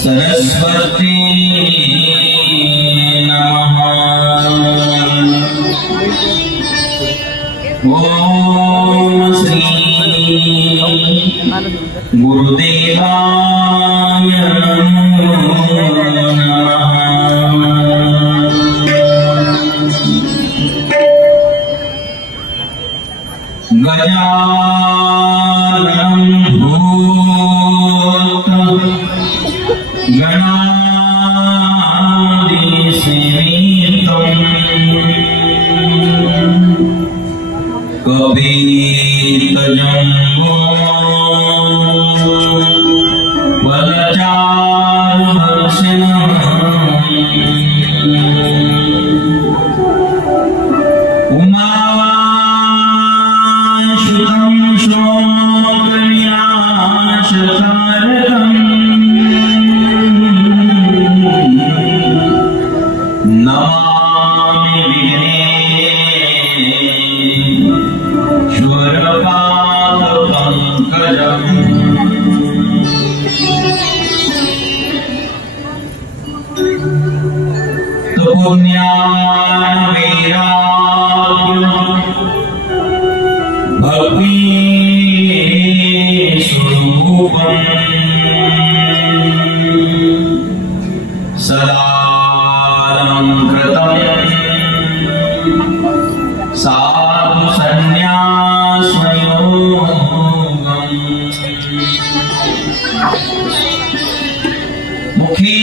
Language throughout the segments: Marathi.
सरस्वती नमः। ओम श्री गुरुदेवाय नमः। गजाननं भूत गणाधीसेवितं कपितजम्बो फलचारुभक्षणम् उमाशुतं शोकन्याशकारकम् नमामि विघ्नेश्वरपादपङ्कजम्। तपोज्ञानवैराग्य भक्तिस्वरूपम् सदा साधु संन्यासयोगम् मुखे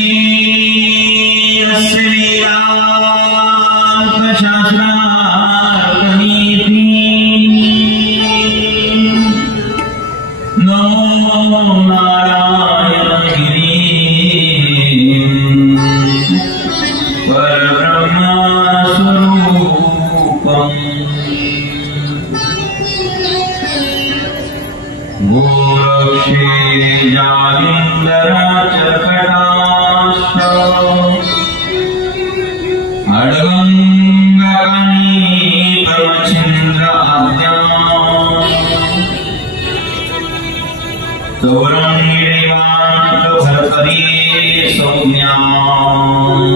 वेदान्तशास्त्रार्थनीति नमो नारायणगिरि गोरक्षे जालिन्दरचकटाक्ष अडगङ्गणीपमचिन्द्र आद्याम् सौरङ्गिणीवान्तभर्तरी सौम्याम्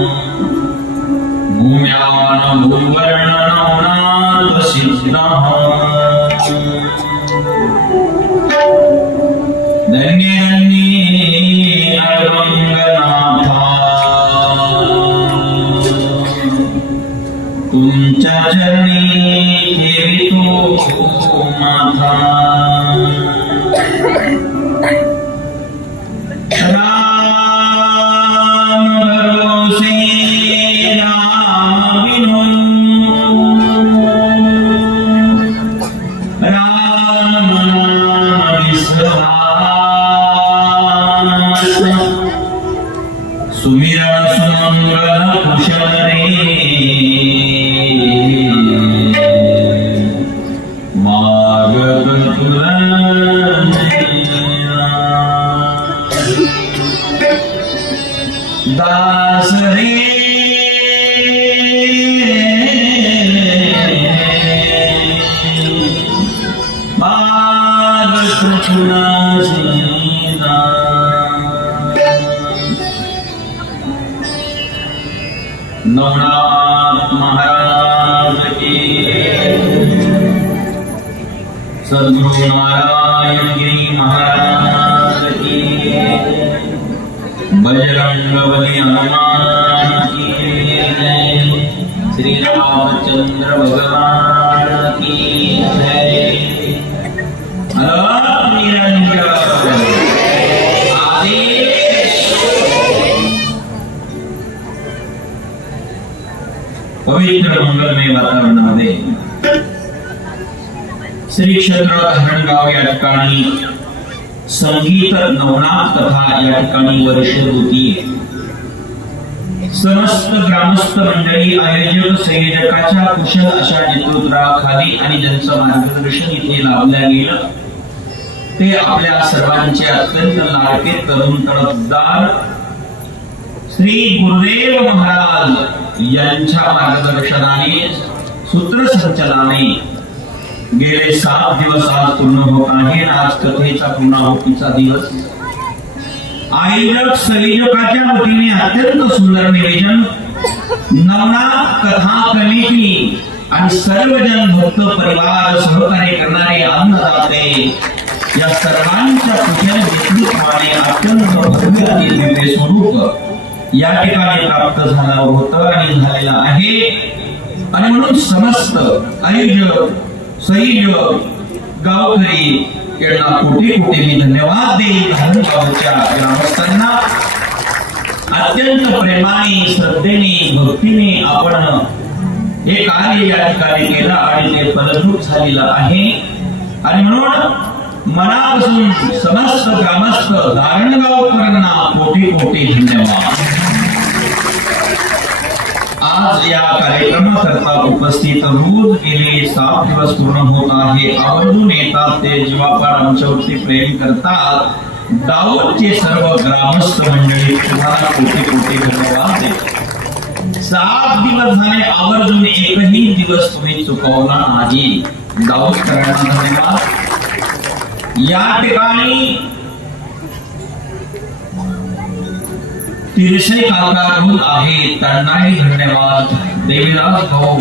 भूम्यान् भूवर्णनौनाथसिद्धः धन्ये धन्ये अडगंगनाथा तुमच्या चरणी ठेवितो माथा। राम भरोसे राम बिनु राम नाम विश्वास सुमिरन सुमंगल कुशल रे मार्ग तुलन दास रे मार्ग तुलन नवनाथ महाराज की सद्गुरु नारायण गिरी महाराज की बजरंगबली हनुमान की जय। श्री रामचंद्र भगवान की जय। निरंजन पवित्र मंगलमय वातावरणामध्ये श्री क्षेत्र हरणगाव या ठिकाणी संगीत नवनाथ कथा या ठिकाणी वर्ष होती। समस्त ग्रामस्थ मंडळी, आयोजक संयोजकाच्या कुशल अशा नेतृत्वाखाली आणि ज्यांचं मार्गदर्शन इथे लाभल्या गेलं ते आपल्या सर्वांचे अत्यंत लाडके तरुण तडफदार श्री गुरुदेव महाराज यांच्या मार्गदर्शनाने सूत्रसंचलनाने गेले 7 दिवस आज पूर्ण होत आहे. आज कथेचा पूर्णाहुतीचा दिवस. आयोजक संयोजकाच्या वतीने अत्यंत सुंदर निवेदन, नवनाथ कथा कमिटी आणि सर्वजन भक्त परिवार सहकार्य करणारे अन्नदाते या सर्वांच्या कुशल नेतृत्वाने अत्यंत भव्य आणि दिव्य स्वरूप या ठिकाणी प्राप्त झालं होतं आणि झालेलं आहे. आणि म्हणून समस्त आयोजक संयोजक गावकरी यांना कोटी कोटी मी धन्यवाद देईल. धारणगावच्या ग्रामस्थांना अत्यंत प्रेमाने श्रद्धेने भक्तीने आपण हे कार्य या ठिकाणी केलं आणि ते फलरूप झालेलं आहे. आणि म्हणून मनापासून समस्त ग्रामस्थ धारणगावकरांना कोटी कोटी धन्यवाद. आज या कार्यक्रमाकरता उपस्थित रोज गेले 7 दिवस पूर्ण होत आहे. आवर्जून येतात ते जीवापाड आमच्यावरती प्रेम करतात. दाऊदचे सर्व ग्रामस्थ मंडळी तुम्हाला कोटी कोटी धन्यवाद देतो. 7 दिवस झाले आवर्जून एकही दिवस तुम्ही चुकवला नाही. दाऊदकरांना धन्यवाद. या ठिकाणी तिरसे काका रोज आहे त्यांनाही धन्यवाद. देवीराज भाऊ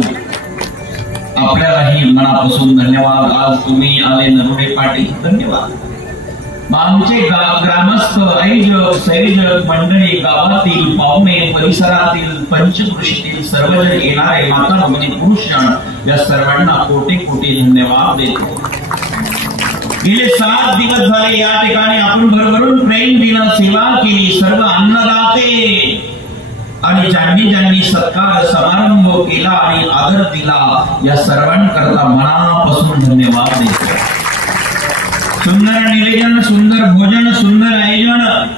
आपल्यालाही मनापासून धन्यवाद. आज तुम्ही आले नरोडे पाटील धन्यवाद. आमचे ग्रामस्थ आयोजक संयोजक मंडळी गावातील पाहुणे परिसरातील पंचकृषीतील सर्वजण येणारे माता भगिनी पुरुषजन या सर्वांना कोटी कोटी धन्यवाद देतो. गेले 7 दिवस झाले या ठिकाणी आपण भरभरून प्रेम दिलं, सेवा केली. सर्व अन्नदाते आणि ज्यांनी सत्कार समारंभ केला आणि आदर दिला या सर्वांकरता मनापासून धन्यवाद देतो. सुंदर निवेदन, सुंदर भोजन, सुंदर आयोजन,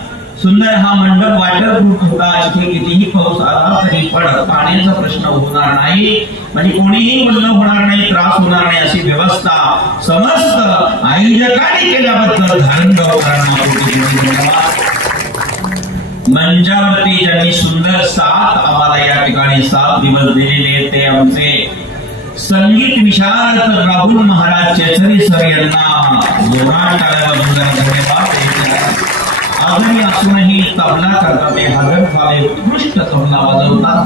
सुंदर हा मंडप वॉटरप्रूफ होता. इथे कितीही पाऊस आला तरी पण पाण्याचा प्रश्न होणार नाही, म्हणजे कोणीही वल्ल होणार नाही, त्रास होणार नाही अशी व्यवस्था समस्त आयोजकांनी केल्याबद्दल धारणगावकरांना कोटी कोटी धन्यवाद. मंचावरती ज्यांनी सुंदर साथ आम्हाला या ठिकाणी 7 दिवस दिलेले ते आमचे संगीत विशारद राहुल महाराज चेचरी सर यांना जोरात टाळ्या वाजवून धन्यवाद. आजही असूनही तबला करतात, ते हजरवाले उत्कृष्ट तबला वाजवतात.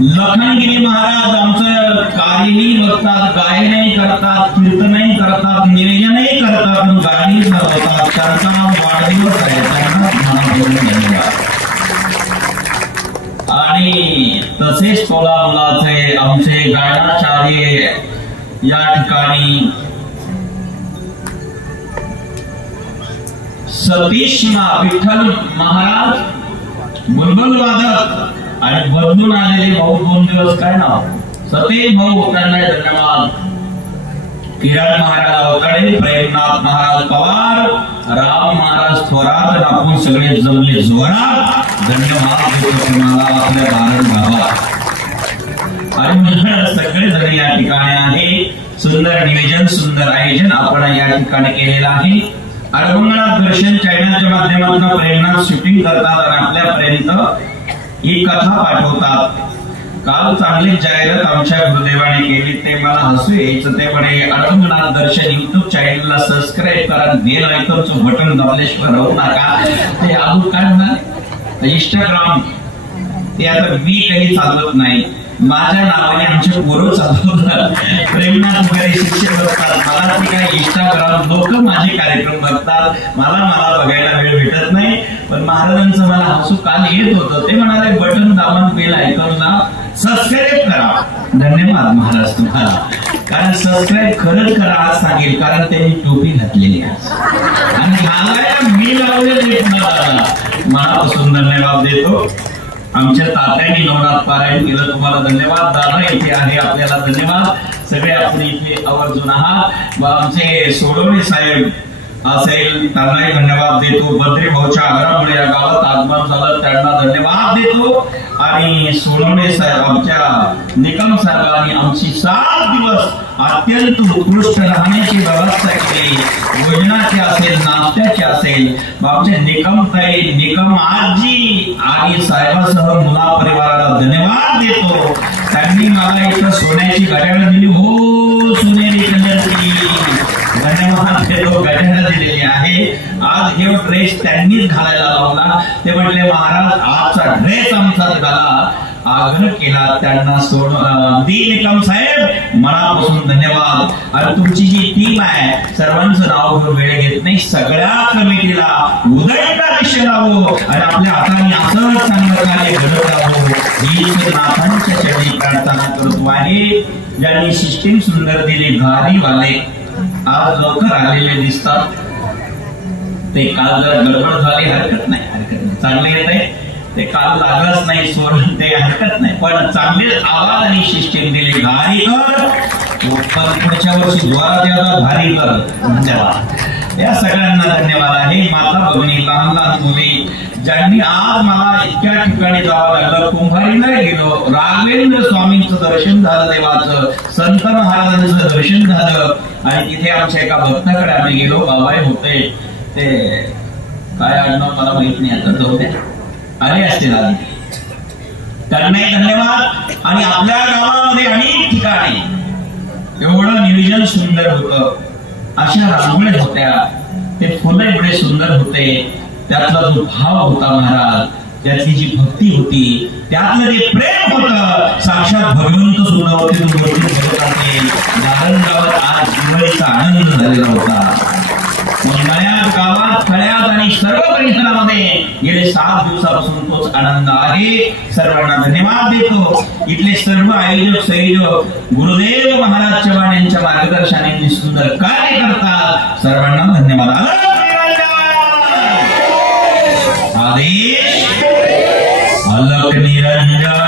लखनगिरी महाराज आमचं कार्यही बघतात, गायनही करतात, कीर्तनही करतात, निवेदनही करतात, गाणी चालवतात. त्यांचा वाढदिवस आहे, त्यांना मनापासून धन्यवाद. आणि तसेच तोला मुलाचे आमचे गायनाचार्य या ठिकाणी सतीश विठ्ठल महाराज बुलबुल वादक आणि बदलून आलेले भाऊ 2 दिवस काय नाव सतीश भाऊ त्यांना धन्यवाद. किरण महाराज अवकडे, प्रेमनाथ महाराज पवार, राम महाराज थोरात आपण सगळे जमले जोरात धन्यवाद देतो तुम्हाला आपल्या धारण गावात. आणि सगळे जण या ठिकाणी आहे. सुंदर निवेदन, सुंदर आयोजन आपण या ठिकाणी केलेलं आहे. अडभंगनाथ दर्शन चॅनलच्या माध्यमातून प्रेरणा शूटिंग करतात आणि आपल्यापर्यंत ही कथा पाठवतात. काल चांगली जाहिरात आमच्या गुरुदेवाने केली, ते मला हसू यायचं. ते म्हणे अडभंगनाथ दर्शन युट्यूब चॅनलला सबस्क्राईब करा, बेल आयकॉनचं बटन दाबल्याशिवाय राहू नका. ते अजून काय म्हणणार इंस्टाग्राम, ते आता मी काही चालवत नाही, माझ्या नावाने आमचे पोरं चालवतात. प्रेमनाथ वगैरे शिक्षक बघतात, मला ते काय इंस्टाग्राम लोक माझे कार्यक्रम बघतात, मला बघायला वेळ भेटत नाही. पण महाराजांचं मला हसू काल येत होतं. ते म्हणाले बटन दाबून बेल आयकॉनला सबस्क्राईब करा. धन्यवाद महाराज तुम्हाला, कारण सबस्क्राईब खरंच करा आज सांगेल, कारण त्यांनी टोपी घातलेली आहे आणि घालायला मी लावलेले. मनापासून धन्यवाद देतो. आमच्या तात्यांनी नवनाथ पारायण केलं, तुम्हाला धन्यवाद. दादा इथे आहे, आपल्याला धन्यवाद. सगळे आपण इथे आवर्जून आहात. व आमचे सोडवणे साहेब असेल त्यांनाही धन्यवाद देतो. बद्री भाऊच्या आग्रहामुळे या गावात आगमन झालं, त्यांना धन्यवाद देतो. आणि सोनवणे साहेब आमच्या निकम साहेबांनी आमची 7 दिवस अत्यंत उत्कृष्ट राहण्याची व्यवस्था केली. भोजनाची असेल, नाश्त्याची असेल. आमचे निकम ताई, निकम आजी आणि साहेबासह मुला परिवाराला धन्यवाद देतो. त्यांनी मला इथं सोन्याची घड्याळ दिली. हो सोनेरी कलरची धन्यवाद देतो. घड्याळ दिलेली आहे. आज हे ड्रेस त्यांनीच घालायला लावला. ते म्हटले महाराज आजचा ड्रेस आमचाच घाला. आग्रह केला त्यांना. निकम साहेब मनापासून धन्यवाद. आणि तुमची जी टीम आहे सर्वांचं नाव घेऊन वेळ घेत नाही. सगळ्या कमिटीला उदंड आयुष्य लावो आणि आपल्या हाताने असं चांगलं कार्य घडत राहो ही नाथांच्या चरणी प्रार्थना करतो आहे. ज्यांनी सिस्टीम सुंदर दिली घारीवाले आज लवकर आलेले दिसतात. ते काल जर गडबड झाली हरकत नाही, चांगले येत आहे. ते काल लागलंच नाही सोड, ते हरकत नाही. पण चांगले आवाज आणि सिस्टीम दिली. घारी कर पुढच्या वर्षी द्वारा द्यावा भारी कर. धन्यवाद. या सगळ्यांना धन्यवाद आहे. माता भगिनी, लहान लहान मुली ज्यांनी आज मला इतक्या ठिकाणी जावं लागलं. कुंभारीला गेलो, राघवेंद्र स्वामींचं दर्शन झालं, देवाचं संत महाराजांचं दर्शन झालं. आणि तिथे आमच्या एका भक्ताकडे आम्ही गेलो. बाबाई होते, ते काय आडनाव मला माहित नाही, आता जाऊ द्या, आले असतील आधी. त्यांनाही धन्यवाद. आणि आपल्या गावामध्ये अनेक ठिकाणी एवढं नियोजन सुंदर होतं. अशा रांगोळ्या होत्या, ते फुलं एवढे सुंदर होते. त्यातला जो भाव होता महाराज, त्यातली जी भक्ती होती, त्यातलं जे प्रेम होतं, साक्षात भगवंत सुद्धा होते. नारायण गावात आज दिवाळीचा आनंद झालेला होता. मळ्यात, गावात, फळ्यात आणि सर्व परिसरामध्ये गेले 7 दिवसापासून तोच आनंद आहे. सर्वांना धन्यवाद देतो. इथले सर्व आयोजक, संयोजक गुरुदेव महाराज चव्हाण यांच्या मार्गदर्शनाने सुंदर कार्य करतात. सर्वांना धन्यवाद. आदेश अलक निरंजन.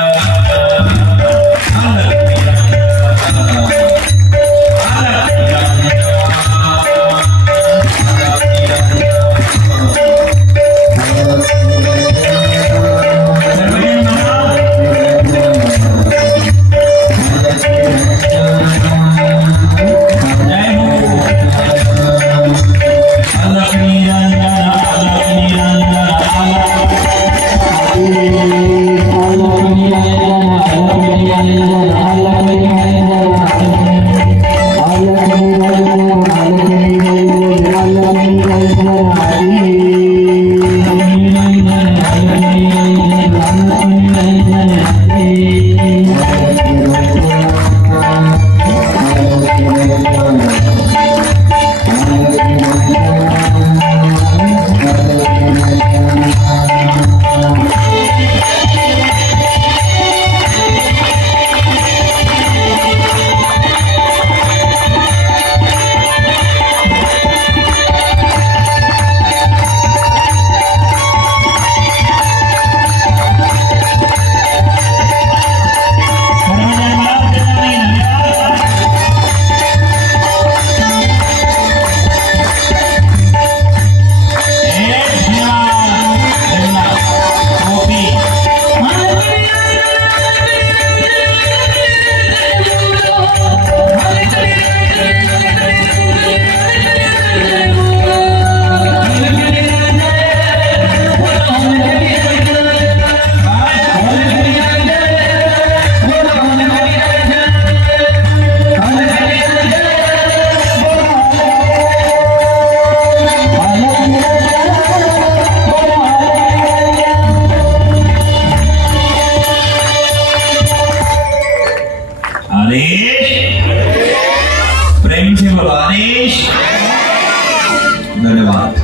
धन्यवाद.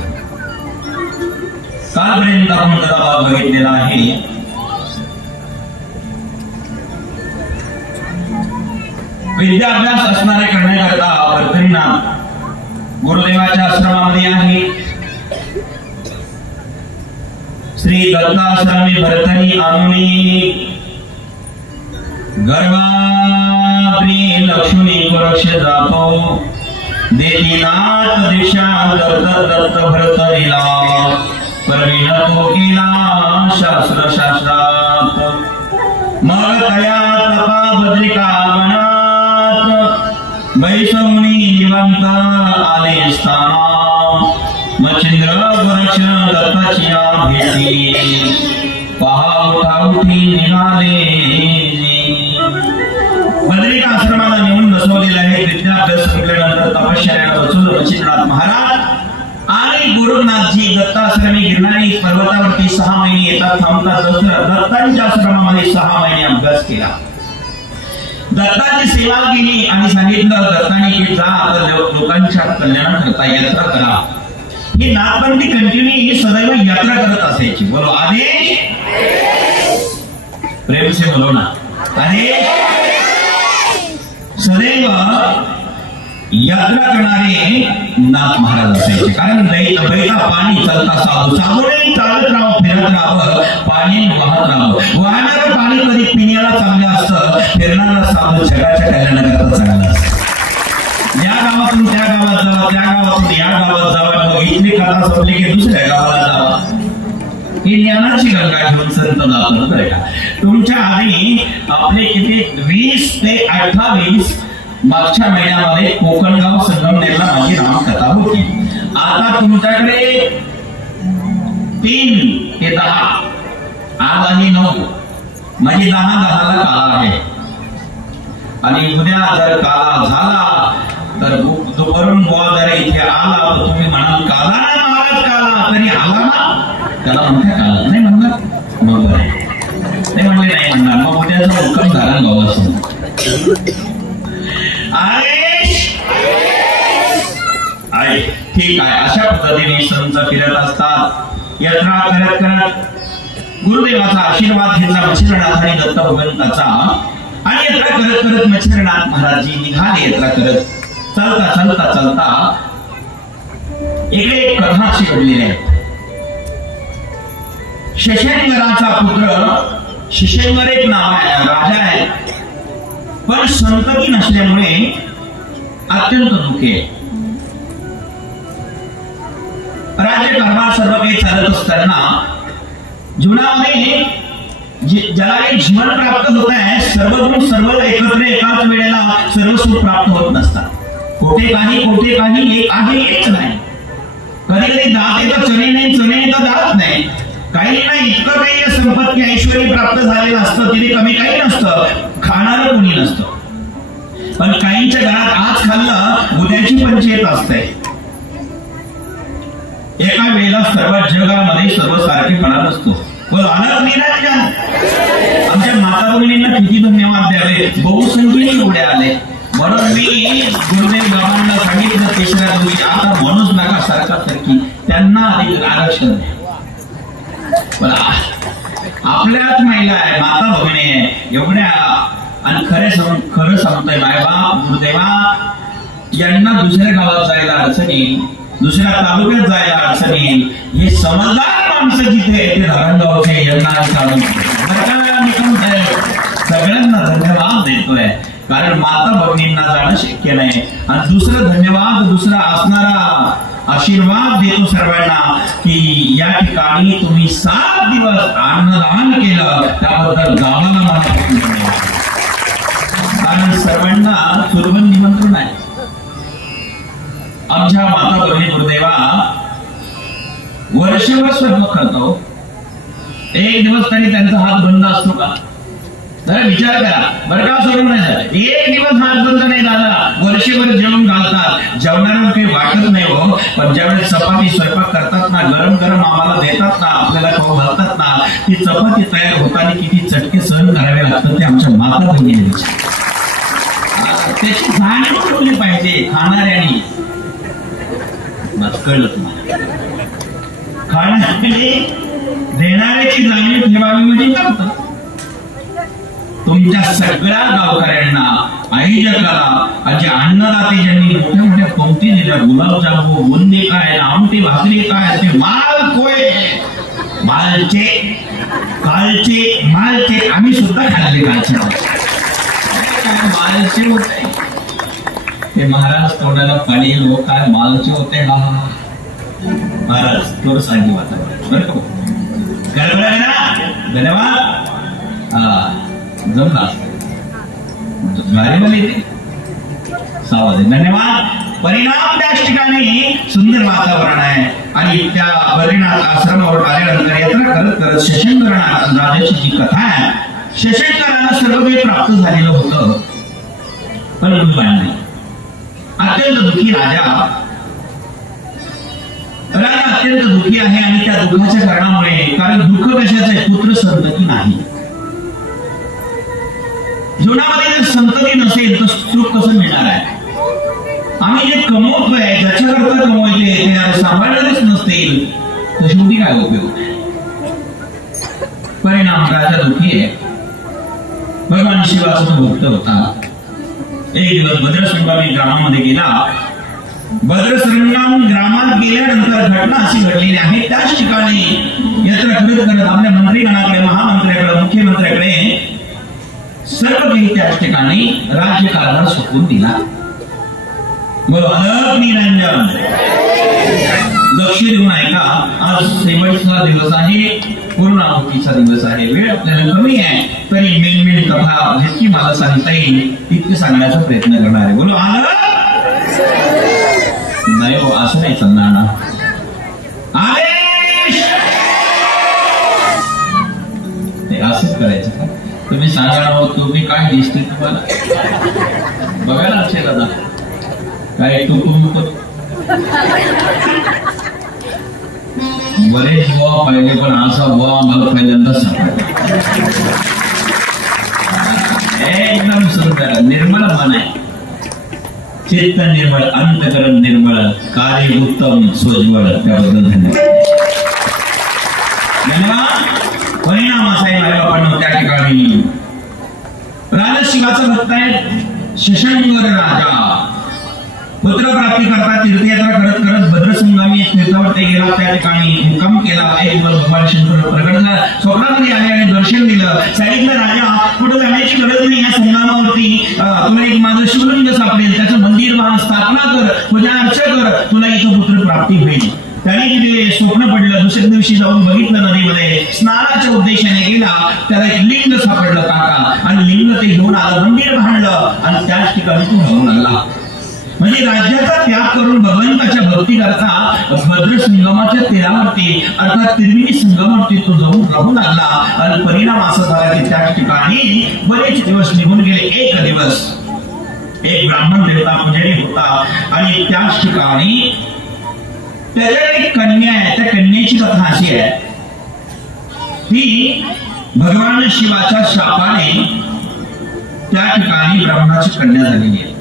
कालपर्यंत आपण भाग बघितलेला आहे. विद्याभ्यास असणारे करण्याकरता परिणाम गुरुदेवाच्या आश्रमामध्ये आहे. श्री दत्ताश्रमी भरतनी आनुनी गर्वा प्रिय लक्ष्मी वृक्ष जातो देतीनाथ दिशा दत्त भरत दिला प्रवीण तो केला शास्त्र शास्त्रात मग तया तपा बद्रिका वनात बैसवणी निवंत आले स्थाना मच्छिंद्र गोरक्ष दत्ताची भेटी पहा उठी निघाले बद्रिका आश्रमाला नेऊन बसवलेला आहे विद्याभ्यास संपल्यानंतर तपश्चर्याला बसवलं मच्छिंद्रनाथ महाराज आणि गुरुनाथजी दत्ताश्रमी गिरणारी पर्वतावरती 6 महिने येतात थांबतात दत्तांच्या आश्रमामध्ये 6 महिने अभ्यास केला दत्ताची सेवा केली आणि सांगितलं दत्ताने की जा आता लोकांच्या कल्याणाकरता यात्रा करा ही नाथपंथी कंटिन्यू सदैव यात्रा करत असायची बोलो आदेश प्रेम से बोलो ना आदेश सदैव यात्रा करणारे नाथ महाराज असायचे कारण बैठा पाणी चालता साधूने चालत राहावं फिरत राहावं पाणी वाहत राहावं वाहणारं पाणी कधी पिण्याला चांगलं असतं फिरणारा साधू जगाच्या कल्याणाकरता चांगलं असतं या गावातून त्या गावात जावा त्या गावातून या गावात जावा इथली कथा संपली की दुसऱ्या गावाला जावा ही ज्ञानाची गंगा घेऊन संत जातात बरं का तुमच्या आधी आपले किती 20 ते 28 मागच्या महिन्यामध्ये कोकणगाव संगमनेरला माझी रामकथा होती आता तुमच्याकडे 3 ते 10 आज आणि 9 म्हणजे 10-10ला काला आहे आणि उद्या जर काला झाला तर दुपारून बुवा जर इथे आला तर तुम्ही म्हणाल काला नाही महाराज काला तरी आला ना त्याला म्हणते काला नाही म्हणणार मग बरं ते म्हणले नाही म्हणणार मग उद्याचा हुकम झाला गावासमोर ठीक आहे अशा पद्धतीने संत फिरत असतात यात्रा करत करत गुरुदेवाचा आशीर्वाद घेतला मच्छिंद्रनाथ आणि दत्त भगवंताचा आणि यात्रा करत करत मच्छिंद्रनाथ महाराजजी निघाले यात्रा करत चालता चालता चालता इकडे एक कथा अशी घडलेली आहे शशेंगराचा पुत्र शशेंगर एक नाव आहे राजा आहे पण संतती नसल्यामुळे अत्यंत दुःखी आहे राज्यकारभार सर्व काही चालत असताना जीवनामध्ये ज्याला एक जीवन प्राप्त होत आहे सर्व गुण सर्व एकत्र एकाच वेळेला सर्व सुख प्राप्त होत नसतात कोठे काही एक आहे एक नाही कधी कधी दात येतं चणे नाही चणे येतं दात नाही काही नाही इतकं काही संपत्ती ऐश्वर्य प्राप्त झालेलं असतं तिथे कमी काही नसतं खाणारं कोणी नसतं पण काहींच्या घरात आज खाल्लं उद्याची पंचायत असते एका वेळेला सर्व जगामध्ये सर्वसारखेपणा नसतो आमच्या माता भगिनींना किती धन्यवाद द्यावे बहुसंख्येने पुढे आले म्हणून मी गुरुदेव बाबांना सांगितलं तिसऱ्या दिवशी आता म्हणूच नका सारखी त्यांना अधिक आरक्षण द्या आपल्याच महिला आहे माता भगिनी आहे एवढ्या आणि खरं सांगतोय मायबाप गुरुदेवा यांना दुसऱ्या गावात जायला अडचणी दुसऱ्या तालुक्यात जायला अडचणी हे समजदार माणसं जिथे ते धरणगावचे यांना सगळ्यांना धन्यवाद देतोय कारण माता भगिनींना जाणं शक्य नाही आणि दुसरा असणारा आशीर्वाद देतो सर्वांना की या ठिकाणी तुम्ही 7 दिवस अन्नदान केलं त्याबद्दल गावाला मला कारण सर्वांना सुलभन निमंत्रण आहे आमच्या माता भगिनी गुरुदेवा वर्षभर स्वयंपाक करतो एक दिवस तरी त्यांचा हात बंद असतो का जरा विचार करा बरं का सोडून नाही झालं एक दिवस हात बंद नाही झाला वर्षभर जेवण घालतात जेवणाला काही वाटत नाही हो पण ज्यावेळेस चपाती स्वयंपाक करतात ना गरम गरम आम्हाला देतात ना आपल्याला खाऊ घालतात ना ती चपाती तयार होताना किती चटके सहन करावे लागतात ते आमच्या माता भगिनी त्याची जाणीव ठेवली पाहिजे खाणाऱ्यांनी कळलं तुम्हाला खाण्याकडे देणाऱ्याची जाणीव ठेवावी म्हणजे करत तुमच्या सगळ्या गावकऱ्यांना आई जगाला जे अन्नदाते ज्यांनी मोठ्या मोठ्या पंक्ती दिल्या गुलाबजामू बुंदी काय आमटी भाकरी काय ते माल कोय मालचे कालचे मालचे आम्ही सुद्धा खाल्ले कालचे मालचे होते ते महाराज तोंडाला पाणी लोक काय मालचे होते. हा महाराज थोडं सांगितलं वातावरण बरं का. कळलं ना. धन्यवाद. जमला भारी बोलले सावध. धन्यवाद. परिणाम त्याच ठिकाणी सुंदर वातावरण आहे आणि त्या बद्रीनाथ आश्रमावर आल्यानंतर यात्रा करत करत शशंकर राजाची जी कथा आहे, शशंकराला सर्व काही प्राप्त झालेलं होतं पण नाही. अत्यंत दुःखी राजा अत्यंत दुःखी आहे आणि त्या दुःखाच्या कारणामुळे, कारण दुःख कशाचं आहे, पुत्र संतती नाही. जीवनामध्ये जर संतती नसेल तर सुख कसं मिळणार आहे. आम्ही जे कमवतोय ज्याच्याकरता कमवायचे ते सांभाळणारच नसतील तर शेवटी काय उपयोग. परिणाम राजा दुःखी आहे. भगवान शिवाचा भक्त होता. एक दिवस भद्रसंगामी ग्रामामध्ये गेला. भद्रसंगाम ग्रामात गेल्यानंतर घटना अशी घडलेली आहे, त्याच ठिकाणी यात्रा करत करत आपल्या मंत्रीगणाकडे, महामंत्र्याकडे, मुख्यमंत्र्याकडे सर्व काही त्याच ठिकाणी राज्यकारभार सोपवून दिला. निरंजन लक्ष देऊन ऐका. आज शेवटचा दिवस आहे, पूर्णाहुतीचा दिवस आहे. वेळ आपल्याला कमी आहे तरी मेन कथा जितकी मला सांगता येईल तितकी सांगण्याचा प्रयत्न करणार आहे. बोलो आलं नाही हो, असं नाही चालणार ना. आदेश असंच करायचं का. तुम्ही सांगा तुम्ही काय दिसते तुम्हाला बघायला लक्षात दादा काय बरेच बुवा पाहिले पण असा बुवा मला पहिल्यांदाच एकदम सुंदर निर्मळ मन आहे. चित्त निर्मळ, अंतकरण निर्मळ, कार्य उत्तम सोज्वळ. त्याबद्दल धन्यवाद. परिणाम असा आहे माझ्या बापांना त्या ठिकाणी राजशिवाचा भक्त आहे शशंकर राजा. पुत्र प्राप्ती करता तीर्थयात्रा करत करत भद्रसंगामी तीर्थावरती गेला. त्या ठिकाणी मुक्काम केला. एक दिवस भगवान शंकर प्रगट झाला. स्वप्नामध्ये आले आणि दर्शन दिलं. सांगितलं राजा कुठे जाण्याची गरज नाही. या संगमावरती तुला एक माझं शिवलिंग सापडेल, त्याचं मंदिर बांध, स्थापना कर, पूजा अर्चा कर, तुला इथं पुत्र प्राप्ती होईल. त्याने तिथे स्वप्न पडलं. दुसऱ्या दिवशी जाऊन बघितलं नदीमध्ये स्नानाच्या उद्देशाने गेला. त्याला एक लिंग सापडलं काका आणि लिंग ते घेऊन आलं, मंदिर बांधलं आणि त्याच ठिकाणी तो राहून आला. म्हणजे राज्याचा त्याग करून भगवंताच्या भक्ती करता भद्र संगमाच्या तीरावरती अर्थात त्रिवेणी संगमावरती तो जाऊन राहून लागला. आणि परिणाम असा झाला की त्याच ठिकाणी बरेच दिवस निघून गेले. एक दिवस एक ब्राह्मण देवता पुजारी होता आणि त्याच ठिकाणी त्याच्याकडे एक कन्या आहे. त्या कन्याची कथा अशी आहे, ती भगवान शिवाच्या शापाने त्या ठिकाणी ब्राह्मणाची कन्या झालेली आहे.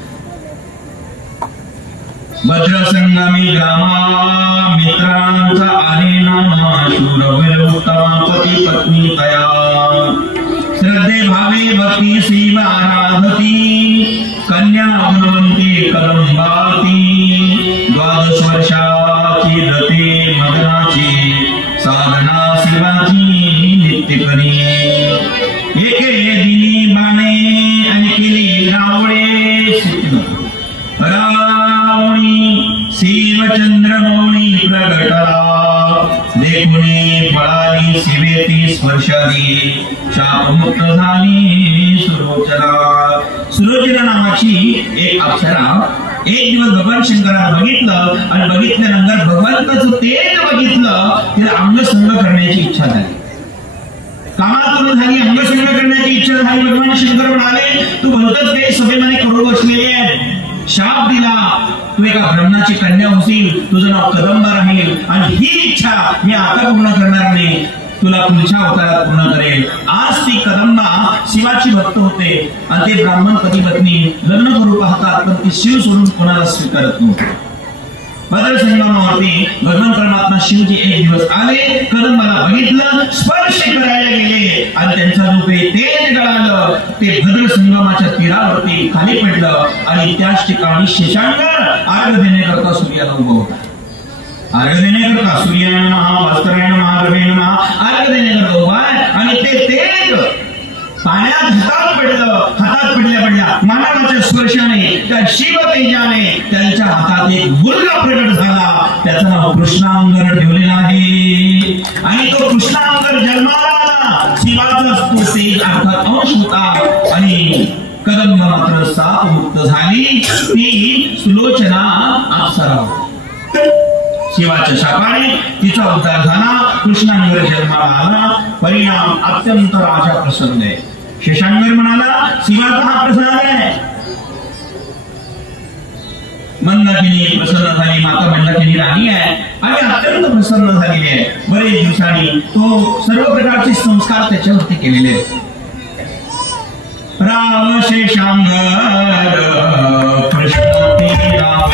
भद्रसंगामी ग्रामा मित्रांचा आहे नामा शूरवीर उत्तमा पती पत्नी तया श्रद्धे भावे भक्ती सेवा आराधती कन्या गुणवंती कदंबाती 12 वर्षाची रते मदनाची साधना शिवाची नित्य करी एके दिनी बाणे आणि केली रावळे रावणी शिवचंद्र मौनी प्रगटला देखुनी पळाली शिवेती स्पर्शाली शापमुक्त झाली सुलोचना. सुलोचना नावाची एक अप्सरा एक दिवस भगवान शंकराला बघितलं आणि बघितल्यानंतर भगवंताचं तेज बघितलं. तिला अंगसंग करण्याची इच्छा झाली. कामातून झाली, अंगसंग करण्याची इच्छा झाली. भगवान शंकर म्हणाले तू भलतच काही सभेमध्ये करू बसलेले आहे. शाप दिला, तू एका ब्रह्माची कन्या होशील, तुझं नाव कदंबा राहील आणि ही इच्छा मी आता पूर्ण करणार नाही, तुला पुढच्या अवतारात पूर्ण करेल. आज ती कदंबा शिवाची भक्त होते आणि ते ब्राह्मण पती पत्नी लग्न करू पाहतात पण ती शिव सोडून कोणाला स्वीकारत नव्हते. भद्र संगमावरती भगवान परमात्मा शिवजी एक दिवस आले, कदंबाला बघितलं, स्पर्श करायला गेले आणि त्यांचा जो तेज गळालं ते भद्र संगमाच्या तीरावरती खाली पडलं आणि त्याच ठिकाणी शशांकर अर्घ देण्याकरता सूर्याला उभा होता. अर्घ देण्याकरता सूर्याय नमः, भास्कराय नमः, रवे नमः अर्घ देण्याकरता उभा आहे आणि ते तेज पाण्यात हातात पडल्या मानवाच्या स्पर्शाने त्या शिव तेजाने त्यांच्या हातात एक मुलगा प्रकट झाला. त्याचं नाव कृष्णांगर ठेवलेलं आहे. आणि तो कृष्णांगर जन्माला आला. शिवाचा तो तेज अर्थात अंश होता. आणि कदंब मात्र साप मुक्त झाली. ती सुलोचना अप्सरा. शिवाच्या शापाने तिचा उद्धार झाला. कृष्णांगर जन्माला आला. परिणाम अत्यंत राजा प्रसन्न आहे. शेषांगर म्हणाला शिवाचा हा प्रसाद आहे. मंदाकिनी प्रसन्न झाली. माता मंदाकिनी राणी आहे आणि अत्यंत प्रसन्न झालेली आहे. बरेच दिवसांनी तो सर्व प्रकारचे संस्कार त्याच्यावरती केलेले आहेत. राम शेषांगर कृष्ण राम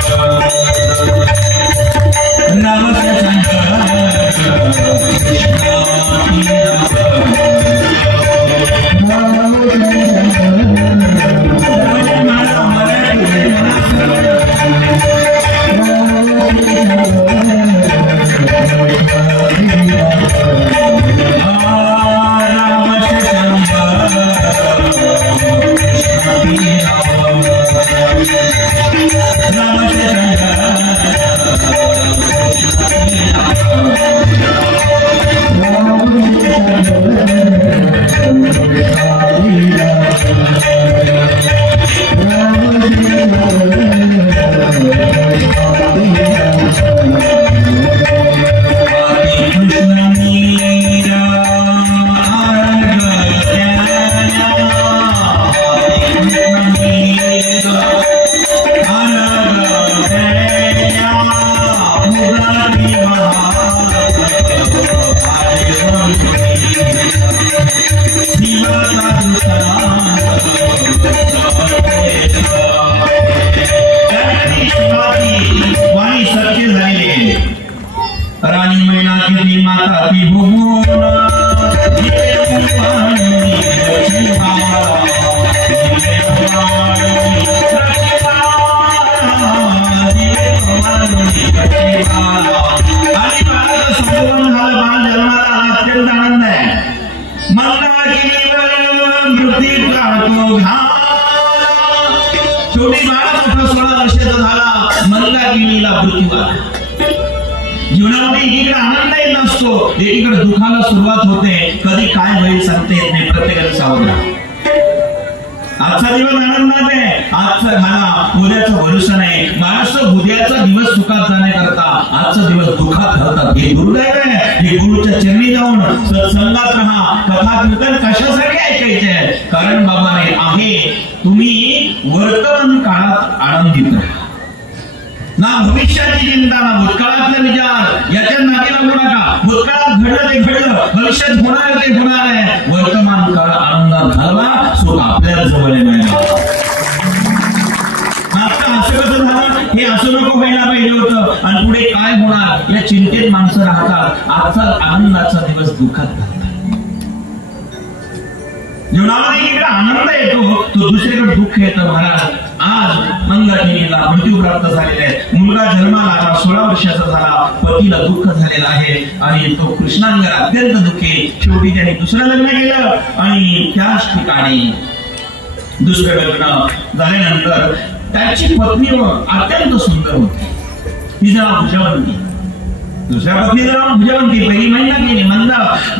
जीवनामध्ये एकीकडे आनंद येत नसतो, एकीकडे दुःखाला सुरुवात होते. कधी काय होईल सांगता येत नाही. प्रत्येकाने सावध राहा. आजचा दिवस आनंदात आहे, आजचा घाला उद्याचा भरोसा नाही. माणूस उद्याचा दिवस सुखात जाण्याकरता आजचा दिवस दुःखात घालतात. हे दुर्दैव आहे. हे गुरुच्या चरणी जाऊन सत्संगात राहा. कथा कीर्तन कशासाठी ऐकायचे? कारण बाबा नाही आहे तुम्ही वर्तमान काळात आनंदित राहा. ना भविष्याची चिंता ना भूतकाळातला विचार याच्या नादी लागू नका. भूतकाळात घडलं ते घडलं, भविष्यात होणार ते होणार आहे. वर्तमान काळ आनंदात घालवा. सुख आपल्याला जवळ मिळणार. आता असं कसं झालं, हे असं नको व्हायला पाहिजे होतं आणि पुढे काय होणार या चिंतेत माणसं राहतात. आजचा आनंदाचा दिवस दुःखात घालतात. जीवनामध्ये एकीकडे आनंद येतो तो दुसरीकडे दुःख येतं. महाराज आज मंदाकिनीला मृत्यू प्राप्त झालेला आहे. मुलगा जन्माला आला, 16 वर्षाचा झाला. पतीला दुःख झालेलं आहे आणि तो कृष्णांगर अत्यंत दुःखी. शेवटी त्याने दुसरं लग्न केलं आणि त्याच ठिकाणी दुसरं लग्न झाल्यानंतर त्याची पत्नी अत्यंत सुंदर होती. तिचं नाव भुजवंती. दुसऱ्या पत्नीचं नाव भुजवंती. पहिली मंदाकिनी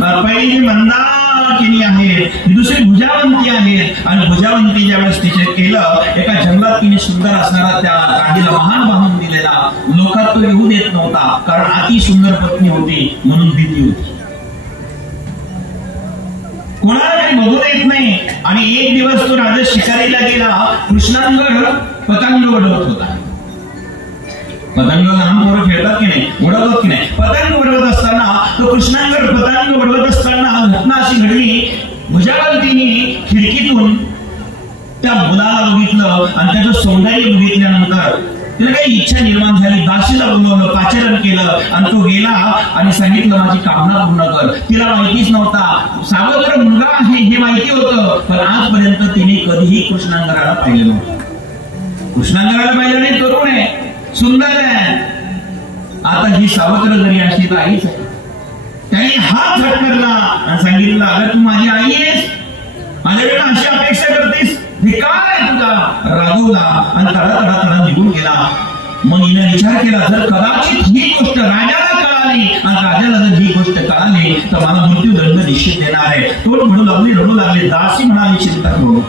पहिली मंदाकिनी आहे, दुसरी भुजावंती आहे. आणि भुजावंती ज्यावेळेस तिचे केलं, एका जंगलात तिने सुंदर असणारा त्या काठीला महान बांधून दिलेला. लोकात तो येऊ देत नव्हता, कारण अति सुंदर पत्नी होती म्हणून भीती होती. कोणाला काही बघू देत नाही. आणि एक दिवस तो राजा शिकारीला गेला. कृष्णांगर पतंग उडवत होता. पतंग लहान पोरं खेळतात की नाही, उडवतात की नाही. पतंग उडवत असताना तो कृष्णांगर पतंग उडवत असताना घटना अशी घडली. भुजावंतीने खिडकीतून त्या मुलाला बघितलं आणि त्याचं सौंदर्य बघितल्यानंतर तिला काही इच्छा निर्माण झाली. दासीला बोलवलं, पाचारण केलं आणि तो गेला आणि सांगितलं माझी कामना पूर्ण कर. तिला माहितीच नव्हता. सावत्र मुलगा आहे हे माहिती होतं, पण आजपर्यंत तिने कधीही कृष्णांगराला पाहिलं नव्हतं. कृष्णांगराला पाहिलं नाही. तरुण आहे, सुंदर आहे. आता ही सावत्र जरी अशी तर आईच आहे. त्याने हात झटकरला आणि सांगितलं अगं तू माझी आई आहेस. माझ्याकडे अशी अपेक्षा करतेस, धिक्कार आहे तुझा. रागवला आणि तडा निघून गेला. मग हिने विचार केला, जर कदाचित ही गोष्ट राजाला कळाली आणि राजाला जर ही गोष्ट कळाली तर मला मृत्यूदंड निश्चित देणार आहे. तो रडू लागले. दासी म्हणाली, चिंता करू,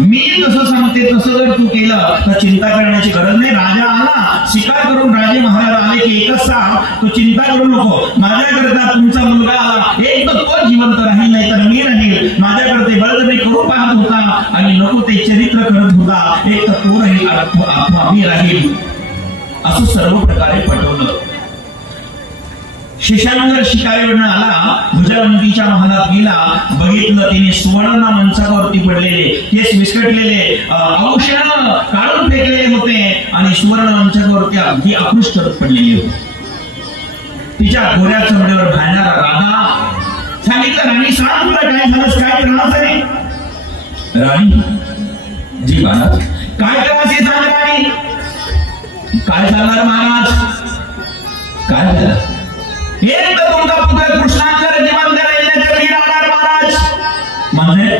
मी जसं सांगते तसं जर तू केलं तर चिंता करण्याची गरज नाही. राजा आला, शिकार करून राजे महाराज आले की एकच सांग, तू चिंता करू नको, माझ्याकरता तुमचा मुलगा आला, एक तर तो जिवंत राहील नाही तर मी राहील. माझ्याकडे बळजबरी करू पाहत होता आणि नको ते चरित्र करत होता, एक तर तो राहील अथवा मी राहील. असं सर्व प्रकारे पटवलं. शेषांगर शिकारीवरनं आला, भुजवंतीच्या महालात गेला. बघितलं तिने सुवर्ण मंचावरती पडलेले, केस विस्कटलेले, औषध काढून फेकलेले होते आणि सुवर्ण मंचावरती अगदी आकृष्ट पडलेली होती. तिच्या गोऱ्या चमड्यावर भांडणारा राधा. सांगितलं, राणी सांग तुला काय झालं, काय त्रास आहे. राणी, जी महाराज, काय त्रास आहे सांग राणी. काय झालं महाराज, काय झालं. एक तर तुमचा पुत्र कृष्णांवर जीवन धरायला जगली राहणार महाराज. म्हणजे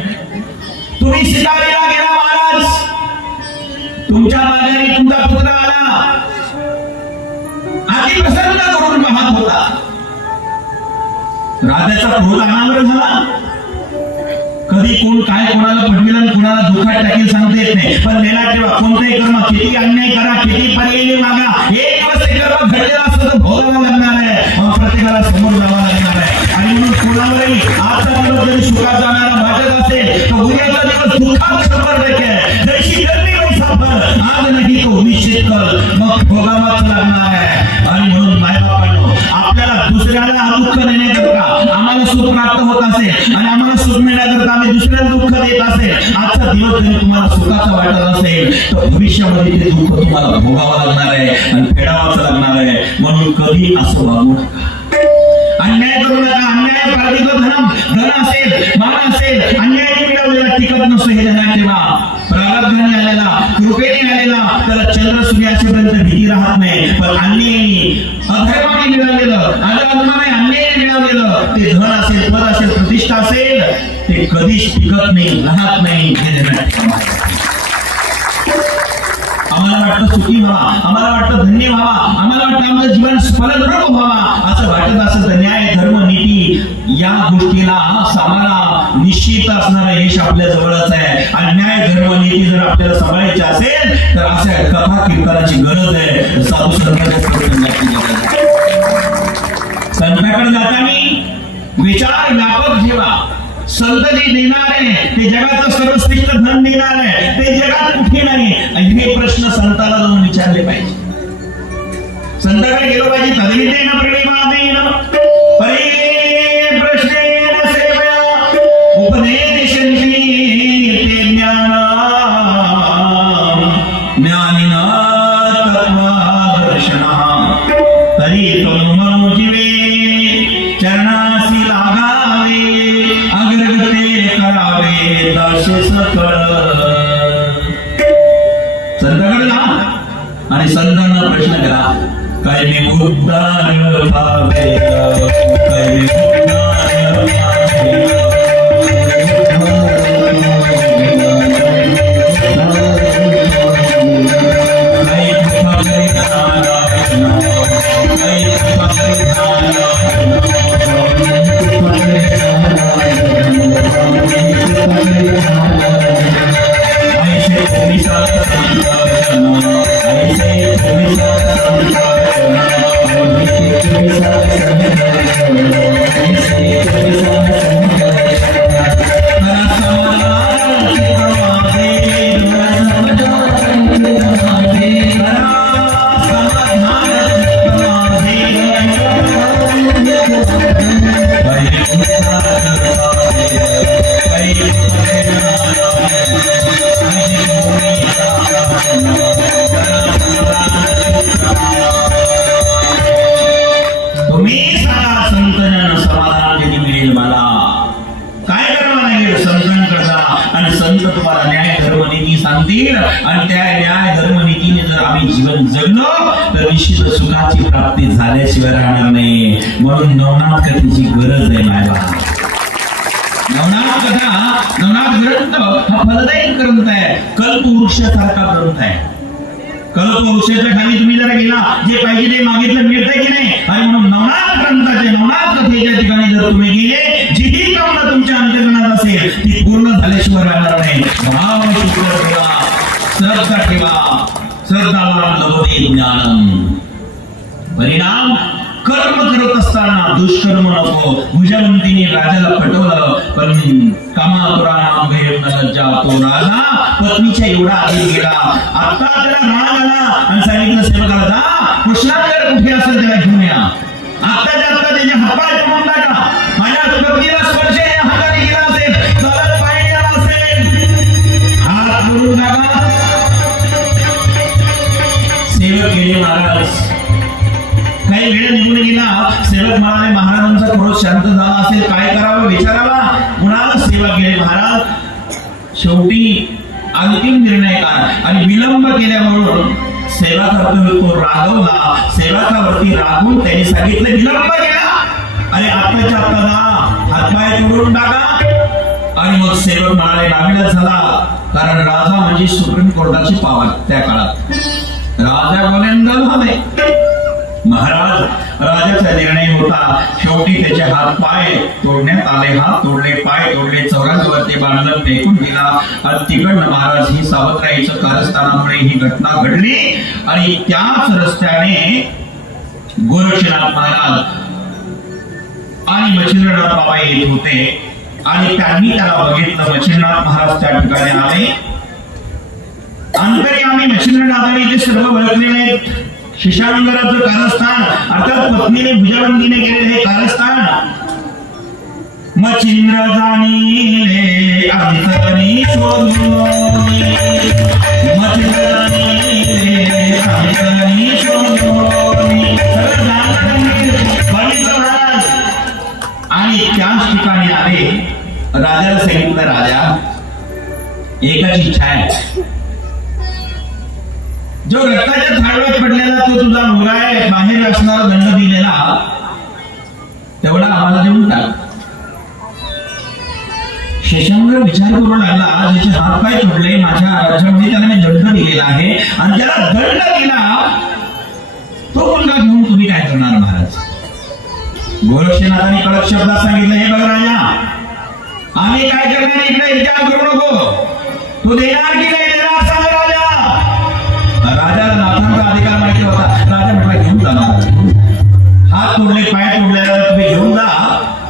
तुम्ही शिकारीला गेला महाराज, तुमच्या माघारी तुमचा पुत्र आला, अति प्रसन्न करून पाहत होता. राजाचा क्रोध अनावर झाला. कधी कोण काय कोणाला पटविल आणि कोणाला दुखात टाकेल सांगता येत नाही. पण नेला तेव्हा कोणताही कर्म, किती अन्याय करा, किती पर्यायी मागा, एक दिवस ते कर्म घडलेला असतं तर भोगावं लागणार आहे. मग प्रत्येकाला समोर जावं लागणार आहे. आणि म्हणून कोणावरही आजचा दिवस जरी सुखात जाणारा वाटत असेल तर उद्याचा दिवस दुःखात 100% जशी गर्मी वैसा फल आज नाही तो निश्चित कर, मग भोगावाच लागणार आहे. आणि म्हणून मायबापांनो, आपल्याला दुसऱ्याला दुःख देण्याकरता आम्हाला सुख प्राप्त होत असेल आणि आम्हाला सुख मिळण्याकरता आम्ही दुसऱ्याला दुःख देत असेल, आजचा दिवस जरी तुम्हाला सुखाचा वाटत असेल तर भविष्यामध्ये ते दुःख तुम्हाला भोगावं लागणार आहे आणि फेडावाच लागणार आहे. म्हणून कधी असं वागू नका, अन्याय करू नका. अन्याय प्राधिक धन असेल, मान असेल, अन्यायाने मिळवलेला टिकत नसतो हे ध्यानात ठेवा. प्रारब्धाने आलेला, कृपेने आलेला त्याला चंद्र सूर्यापर्यंत भीती राहत नाही. पण अन्यायाने, अधर्माने मिळालेलं, अधर्माने अन्यायाने मिळालेलं ते धन असेल, पद असेल, प्रतिष्ठा असेल, ते कधीच टिकत नाही, राहत नाही हे ध्यानात ठेवा. आम्हाला वाटतं सुखी व्हावा, आम्हाला वाटतं धन्य व्हावा, आम्हाला वाटतं आमचं जीवन फलद्रूप व्हावा, असं वाटत असेल तर न्याय, धर्म, नीती या गोष्टीला आम्हाला निश्चित असणारं यश आपल्या जवळच आहे. आणि न्याय, धर्म, नीती जर आपल्याला सांभाळायची असेल तर अशा कथा कीर्तनाची गरज आहे. साधू संतांकडे जाताना विचार व्यापक ठेवा. संत जे देणार आहे ते जगाचं सर्वश्रेष्ठ धन देणार आहे, ते जगात कुठे नाही. हे प्रश्न संताला जाऊन विचारले पाहिजे. संताकडे गेलो पाहिजे. तद्वितेन प्रणिपातेन परे प्रश्नेन सेवया उपदेशन्ति ते ज्ञान ज्ञानिना तत्त्वदर्शनः तरी तनु जीवे चरणासी लागावे अग्रगते करावे दासे सकळ. संतांकडे जा आणि संतांना प्रश्न करा, काय मी उद्धार पावे, काय मी उद्धार पावे. आणि त्या न्याय धर्म नीतीने जर आम्ही जीवन जगलो तर निश्चित सुखाची प्राप्ती झाल्याशिवाय राहणार नाही. म्हणून नवनाथ कथेची गरज आहे. मायबा नवनाथ कथा, नवनाथ ग्रंथ हा फलदायी ग्रंथ आहे, कल्पवृक्षासारखा ग्रंथ आहे. कल्पवृक्षाच्या खाली तुम्ही जरा गेला, जे पाहिजे ते मागितलं मिळतंय की नाही. आणि म्हणून नवनाथ ग्रंथाचे, नवनाथ कथेच्या ठिकाणी जर तुम्ही गेले, जीही कामना तुमच्या अंतर्मनात असेल ती पूर्ण झाल्याशिवाय राहणार नाही. भाव शुद्ध ठेवा, श्रद्धा ठेवा, श्रद्धावान लभते ज्ञानम. परिणाम कर्म करत असताना दुष्कर्म नको. भुजवंतीने राजाला पटवलं, पण कामातुराणाम भयम न लज्जा. तो राजा पत्नीच्या एवढा आधी गेला. आता त्याला राग आला आणि सांगितलं सेवकाला, जा कृष्णाकडे कुठे असेल त्याला घेऊन या. आत्ताच्या आत्ता त्याच्या हातपाय तोडून टाका. माझ्या पत्नीला स्पर्श हाताने गेला असेल, चालत पाय गेला असेल, हात तोडून टाका. सेवक गेले महाराज. काही वेळ निघून गेला. सेवक म्हणाले, महाराजांचा क्रोध शांत झाला असेल, काय करावं विचारावा. कुणाला सेवक गेले महाराज. शेवटी अंतिम निर्णय काय आणि विलंब केल्यामुळे सेवकावरती तो रागवला. सेवकावरती रागून त्याने सांगितलं, विलंब केला, अरे आत्ताच्या आत्ता हातपाय तोडून टाका. आणि मग सेवक म्हणाले, नाविलाज झाला, कारण राजा म्हणजे सुप्रीम कोर्टाची पावर त्या काळात. राजा गोलेंद झाले. महाराज राजाचा निर्णय होता. शेवटी त्याचे हात पाय तोडण्यात आले. हात तोडले, पाय तोडले, चौरांवरती बांधलं, फेकून दिला. आणि तिकडनं महाराज ही सावत्राईचं कारस्थानामुळे ही घटना घडली. आणि त्याच रस्त्याने गोरक्षनाथ महाराज आणि मच्छिंद्रनाथ बाबा येत होते. आणि त्यांनी त्याला बघितलं. मच्छिंद्रनाथ महाराज त्या ठिकाणी आले. अंतर्यामी मच्छिंद्रनाथाने ते सर्व ओळखलेले आहेत. शिशांगराचं कारस्थान, अर्थात पत्नीने भुजवंतीने केलेले हे कारस्थान. मच्छिंद्र जाणीले अंतरी शोधोनी, मच्छिंद्र जाणीले अंतरी शोधोनी. आणि त्याच ठिकाणी आले. राजाला सांगितलं, राजा एकच इच्छा आहे, जो रक्ताच्या थाळीवर पडलेला तो तुझा मुलगा आहे, बाहेर असणारा दंड दिलेला तेवढा आम्हाला देऊन टाक. शेषांवर विचार करू लागला, ज्याचे हातपाय तोडले माझ्या राज्यामध्ये त्याला मी दंड दिलेला आहे आणि ज्याला दंड दिला तो मुलगा घेऊन तुम्ही काय करणार महाराज. गोरक्षनाथाने कडक शब्दात सांगितलं, हे बघ राजा, आम्ही काय करणार इकडे विचार करू नको, तू देणार की नाही देणार सांग राजा. राजाला नाथांचा अधिकार माहिती होता. राजा म्हटला, घेऊन जाणार. हात तोडले, पाय तोडल्याला तुम्ही घेऊन जा.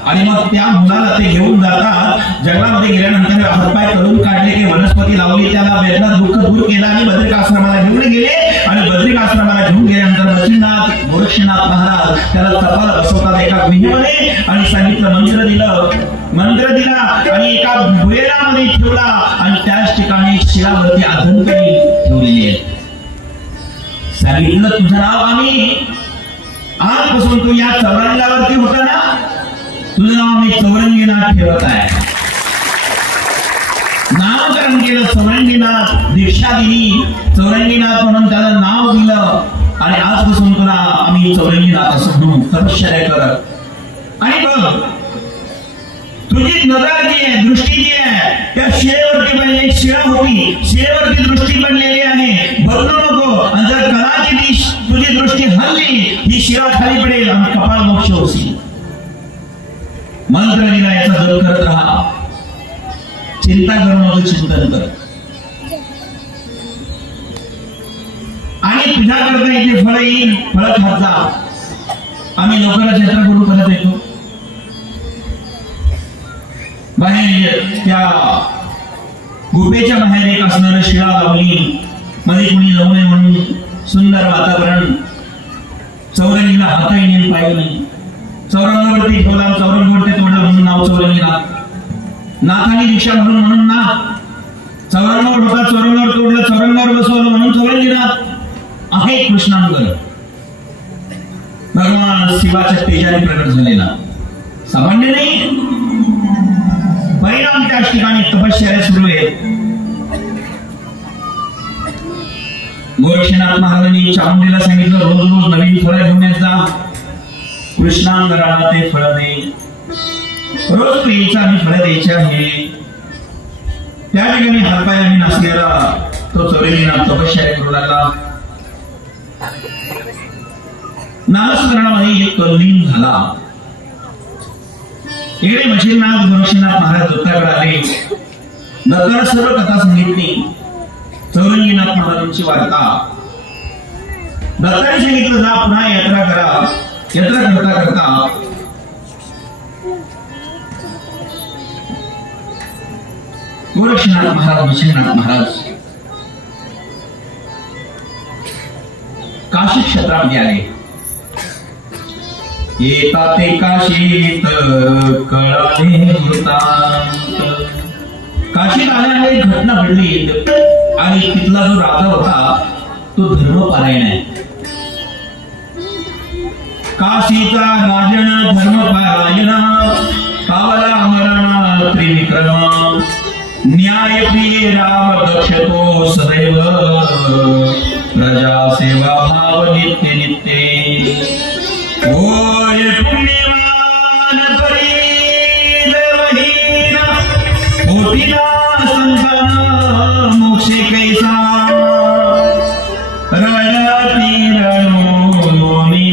आणि मग त्या मुलाला ते घेऊन जातात. जंगलामध्ये गेल्यानंतर हातपाय तोडून काढले, की वनस्पती लावली, त्याला वेदना दुःख दूर केला आणि बद्रिकाश्रमाला घेऊन गेले. आणि बद्रिकाश्रमाला घेऊन गेल्यानंतर मच्छिंद्रनाथ गोरक्षनाथ महाराज त्याला तपाला बसवतात एका गुहेमध्ये आणि सांगितलं, मंत्र दिलं. मंत्र दिला आणि एका भुयेरामध्ये ठेवला आणि त्याच ठिकाणी शिलावरती अधंकरी ठेवलेली आहे. सांगितलं, तुझं नाव आम्ही आजपासून तू या चौरंगावरती होता ना, तुझं नाव आम्ही चौरंगीनाथ ठेवत आहे. नामकरण केलं चौरंगीनाथ, दीक्षा दिली, चौरंगीनाथ म्हणून त्याला नाव दिलं. आणि आजपासून तुला आम्ही चौरंगीनाथ असं म्हणून तपश्चर्या कर. आणि बघ, तुझी नजर जी आहे, दृष्टी जी आहे, त्या शिळेवरती बनलेली शिळा होती, शिळेवरती दृष्टी बनलेली आहे, बदलू नको. आणि जर कदाचित तुझी दृष्टी हल्ली, ही शिळा खाली पडेल आणि कपाळ मोक्ष होईल. मंत्र दिला, याचा जप करत राहा, चिंता करू नको, चिंतन कर. आणि तुझ्याकरता इथे फळ येईल, फळ खात जा. आम्ही लवकरच यात्रा करू करत येतो. बाहेर त्या गुफेच्या बाहेर एक असणारी शिळा लावली, मध्ये कुणी लावू नये म्हणून सुंदर वातावरण. चौरंगीला हातही नेल पाहिजे नाही. चौरंगावरती ठेवला, चौरंगावरती तोडला म्हणून नाव चौरंगीनाथ. नाथाने दीक्षा म्हणून नाथ. चौरंगावर होता, चौरंगावर तोडलं, चौरंगावर बसवलं म्हणून चौरंगीनाथ आहे. कृष्णांगर भगवान शिवाच्या तेजाने प्रकट झालेला, सामान्य नाही. परिणाम त्याच ठिकाणी तपश्चर्या सुरू आहे. गोरक्षनाथ महाराजांनी चामुंडीला सांगितलं, रोज रोज नवीन फळं घेऊन येत जा. कृष्णांगराला ते फळ दे. रोज तो यायचा आणि फळं द्यायची आहे. त्या ठिकाणी हातपायाने नसलेला तो चोरलीनाथ तपश्चर्या करू लागला. नामस्मरणामध्ये एक तल्लीन झाला. इकडे मच्छिंद्रनाथ गोरक्षनाथ महाराज दत्ताकडे आले. दत्ताला सर्व कथा सांगितली. चौरंगीनाथ महाराजांची वार्ता दत्ताने सांगितलं, जा पुन्हा यात्रा करा. यात्रा करता करता गोरक्षनाथ महाराज मच्छिंद्रनाथ महाराज काशी क्षेत्रामध्ये आले. येता ते काशीत कळाले वृत्तांत. काशीत आल्याने एक घटना घडली आणि तिथला जो राजा होता तो धर्मपारायण आहे. काशीचा राजन धर्मपारायण पावला मरण त्रिविक्रम. न्यायप्रिय राम दक्षतो सदैव प्रजा सेवा भाव नित्य नित्य. ओय पुण्यवान परिदेवहीन होतीला संतान मोक्षे कैसा. रडती रणोनी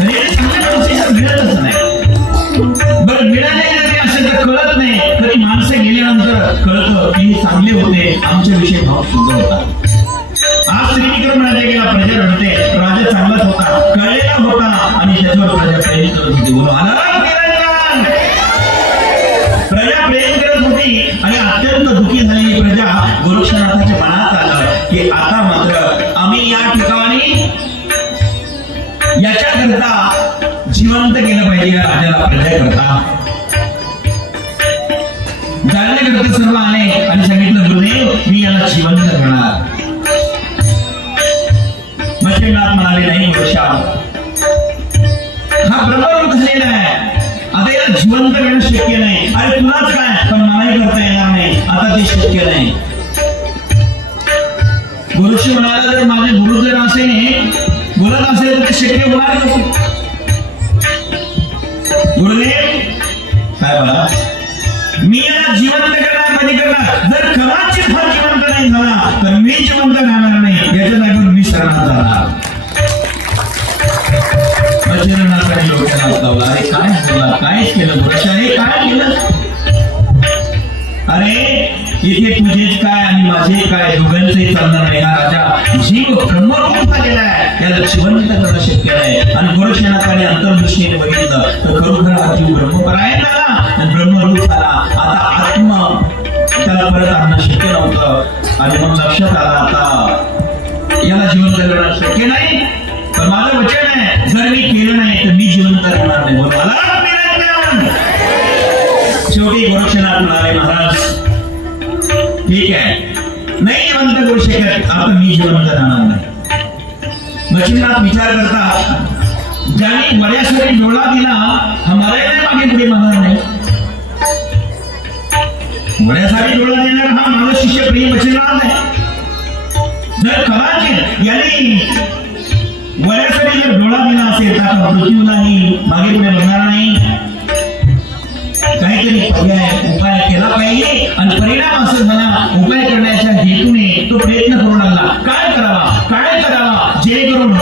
तरी चांगल्या माणसाला मिळतच नाही. बरं मिळाले असं तर कळत नाही, तरी माणसं गेल्यानंतर कळतं की हे चांगले होते, आमच्या विषयी भाव शुद्ध होता. आज त्रिविक्रम राजा गेला, प्रजा रडते, राजा चांगलाच होता, कळलेला होता आणि त्याच्यावर प्रजा प्रेम करत होती. बोलो प्रजा प्रेम करत होती आणि अत्यंत दुःखी झालेली प्रजा गोरक्षनाथाच्या मनात आलं की आता मात्र आम्ही या ठिकाणी याच्याकरता जिवंत केलं पाहिजे या राजाला, प्रजेकरता. जाण्याकरता सर्व आले आणि सांगितलं गुरुदेव मी याला जिवंत करणार. मच्छिंद्रनाथ म्हणाले नाही वर्षा, हा ब्रह्मरूप झालेला आहे, आता याला जिवंत करणं शक्य नाही. अरे तुलाच काय, पण मलाही करता येणार नाही, आता ते शक्य नाही. गुरुशी म्हणाला जर माझे गुरु जर असे बोलत असेल तर ते शक्य होणार नाही. गुरुदेव काय बोला, मी याला जिवंत करणार कधी करणार, जर कदाचित हा जिवंत नाही झाला तर मी जिवंत राहणार नाही, याच्या जागेवर मी शरणात जाणार. मच्छिंद्रनाथाने डोक्याला हात लावला. अरे काय झालं, काय केलं वर्षाने, काय केलं? अरे इथे तुझेच काय आणि माझे काय, दोघांचंही चालणार नाही. हा राजा जीव ब्रह्मरूप झालेला आहे, याला जिवंत करणं शक्य नाही. आणि गोरक्षनाथाने अंतर्दृष्टीने बघितलं तर खरोखर हा जीव ब्रह्मपरायण झाला आणि ब्रह्मरूप झाला. आता आत्मा त्याला परत आणणं शक्य नव्हतं आणि मग लक्षात आला आता याला जिवंत करणं शक्य नाही. पण माझं वचन आहे, जर मी केलं नाही तर मी जिवंत राहणार नाही. मला शेवटी गोरक्षनाथ म्हणाले महाराज ठीक आहे, नाही जिवंत करू शकत, आता मी जिवंत राहणार नाही. मच्छिंद्रनाथ विचार करता, ज्याने वड्यासाठी डोळा दिला हा मरायला मागे पुढे मागणार नाही. वड्यासाठी डोळा देणार हा माझा शिष्य प्रिय मच्छिंद्रनाथ आहे. जर कदाचित याने वड्यासाठी जर डोळा दिला असेल तर आता मृत्यूलाही मागे पुढे बघणार नाही. काहीतरी उपाय केला पाहिजे आणि परिणाम असं झाला, उपाय करण्याच्या हेतूने तो प्रयत्न करू लागला. काय करावा जेणेकरून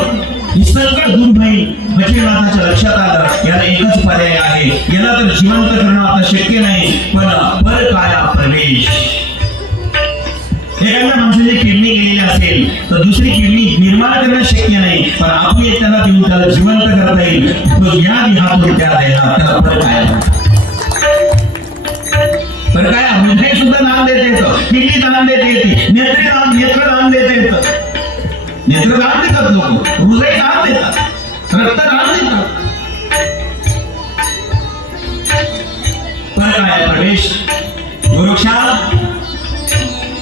ही संकट दूर होईल. मच्छिंद्रनाथाच्या लक्षात आलं याला एकच पर्याय आहे, याला तर जिवंत करणं आता शक्य नाही, पण परकाया प्रवेश. एखाद्या माणसाची किडनी गेलेली असेल तर दुसरी किडनी निर्माण करणं शक्य नाही, पण आपली त्याला देऊन त्याला जिवंत करता येईल. तो या देहातून त्या देहा त्याला परकाया, तर काय हृदय सुद्धा दान देता येतं, किडनी दान देता येते, नेत्रदान देता येतं. नेत्रदान देतात लोक, हृदय दान देतात, रक्तदान देतात. पण काय प्रवेश गोरक्षा,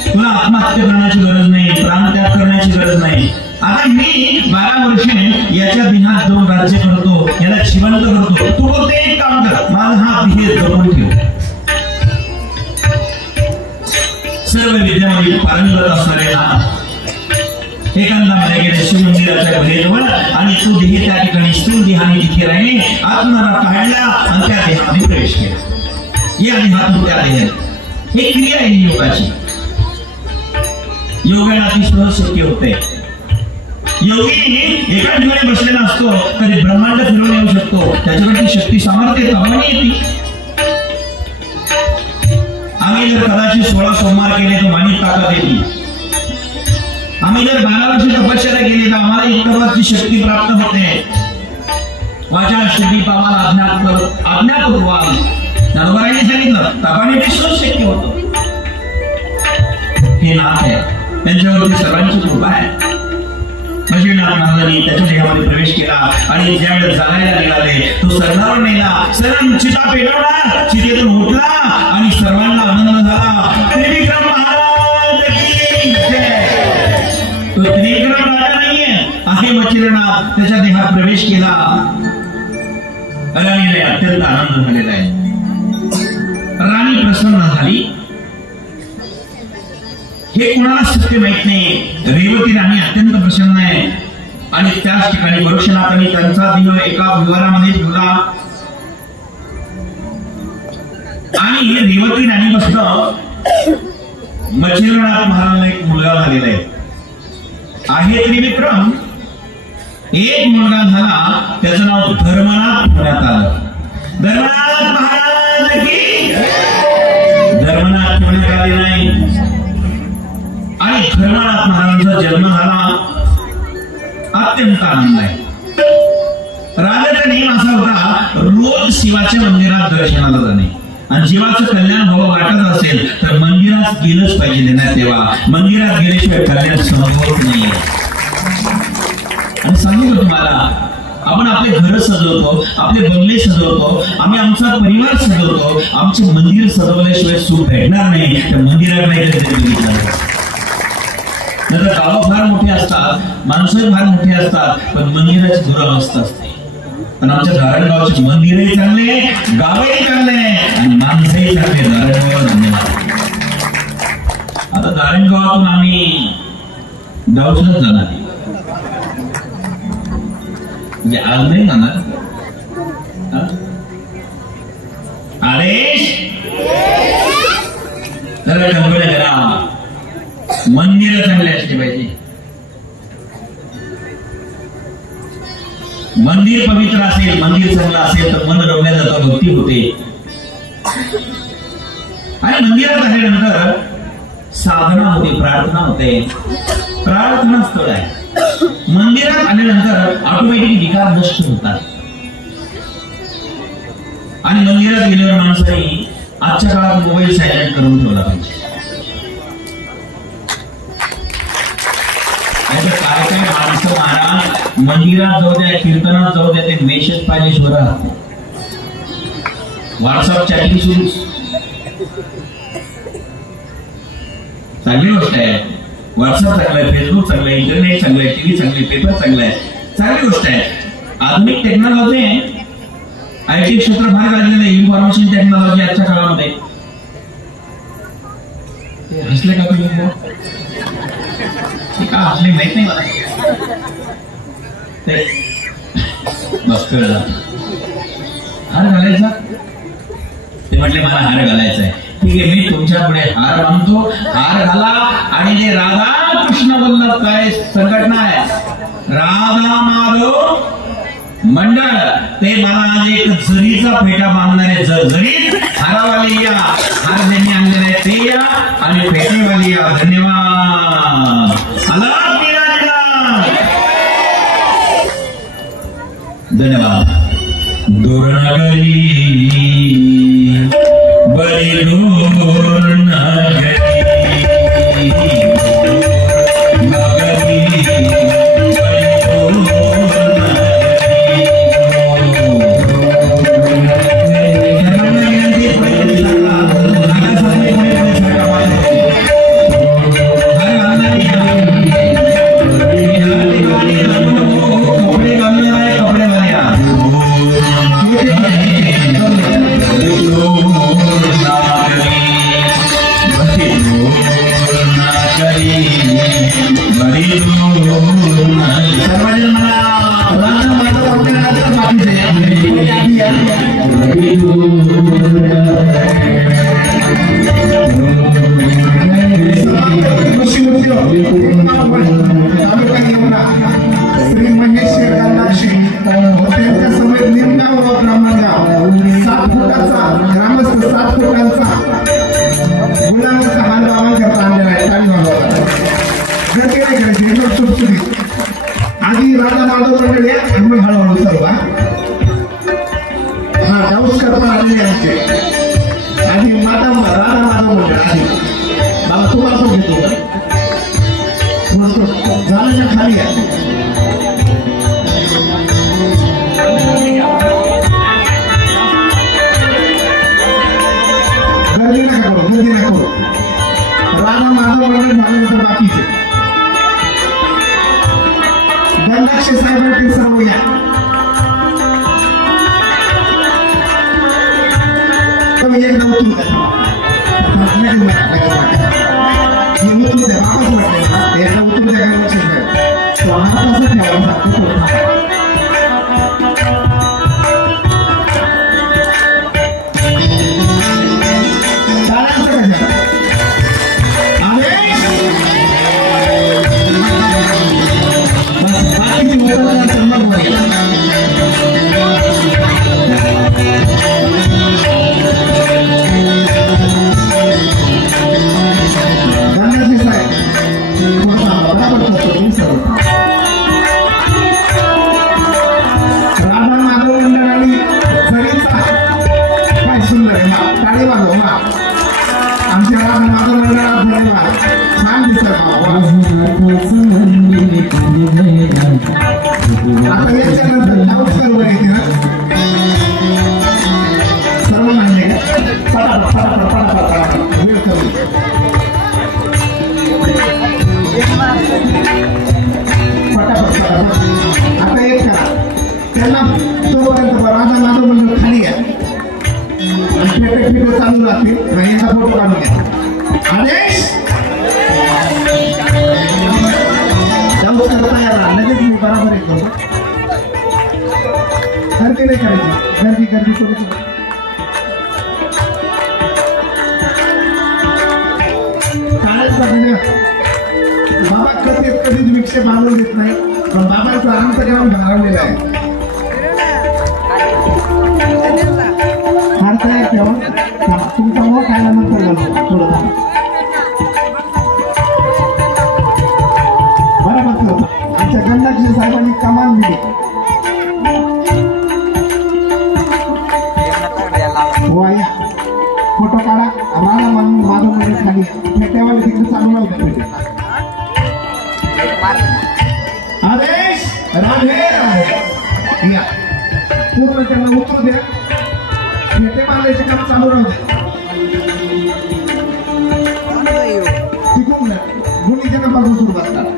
तुला आत्महत्या करण्याची गरज नाही, प्राणत्याग करण्याची गरज नाही. आता मी 12 वर्षे याच्या देहात जाऊन राज्य करतो, याला जिवंत करतो. तू फक्त एक काम कर, माझा हा देह जपून ठेव. सर्व विद्यामध्ये पारंगत असणारे एखादा मला गेले शिवमंदिराच्या घराजवळ आणि तो देह त्या ठिकाणी स्थूल देहाने तिथे राहिले, आत्माला काढला आणि त्या देहामध्ये प्रवेश केला. या देहातून त्या देहात एक क्रिया आहे योगाची. योगाला अति सहज शक्य होते. योगी एका ठिकाणी बसलेला असतो तरी ब्रह्मांड फिरून येऊ शकतो, त्याच्याकडे शक्ती सामर्थ्य तमाने येते. आम्ही जर कदाचित 16 सोमवार केले तर मानित ताकद येते. आम्ही जर 12 वर्ष तपश्चर्या केली तर आम्हाला इतकरची शक्ती प्राप्त होते. वाचा शुद्धी आम्हाला आज्ञापूर्वक नरवराने सांगितलं, तपाने ते सहज शक्य होतं. हे नाथ आहे, त्यांच्यावरती सर्वांची कृपा आहे. मच्छिंद्रनाथ महाराजांनी त्याच्या देहामध्ये प्रवेश केला आणि ज्यावेळेस जागायला निघाले तो सरणावर नेला. सर्व चिता पेटवला, चितेतून उठला आणि सर्वांना आनंद झाला. त्रिविक्रम महाराज की जय. तो त्रिविक्रम राजा नाहीये, आहे मच्छिंद्रनाथ. त्याच्या देहात प्रवेश केला. राणीला अत्यंत आनंद झालेला आहे. राणी प्रसन्न झाली. हे कोणाला सत्य माहित नाही. रेवती राणी अत्यंत प्रसन्न आहे आणि त्याच ठिकाणी गोरक्षनाथांनी त्यांचा देह एका विवारामध्ये ठेवला आणि रेवती राणी बसलं. मच्छिंद्रनाथ महाराजांना एक मुलगा झालेला आहे त्रिविक्रम. एक मुलगा झाला, त्याचं नाव धर्मनाथ ठेवण्यात आलं. धर्मनाथ महाराज की धर्मनाथ ठेवण्यात आले नाही. आणि धर्मनाथ महाराजांचा जन्म झाला. अत्यंत आनंद आहे. राजाचा नियम असा होता, रोज शिवाच्या मंदिरात दर्शनाला जाणे. आणि जीवाचं कल्याण व्हावं वाटत असेल तर मंदिरात गेलंच पाहिजे. देण्यात तेव्हा मंदिरात गेल्याशिवाय कल्याण संभवत नाही. आणि सांगितलं तुम्हाला, आपण आपले घर सजवतो, आपले बंगले सजवतो, आम्ही आमचा परिवार सजवतो. आमचे मंदिर सजवल्याशिवाय सुख भेटणार नाही. तर मंदिरात नाही तर गावं फार मोठी असतात, माणसं फार मोठी असतात, पण मंदिराची दुरावस्था असते. पण आमच्या धारणगावचे मंदिरही चांगले, गावही चांगले आणि माणसंही चांगले. धारणगाव धन्यवाद. आता धारणगावातून आम्ही गावच जाणार, म्हणजे आज नाही जाणार. आदेश जरा कंपनी करा. मंदिर चांगले असले पाहिजे. मंदिर पवित्र असेल, मंदिर चांगलं असेल तर मन रमल्या जातं, भक्ती होते. आणि मंदिरात आल्यानंतर साधना होते, प्रार्थना होते. प्रार्थना स्थळ आहे. मंदिरात आल्यानंतर ऑटोमॅटिक विकार नष्ट होतात. आणि मंदिरात गेल्यावर माणसाने आजच्या काळात मोबाईल सायलेंट करून ठेवला पाहिजे. काय माणसं महाराज मंदिरात जाऊ द्या, कीर्तनात जाऊ द्या, ते मेसेज पाहिजे स्वरात. व्हॉट्सअप चॅटिंग सुरू. चांगली गोष्ट आहे. व्हॉट्सअप चांगलं आहे, फेसबुक चांगलं आहे, इंटरनेट चांगलं आहे, टीव्ही चांगली, पेपर चांगला आहे, चांगली गोष्ट आहे. आधुनिक टेक्नॉलॉजी आहे. आयटी क्षेत्र फार गाजलेलं आहे. इन्फॉर्मेशन टेक्नॉलॉजी आजच्या काळामध्ये. हसले का तुम्ही? का हसले माहित नाही मला. बस कळलं. हार घालायचा, ते म्हटले मला हार घालायचा आहे. ठीक आहे, मी तुमच्या पुढे हार बांधतो, हार घाला. आणि जे राधा कृष्ण वल्लभ काय संघटना आहे, राधा माधव मंडळ, ते मला आज एक जरीचा फेटा बांधणारे, जरीत हारावाली या, हार ज्यांनी आणलेला आहे ते या, आणि फेटेवाली या. धन्यवाद. धन्यवाद. दोरणागरी बरी दोरणागरी आधी राधा माधव मंडळ या हळूहळू सर्व नमस्कार पण आलेले आमचे. आधी राधा माधव मंडळ आधी बाबा तुम्हाला पण घेतो झालं खाली आहे. गर्दी नका करू. राधा माधव मंडळ झाल्यानंतर बाकीचे दंडाक्षे साहेब ते सर्व या. तुम्ही एकदा उतरू द्या, वापस वाटते एकदा उतरू द्या. हाताचं ठेवा. Gracias. आता याच्यानंतर डाऊट सर्व येते ना सर्व मान्य का पटापट वेळ कमी पटापट आता एक करा त्यांना तोपर्यंत राजा माधव मंडळ खाली घ्या आणि फेटे चालू राहतील यांचा फोटो काढून घ्या आदेश डाऊट करता याला लगेच मी बरोबर एक करतो गर्दी नाही करायची गर्दी करू बाबा कधीच विक्षेप आणून देत नाही पण बाबांचं आमचं जेवण भारावलेलं आहे फारसा एक जेवण तुमचा मग खायला नंतर घालतो थोडं बरोबर आमच्या गंधाक्षी साहेबांनी कमान दिली या फोटो काढा राणा माधव मध्ये खाली फेट्यावाले तिकडे चालू नव्हते आदेश राधे या पूर्ण त्यांना उत्तर द्या फेटे मारल्याचे काम चालू राहते तिकडून गुन्हेच्या कामापासून सुरुवात करा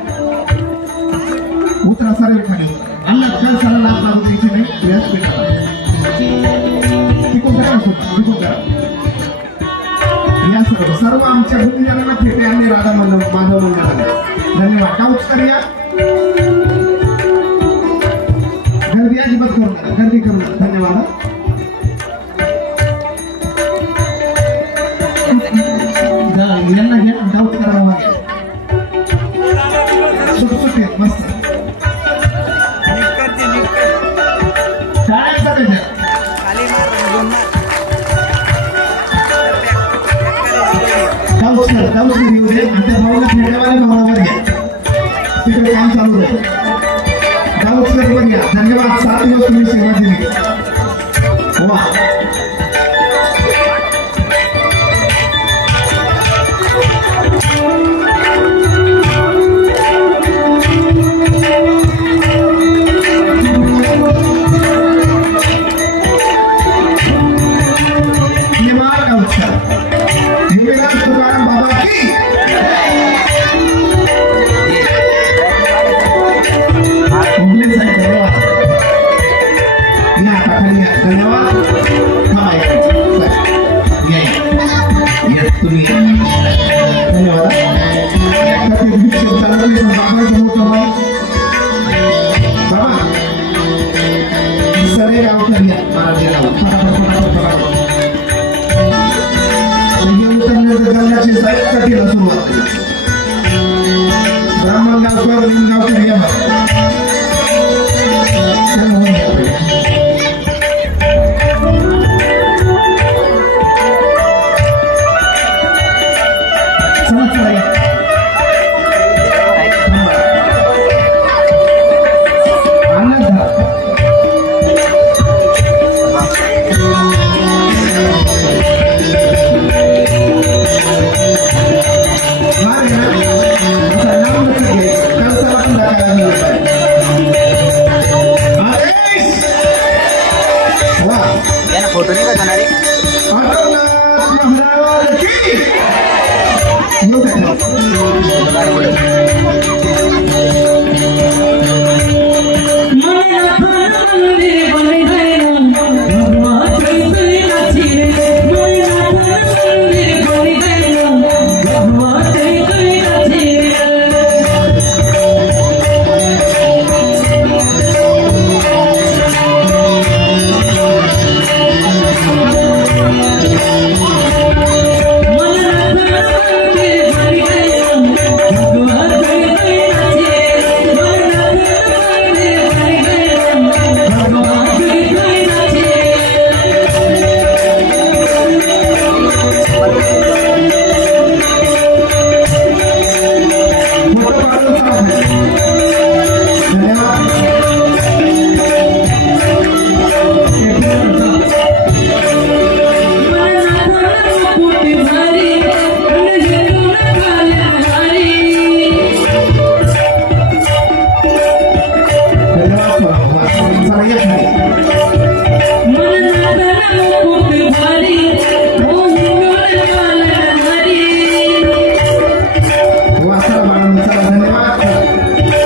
उतरा सारे खाली अन्ना खेळ सारा लाभ लागू द्यायचे नाही व्यासपीठाला तिकडून करा तिकडून करा या सर्व आमच्या गुन्हेगारांना फेटे आणि राधा माधव मंडळाला धन्यवाद काउच करूया गर्दी अजिबात करू नका गर्दी करू नका धन्यवाद यांना घ्या डाऊट करावा सुटसुटीत मस्त काय करायचं येऊ दे आणि त्या भावाला फेड्यावाल्या भावावर घ्या तिकडे काम चालू आहे गावकर घ्या धन्यवाद 7 दिवस तुम्ही सेवा दिली वा ब्राह्मण गावकर लिंगावकर या फोटो नहीं का रे Go आता या खाली वासरा बाळांनो चला धन्यवाद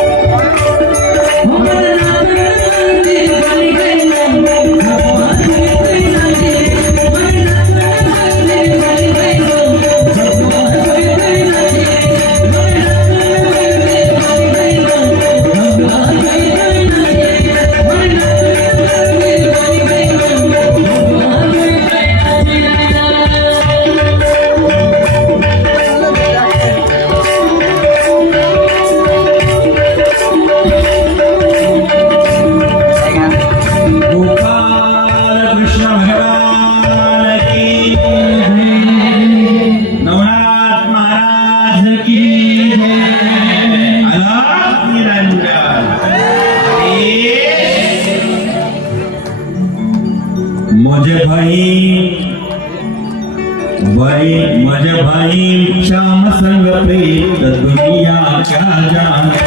मुझे भाई श्याम संग प्रीत दुनिया क्या जाने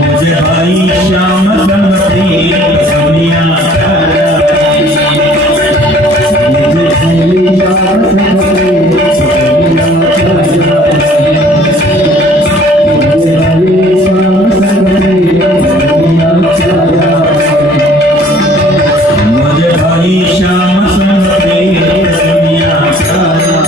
मुझे भाई श्याम संग प्रीत दुनिया क्या जाने मुझे भाई श्याम संग प्रीत दुनिया क्या जाने मुझे भाई श्याम संग प्रीत दुनिया क्या जाने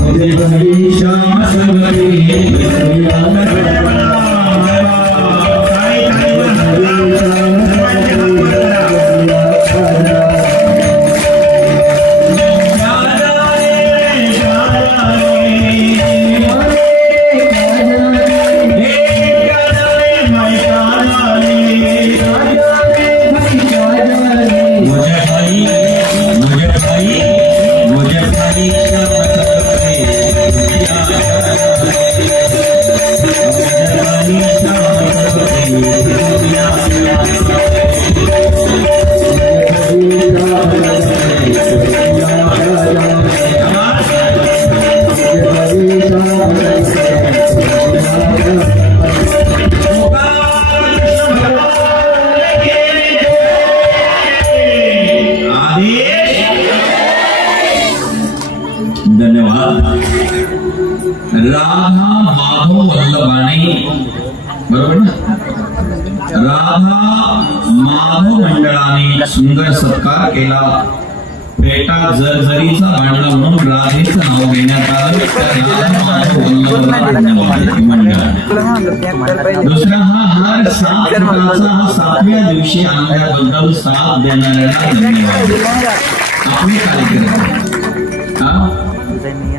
मुझे भाई श्याम संग प्रीत राधा माधव वल्लभाने बरोबर ना राधा माधव मंडळाने सुंदर सत्कार केला पेटा जरजरीचा बांधला म्हणून राधेचं नाव घेण्यात आलं राधा माधव वल्लभ मंडळ दुसरा हा हार 7 फुटाचा हा 7व्या दिवशी आणल्याबद्दल साथ देणाऱ्यांना धन्यवाद आपले कार्यक्रम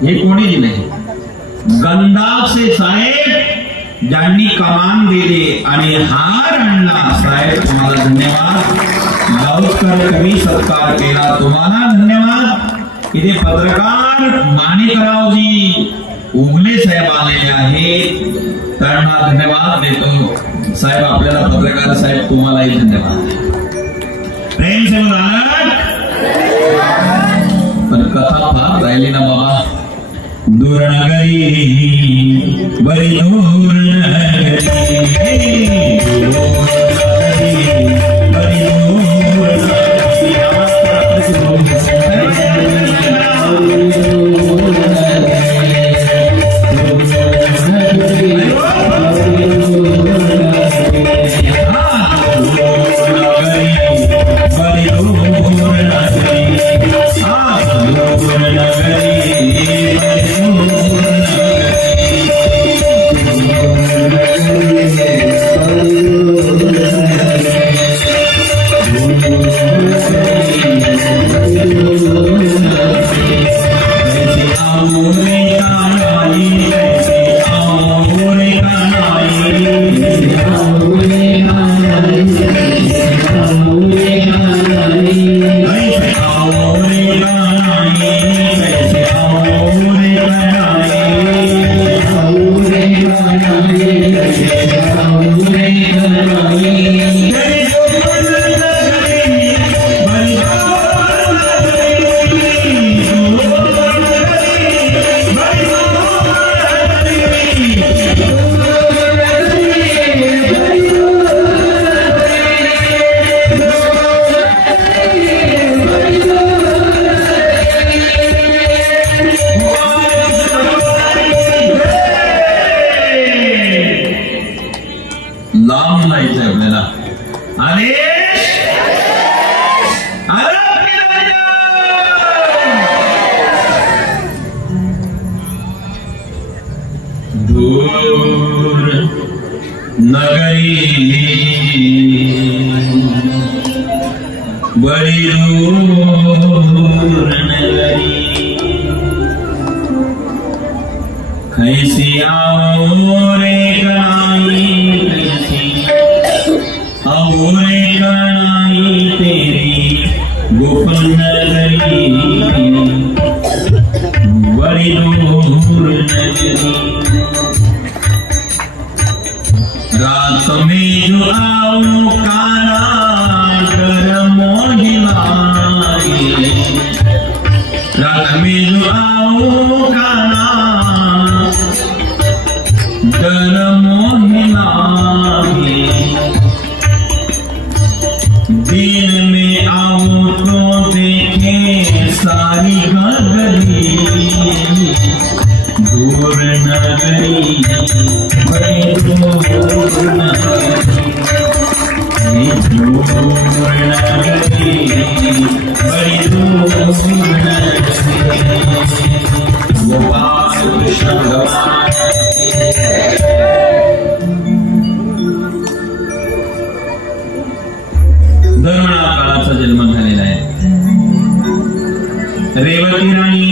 हे कोणी नाही गंधा से साहेब ज्यांनी कमान दिली आणि हार आणला साहेब तुम्हाला धन्यवाद गावस्कर कवी सत्कार केला तुम्हाला धन्यवाद इथे पत्रकार माणिकरावजी उगले साहेब आलेले आहेत त्यांना धन्यवाद देतो साहेब आपल्याला पत्रकार साहेब तुम्हालाही धन्यवाद प्रेम से पण कथा फार राहिली ना बाबा दूर नगरी बड़ी दूर नगरी बड़ी दूर नगरी बड़ी दूर नगरी कैसी आओ रे कनाई कैसी आओ रे कनाई तेरी गोपन नगरी बड़ी दूर नगरी रात में जो आओ काना कर मोहिलाई रात में जो आओ काना कर मोहिलाई दिन में आओ तो देखे सारी गली दूर नगरी बड़ी दूर नगरी बड़ी दूर गोपाल कृष्ण भगवान दरम्यान काळाचा जन्म झालेला आहे. रेवती राणी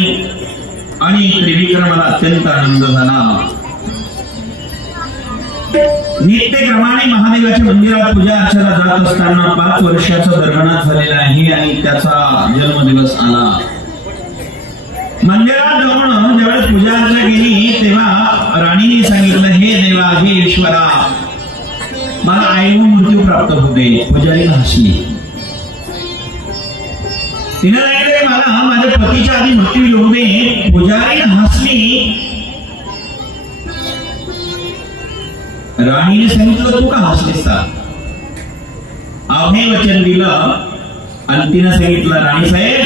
आणि त्रिविक्रमाला अत्यंत आनंद झाला. नित्यक्रमाने महादेवाच्या मंदिरात पूजा अर्चना जात असताना 5 वर्षाचा दरम्यान झालेला आहे आणि त्याचा जन्मदिवस आला. मंदिरात जाऊन ज्यावेळेस पूजा अर्चना केली तेव्हा राणीने सांगितलं, हे देवा, हे ईश्वरा, मला आईहून मृत्यू प्राप्त होते. पुजारी हसली. तिने सांगितले, मला माझ्या पतीच्या आधी मृत्यू येऊ दे. पुजारी हसली. राणीने सांगितलं, तू का हसलीस? अभय वचन दिलं आणि तिने सांगितलं, राणी साहेब,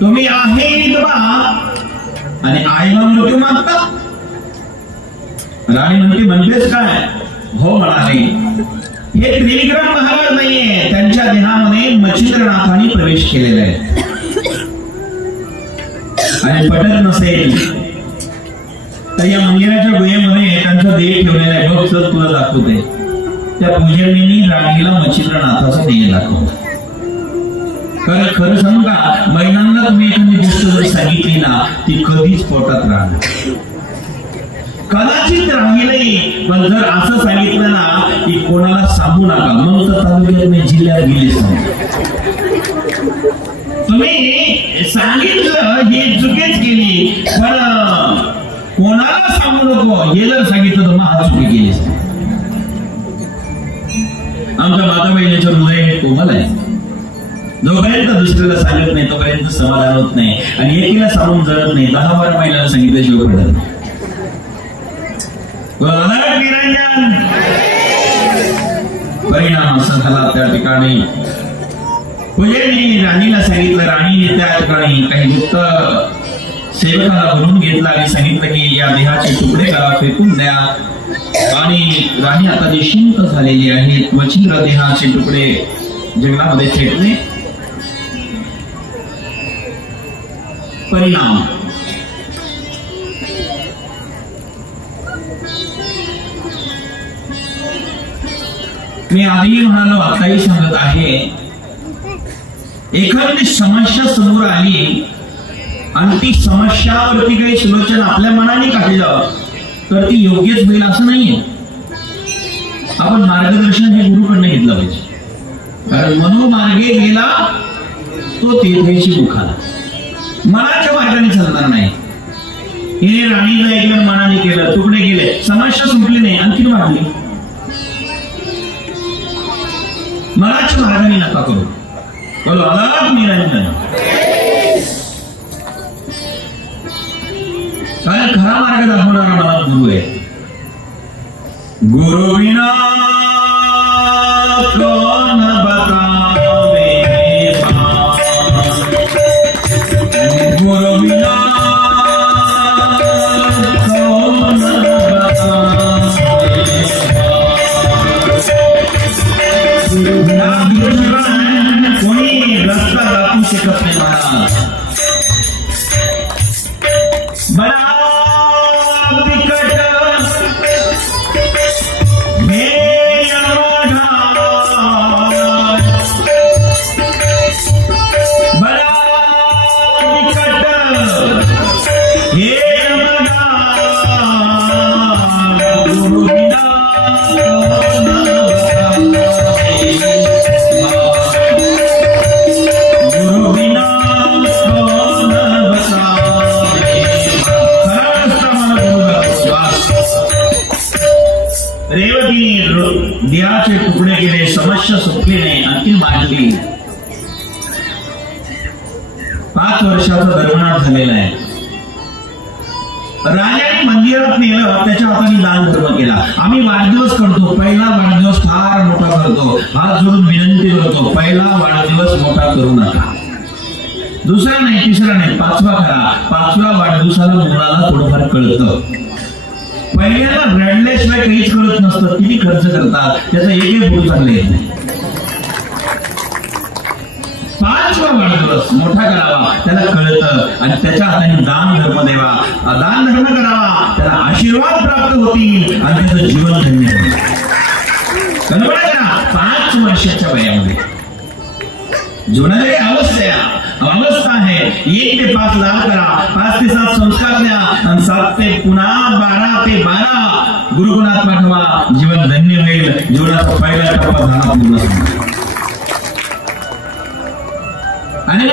तुम्ही आहे विधवा आणि आईला मृत्यू मागता? राणी म्हणते, म्हणतेस काय? हो म्हणाले. हे त्रिविक्रम महाराज नाहीये, त्यांच्या देहामध्ये मच्छिंद्रनाथांनी प्रवेश केलेला आहे. आणि पटत नसेल तर या मंदिराच्या गुहेमध्ये त्यांचा देह ठेवलेला आहे. बघ सर, तुला दाखवते. त्या पुजारीने राणीला मच्छिंद्रनाथाचा देह दाखवला. कारण खरं सांगू का, महिलांना तुम्ही एखादी गोष्ट जर सांगितली ना, ती कधीच पोटात राहणार. कदाचित राहिली, पण जर असं सांगितलं ना की कोणाला सांगू नका, मग तर तालुक्यात नाही, जिल्ह्यात गेली. तुम्ही सांगितलं ही चुकीच केली, पण कोणाला सांगू नको हे जर सांगितलं तर मग चुकी केली. आमच्या माता बहिणीचं हृदय कोमल आहे. जोपर्यंत दुसऱ्याला सांगत नाही तोपर्यंत समाधान होत नाही. आणि एकीला सांगून जळत नाही. 10-12 महिन्याला सांगितल्याशिवाय पडत नाही. परिणाम असा झाला. त्या ठिकाणी पुजारीने राणीला सांगितलं. राणीने त्या ठिकाणी काही गुप्त सेवकाला बोलून घेतला आणि सांगितलं की या देहाचे तुकडे त्याला फेकून द्या. आणि राणी आता निश्चिंत झालेली आहे. मच्छिंद्र देहाचे तुकडे जंगलामध्ये फेकले. परिणाम मी आधी म्हणालो, आताही सांगत आहे, एखादी समस्या समोर आली आणि ती समस्यावरती काही सुलोचन आपल्या मनाने काढलं तर ती योग्यच होईल असं नाहीये. आपण मार्गदर्शन हे गुरुकडनं घेतलं पाहिजे. कारण मनोमार्गे गेला तो तेथेची मुखाला. मनाच्या मार्गाने चालणार नाही. हिने राणीला ऐकलं, मनाने केलं, तुकडे गेले, समस्या संपली नाही, आणखी वाढली. मनाच्या मार्गाने नका करू. बोलो अलग निरंजन. कारण खरा मार्ग दाखवणारा मला गुरु आहे. गुरु विना कौन बतावे, गुरु विना कौन बतावे, कोणी रस्ता दाखवू शकत नाही. बड़ा बिकट दियाचे तुकडे केले, समस्या सुटली नाही, आणखी मांडली. 5 वर्षाचा धर्मनाथ झालेला आहे. राजाने मंदिरात नेलं, त्याच्या हाताने दान धर्म केला. आम्ही वाढदिवस करतो, पहिला वाढदिवस फार मोठा करतो, हात जोडून विनंती करतो, पहिला वाढदिवस मोठा करू नका. दुसरा नाही, तिसरा नाही, 5वा करा. 5व्या वाढदिवसाला मुलाला थोडंफार कळतं. पहिल्याला रडल्याशिवाय काहीच कळत नसतं, किती खर्च करतात, त्याचा एकही बोल चांगले येत नाही. 5वा वाढदिवस मोठा करावा, त्याला कळतं, आणि त्याच्या हाताने दान धर्म द्यावा, दान धर्म करावा, त्याला आशीर्वाद प्राप्त होतील आणि त्याचं जीवन धन्य होईल. कल्पना करा, 5 वर्षाच्या वयामध्ये जीवनाची अवस्था आहे. 1 ते 5 लाख करा, 5 ते 7 संस्कार द्या, आणि 7 ते पुन्हा 12 ते 12 गुरुकुलात पाठवा, जीवन धन्य होईल. जीवनाचा पहिला टप्पा झाला पूर्ण. आणि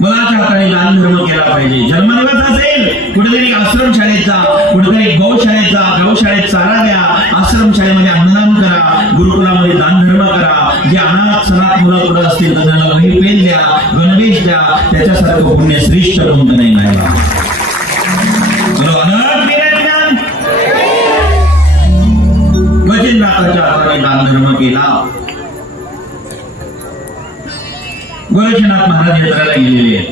मुलाच्या हाताने दान धर्म केला पाहिजे. जन्मदिवस असेल, कुठेतरी आश्रमशाळेचा, कुठेतरी गौशाळेत चारा द्या, आश्रमशाळेमध्ये अन्नदान करा, गुरुकुलामध्ये दान धर्म करा. जे अनाथ सनाथ मुलं पुढे असतील त्यांना वही पेन द्या, गणवेश द्या, त्याच्यासारखं पुण्य श्रेष्ठ कोणतं नाही गायला. वचनदाताच्या हाताने दान धर्म केला. गोरक्षनाथ महाराज यात्रेला गेलेले आहेत.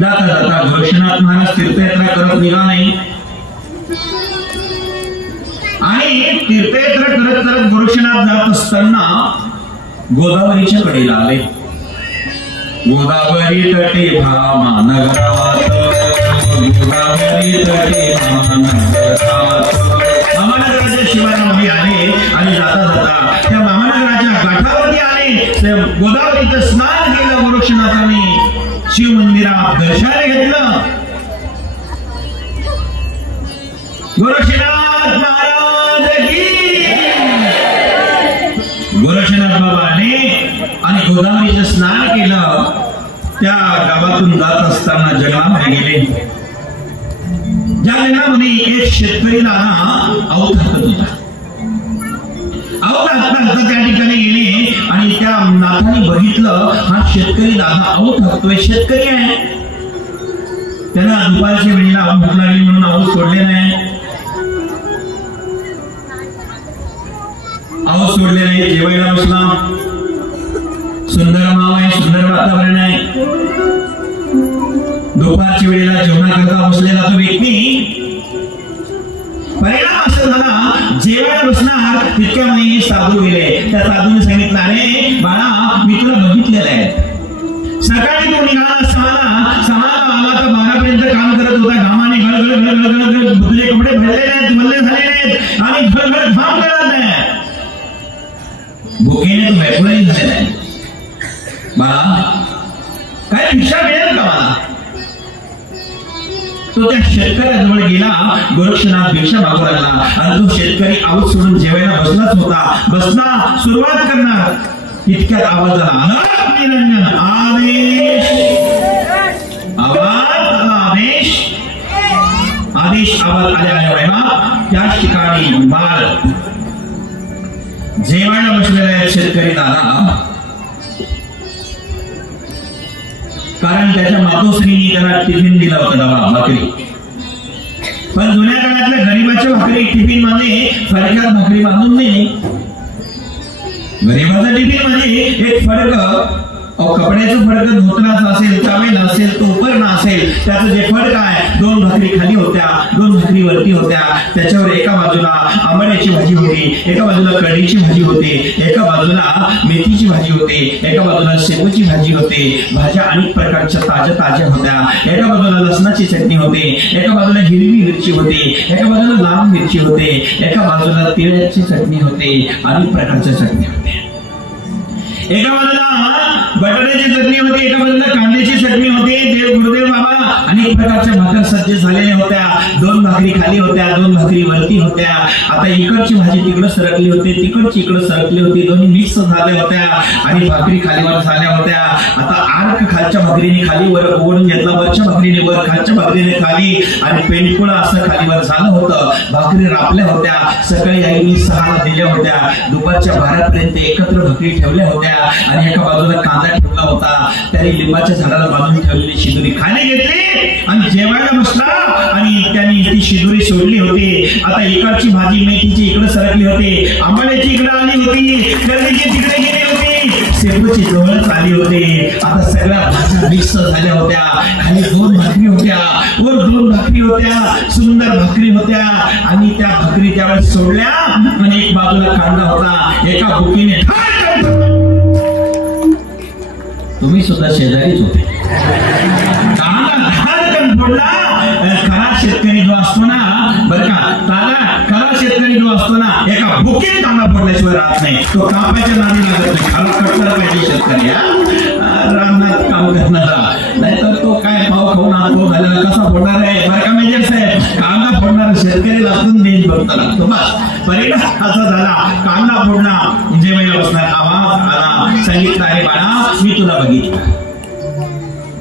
जाता जाता गोरक्षनाथ महाराज तीर्थयात्रा करत निघाले, आणि तीर्थयात्रा करत करत गोरक्षनाथ जात असताना गोदावरीच्या कडेला आले. गोदावरी तटे भामा नगरात, गोदावरी तटे भामा नगरात. मामानगराच्या शिवारामध्ये आले, आणि जाता जाता त्या मामानगराच्या गाठावरती आले. गोदावरीचं स्नान केलं गोरक्षनाथांनी, शिव मंदिरात दर्शन घेतलं. गोरक्षनाथ महाराज की गोरक्षनाथ बाबाने आणि गोदावरीचं स्नान केलं. त्या गावातून जात असताना जंगलामध्ये गेले. ज्या जंगलामध्ये एक शेतकरी दादा औत हाकत होता. औत हाकत त्या ठिकाणी गेले, आणि त्या नाथाने बघितलं, हा शेतकरी दादा औत हाकतोय, शेतकरी आहे. त्याला दुपारच्या वेळेला भूक लागली म्हणून औत सोडले नाही. औत सोडले नाही, जेवायला बसला. सुंदर माव आहे, सुंदर वातावरण आहे. दुपारच्या वेळेला जेवणाकरता बसलेला तो व्यक्ती, परिणाम असं झाला, जेवायला बसणार तितक्यामध्ये साधू गेले. त्या साधूने सांगितलं, अरे बाळा, मी तुला बघितलेलं आहे. सकाळी तो निघाला 6ला आला तर 12 पर्यंत काम करत होता. घामाने गळगळ तुझे कपडे भरलेले आहेत, वल्ले झालेले आहेत, आणि गळगळ घाम करत आहे. भुकेने तो व्याकुळ झालेला आहे. बाळा, काय भिक्षा मिळेल का मला? तो त्या शेतकऱ्याजवळ गेला. गोरक्षनाथ भिक्षा मागू लागला, आणि तो शेतकरी आऊत सोडून जेवायला बसलाच होता. बसला, सुरुवात करणार, इतक्यात आवाज आला, अनंत निरंजन आदेश. आवाज आल्यामुळे त्याच ठिकाणी बाळ जेवायला बसलेला आहे शेतकरी दादा. कारण त्याच्या मातोश्रीने त्याला टिफिन दिला होता, डबा भाकरी. पण जुन्या काळातल्या गरीबाच्या भाकरी टिफिन मध्ये फडक्यात भाकरी बांधून नाही. गरीबाचा टिफिन मध्ये एक फडक, कपड्याचं फडक धोतराचं असेल, चावेल असेल, टोपरण असेल, त्याचं जे फडक आहे, 2 भाकरी खाली होत्या, 2 भाकरी वरती होत्या. त्याच्यावर एका बाजूला आंबाड्याची भाजी होती, एका बाजूला कढीची भाजी होती, एका बाजूला मेथीची भाजी होती, एका बाजूला शेपूची भाजी होती. भाज्या अनेक प्रकारच्या ताज्या होत्या. एका बाजूला लसणाची चटणी होती, एका बाजूला हिरवी मिरची होती, एका बाजूला लाल मिरची होती, एका बाजूला तिळाची चटणी होती, अनेक प्रकारच्या चटणी होत्या. एका बाजूला बटाट्याची चटणी होती, एका बाजूला कांद्याची चटणी होती. देव गुरुदेव बाबा अनेक प्रकारच्या भाकर सज्ज झालेल्या होत्या. 2 भाकरी खाली होत्या, 2 भाकरी वरती होत्या. आता इकडची भाजी तिकडे सरकली होती, तिकडची इकडे सरकली होती, दोन्ही मिक्स झाल्या होत्या आणि भाकरी खालीवर झाल्या होत्या. आता आर्क खालच्या भाकरीने खाली वर ओढून घेतला, वरच्या भाकरीने वर, खालच्या भाकरीने खाली आणि पेंडकुळा असं खालीवर झालं होतं. भाकरी रापल्या होत्या. सकाळी आईने 6ला दिल्या होत्या, दुपारच्या 12 पर्यंत एकत्र भाकरी ठेवल्या होत्या आणि एका बाजूला कांदा ठेवला होता. त्याने लिंबाच्या झाडाला बांधून ठेवलेली शिदोरी खाली घेतली आणि जेवायला बसला आणि त्यांनी ती शिदोरी सोडली होती. आता इकडची भाजी मेथीची इकडे सरकली होती, आंबाड्याची इकडे आली होती, गर्दीची तिकडे गेली होती, शेपूची जवळच आली होती. आता सगळ्या भाज्या मिक्स झाल्या होत्या. खाली 2 भाकरी होत्या, वर 2 भाकरी होत्या, सुंदर भाकरी होत्या आणि त्या भाकरी त्यावेळेस सोडल्या आणि एक बाजूला कांदा होता. एका बुकीने तुम्ही सुद्धा शेजारीच होते. कांदा धाडकन फोडला. खरा शेतकरी जो असतो ना, बरं का, खरा शेतकरी जो असतो ना, एका भुकीने कांदा फोडल्याशिवाय राहत नाही. तो कापायच्या नादी लागत नाही. खरा कट्टर पाहिजे शेतकरी, रानात काम करणारा. नाहीतर तो काय भाव खाऊन आतो झालेला कसा फोडणार आहे. बरं का मेजर साहेब, कांदा फोडणारा शेतकरी लागून देश बघता लागतो. बस परिणाम असा झाला. कांदा फोडला, जेवायला बसणार, आवाज आला, सांगितलं आहे बाळा मी तुला बघितलं,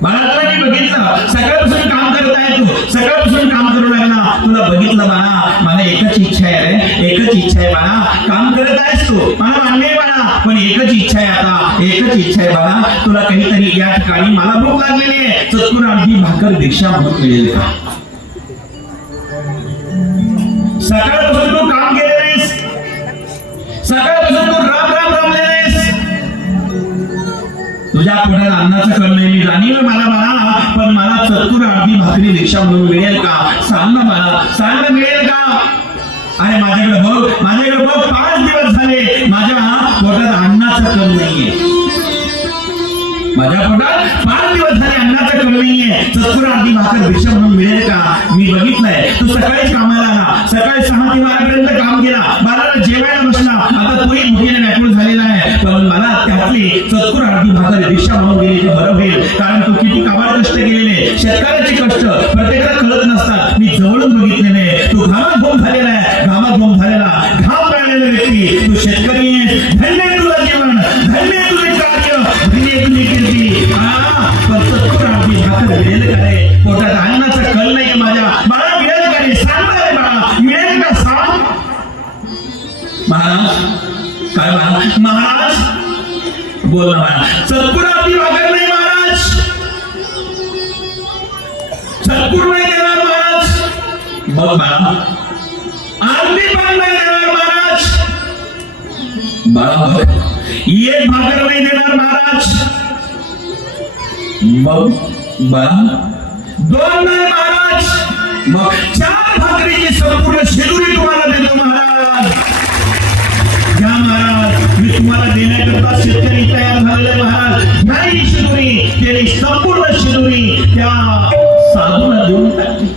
बाळा तुला मी बघितलं, सकाळपासून काम करत आहे तू, सकाळपासून काम करू लागला, तुला बघितलं बाळा. मला एकच इच्छा आहे रे, एकच इच्छा आहे बाळा. काम करत आहेस तू, मला मान्य आहे बाळा, पण एकच इच्छा आहे, आता एकच इच्छा आहे बाळा, तुला काहीतरी या ठिकाणी मला भूक लागलेली आहे, चतुर अर्धी भाकर दीक्षा म्हणून मिळेल का? सकाळपासून तू काम केले नाहीस, सकाळपासून तू राम राम रामले नाहीस, तुझ्या पोटात अन्नाचं कळ नाही, मी जाणीव मला बाळा, पण मला चतुर अर्धी भाकरी दीक्षा म्हणून मिळेल का? सांग ना बाळा, सांग ना मिळेल का? अरे माझ्याकडे बघ 5 दिवस झाले माझ्या पोटात अन्नाचं कळ नाहीये, माझ्या पोटात 5 दिवस झाले अन्नाचं कळ नाहीये, चतुर अर्धी भाकर दीक्षा म्हणून मिळेल का? मी बघितलंय तू सकाळीच कामाला आला, सकाळी 6 ते 12 पर्यंत काम केला, बाळाला जेवायला बसला, आता तोही भुकेने व्याकुळ झालेला आहे, पण मला त्यातली चतुर अर्धी भाकर दीक्षा म्हणून गेली तर बरं होईल, कारण तू किती काबाड कष्ट केलेले, शेतकऱ्याचे कष्ट प्रत्येकाला कळत नसतात, मी जवळून बघितलेले, तू घामात घोम झालेला आहे, घामात घोम झालेला, घाम पाळलेला व्यक्ती, तू शेतकरी आहेस, धन्य तुझं जीवन, धन्य तुझे कार्य, धन्य तुझी कीर्ती, पण चतुर अर्धी भाकर मिळेल का रे? पोटात अन्नाचं कल नाही माझ्या बाळा, मिळेल का रे? सांग रे बाळा, मिळेल का? सांग महाराज. काय महाराज? महाराज बोल ना महाराज. चतुर अर्धी भाकर नाही महाराज, चतुर नाही देणार महाराज. बघ बाळा, अर्धी पण नाही देणार महाराज. बाळा बघ, एक भाकर नाही देणार महाराज. मग बाळा 2 नाही महाराज, मग 4 भाकरीची संपूर्ण शेदुरी तुम्हाला देतो महाराज. घ्या महाराज, मी तुम्हाला देण्याकरता शेतकरी तयार झालेले महाराज. नाही शेदुरी, त्याने संपूर्ण शेदुरी त्या साधूला देऊन टाकली.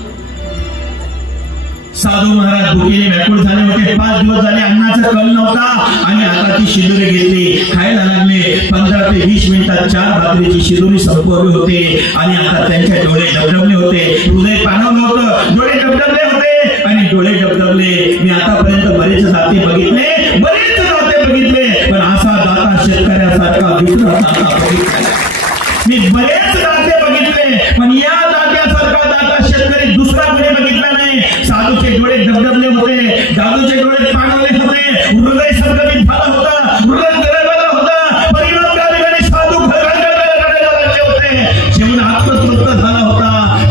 साधू महाराज भुकेने व्याकुळ झाले होते, 5 दिवस झाले अन्नाचा कल नव्हता आणि आता ती शिदोरी घेतली, खायला लागले. 15 ते 20 मिनिटात 4 भाकरीची शिदोरी संपवली होते आणि आता त्यांचे डोळे डबडबले होते, हृदय पाणवलं होतं, डोळे डबडबले होते आणि डोळे डबडबले. मी आतापर्यंत बरेच दाते बघितले, पण असा दाता शेतकऱ्यासारखा दुसरा दाता बघितला. मी बरेच दाते बघितले, पण या दात्यासारखा दाता शेतकरी दुसरा कोणी बघितला नाही. साधूचे डोळे डबडबले होते, दादूचे डोळे पाणवले होते, हृदय संक्रमित झालं होतं, हृदय गरजलं होतं, परिणामकारक साधू घरघराला लागले होते, जीवन आत्मतृप्त झाला होता.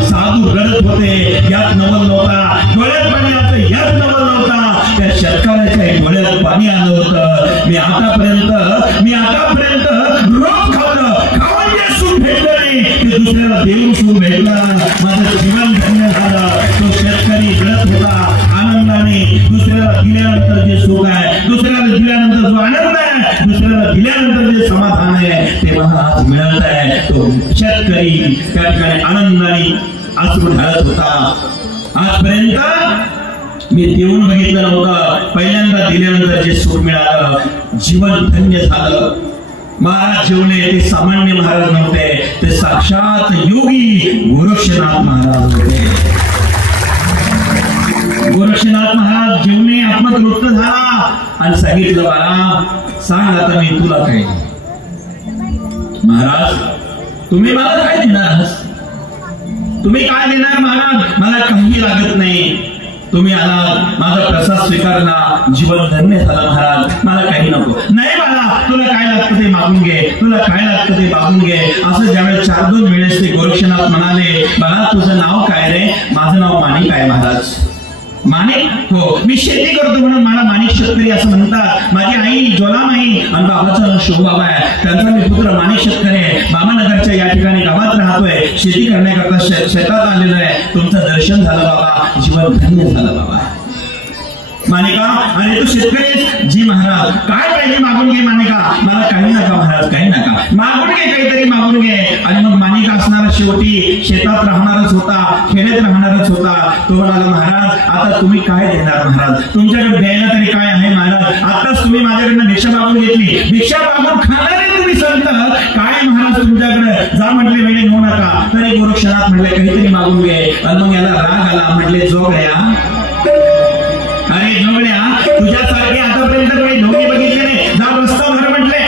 साधू रडत होते, यात नवल नव्हता, डोळ्यात पाणी आलं, यात नवल नव्हता. त्या शेतकऱ्याच्या डोळ्यात पाणी आलं होतं. मी आतापर्यंत रोग खावलं, खावायला सुख भेटलं नाही, ते दुसऱ्याला देऊन सुख भेटलं, माझं जीवन धन्य झालं. तो शेतकरी रडत होता आनंदाने, दुसऱ्याला दिल्यानंतर जे सुख आहे, दुसऱ्याला दिल्यानंतर जो आनंद आहे, दुसऱ्याला दिल्यानंतर जे समाधान आहे, ते मला आज मिळत आहे. तो शेतकरी त्या ठिकाणी आनंदाने अश्रू ढाळत होता. आजपर्यंत मी देऊन बघितलं नव्हतं, पहिल्यांदा दिल्यानंतर जे सुख मिळालं, जीवन धन्य झालं. महाराज जेवले ते सामान्य महाराज नव्हते, ते साक्षात योगी गोरक्षनाथ महाराज होते. गोरक्षनाथ महाराज जेवणे आत्मतृप्त झाला आणि सांगितलं, बाळा सांग आता मी तुला काय. महाराज तुम्ही मला काय देणार? तुम्ही काय देणार महाराज? मला काही लागत नाही. तुम्ही आलात, माझा प्रसाद स्वीकारला, जीवन धन्य झालं महाराज, मला काही नको. नाही बाळा, तुला काय लागतं ते मागून घे, तुला काय लागतं ते मागून घे. असं ज्यावेळेस 4-2 वेळेस ते गोरक्षनाथ म्हणाले, बाळा तुझं नाव काय रे? माझं नाव माणिक आहे महाराज. माणिक? हो, मी शेती करतो म्हणून मला माणिक शेतकरी असं म्हणतात. माझी आई ज्वालामाई आणि बाबाचा शिवबाबा आहे, त्यांचा मी पुत्र माणिक शेतकरी आहे. बाबानगरच्या या ठिकाणी गावात राहतोय, शेती करण्याकरता शेतात आलेलो आहे. तुमचं दर्शन झालं बाबा, जीवन धन्य झालं बाबा. माणिका, आणि तू शेतकरी? जी महाराज. काय पाहिजे मागून घे माणिका. मला काही नका महाराज, काही नका. मागून घे, काहीतरी मागून घे. आणि मग माणिका असणारा शेवटी शेतात राहणारच होता, खेड्यात राहणारच होता. तो म्हणाला, महाराज आता तुम्ही काय देणार महाराज? तुमच्याकडे द्यायला तरी काय आहे महाराज? आताच तुम्ही माझ्याकडनं भिक्षा मागून घेतली, भिक्षा मागून खाणारे तुम्ही संत काय महाराज तुमच्याकडे? जा म्हटले, वेळे घेऊ नका. तरी गोरक्षनाथ म्हटले, काहीतरी मागून घे. आणि मग याला राग आला. म्हटले, जोगड्या, अरे जोगड्या, तुझ्यासारखे आतापर्यंत कोणी ढोंगी बघितले नाही, जा रस्ता भर म्हटले.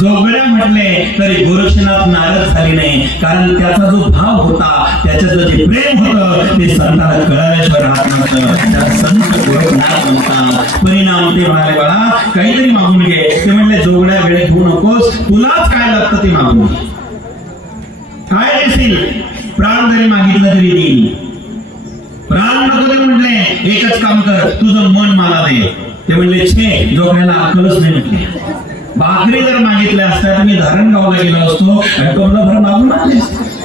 जोगड्या म्हटले तरी गोरक्षनाथ नाराज झाले नाही, कारण त्याचा जो भाव होता, त्याच्याचं जे प्रेम होतं ते संतांना कळाल्याशिवाय राहत नव्हतं. त्याला संत गोरक्षनाथ म्हणतात. परिणाम ते म्हणाले, बाळा काहीतरी मागून घे. ते म्हणले, जोगड्या वेळेत घेऊ नकोस, तुलाच काय लागतं ते मागून घे. काय देशील? प्राण जरी मागितलं तरी देईल. प्राण नको ते म्हटले, एकच काम कर, तुझं मन मला दे. ते म्हणले, छे, जोगड्याला अक्कलच नाही म्हटले. भाकरी जर मागितल्या असत्या तर मी धारणगावला गेलो असतो आणि टोपलाभर मागून आणले असते.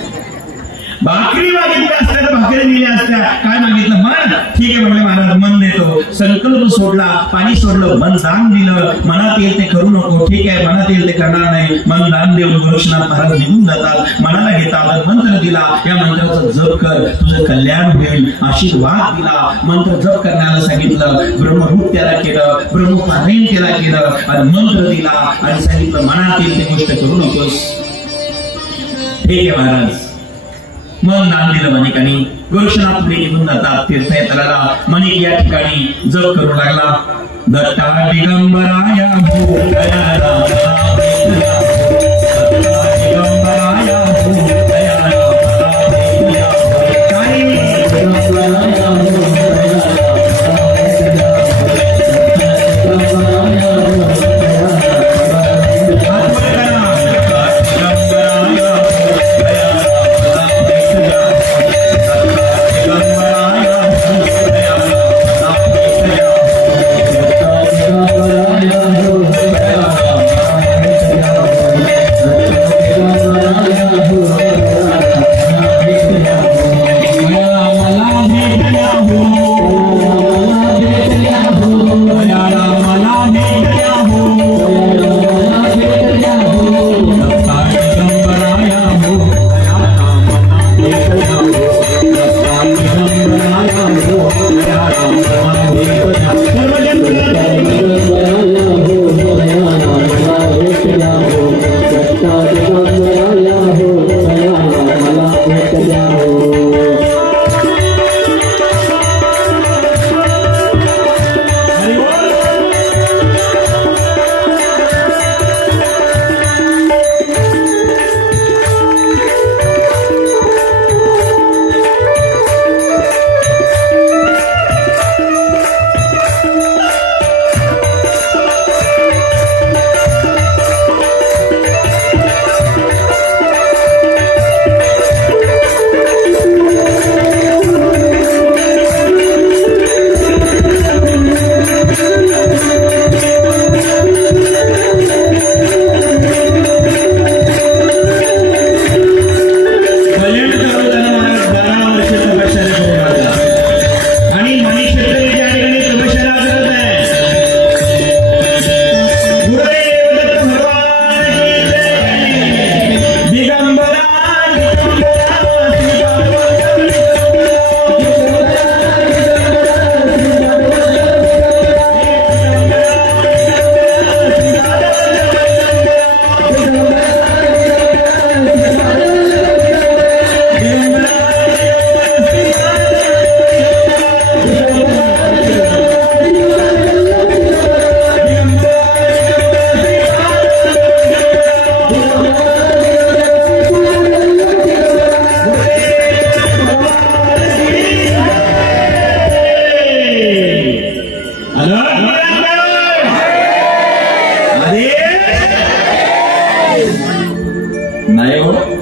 भाकरी मागितल्या असत्या तर भाकरी दिल्या असत्या. काय मागितलं? मन. ठीक आहे म्हणले महाराज, मन देतो. संकल्प सोडला, पाणी सोडलं, मन दान दिलं. मनात येईल ते करू नको. ठीक आहे, मनात येईल ते करणार नाही. मन दान देऊन गोरक्षनाथ महाराज निघून जातात. मनाला घेतात, मंत्र दिला, या मंत्राचा जप कर, तुझं कल्याण होईल. आशीर्वाद दिला, मंत्र जप करण्याला सांगितलं. ब्रह्मरूप त्याला केलं, ब्रह्मपारायण त्याला केलं आणि मंत्र दिला आणि सांगितलं, मनात येईल ते गोष्ट करू नकोस. ठीक आहे महाराज. मन दान दिलं माणिकानी. गोरक्षनाथ पुढे निघून जातात तीर्थयात्रेला. माणिक या ठिकाणी जप करू लागला. दत्ता दिगंबराया भूतयाला,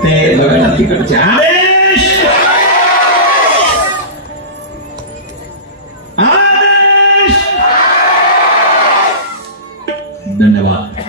ते बघा तिकडचे आदेश आदेश. धन्यवाद.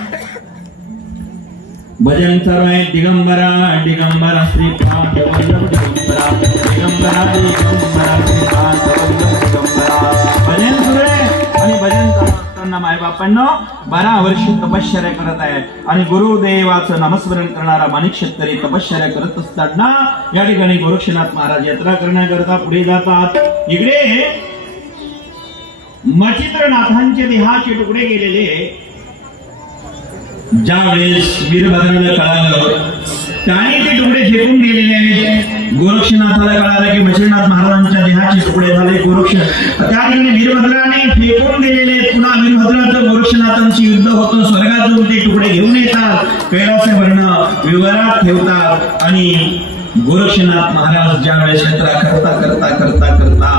भजन चालू आहे. दिगंबरा दिगंबरा श्रीपाद वल्लभ दिगंबरा दिगंबरा दिगंबरा श्रीपाद वल्लभ दिगंबरा. भजन सुरू आहे आणि भजन चालू असताना मायबापांना 12 वर्ष तपश्चर्या करत आहे आणि गुरुदेवाचं नामस्मरण करणारा माणिक शेतकरी तपश्चर्या करत असताना या ठिकाणी गोरक्षनाथ महाराज यात्रा करण्याकरता पुढे जातात. इकडे मचित्रनाथांचे देहाचे तुकडे गेलेले ज्यावेळेस वीरभद्राला कळालं त्याने ते तुकडे फेकून गेलेले. गोरक्षनाथाला कळालं की मचित्रनाथ महाराजांच्या देहाचे तुकडे झाले. त्या ठिकाणी वीरभद्राने फेकून दिलेले. पुन्हा वीरभद्राचं गोरक्षनाथांची युद्ध होतं. स्वर्गात जाऊन ते तुकडे घेऊन येतात. कैलास वर्ण विवरात ठेवतात आणि गोरक्षनाथ महाराज ज्यावेळेस यात्रा करता करता करता करता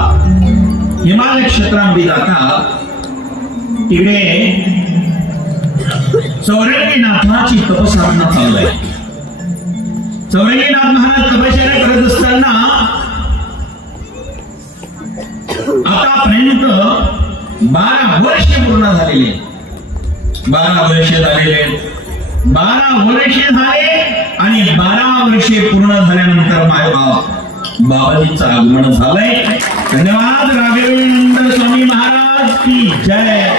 हिमालय क्षेत्रामध्ये जातात. तिकडे चौरंगीनाथाची तपसाधना चालू आहे. चौरंगीनाथ महाराज तपश्चर्या करत असताना आतापर्यंत 12 वर्ष पूर्ण झालेले. 12 वर्ष झालेले. 12 वर्ष झाले आणि 12 वर्षे पूर्ण झाल्यानंतर बाबाजीचं आगमन झालंय. धन्यवाद. राघवेंद्र स्वामी महाराज की जय.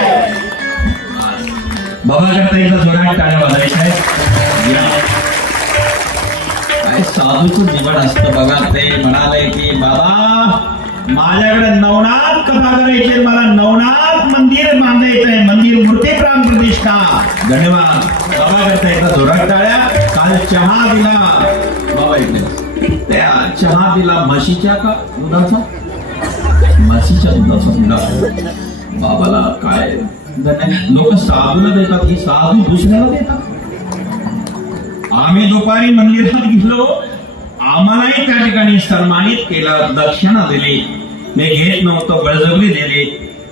बाबा करता एकदा जोरात टाळ्या वाजवायच्या आहेत. काय साधूचं जीवन असतं बघा. ते म्हणाले की बाबा माझ्याकडे नवनाथ कथा करायची, मला नवनाथ मंदिर बांधायचं आहे, मंदिर मूर्ती प्राण प्रतिष्ठा. धन्यवाद. बाबा करता एकदा जोरात टाळ्या. काल चहा दिला बाबा इकडे. त्या चहा दिला म्हशीच्या का दुधाचा? म्हशीच्या दुधाचा दिला. बाबाला काय लोक साधूला देतात, ही साधू दुसऱ्याला देतात. आम्ही दुपारी मंदिरात गेलो, आम्हालाही त्या ठिकाणी सन्मानित केलं, दक्षिणा दिली. मी घेत नव्हतो, बळजबरी दिली.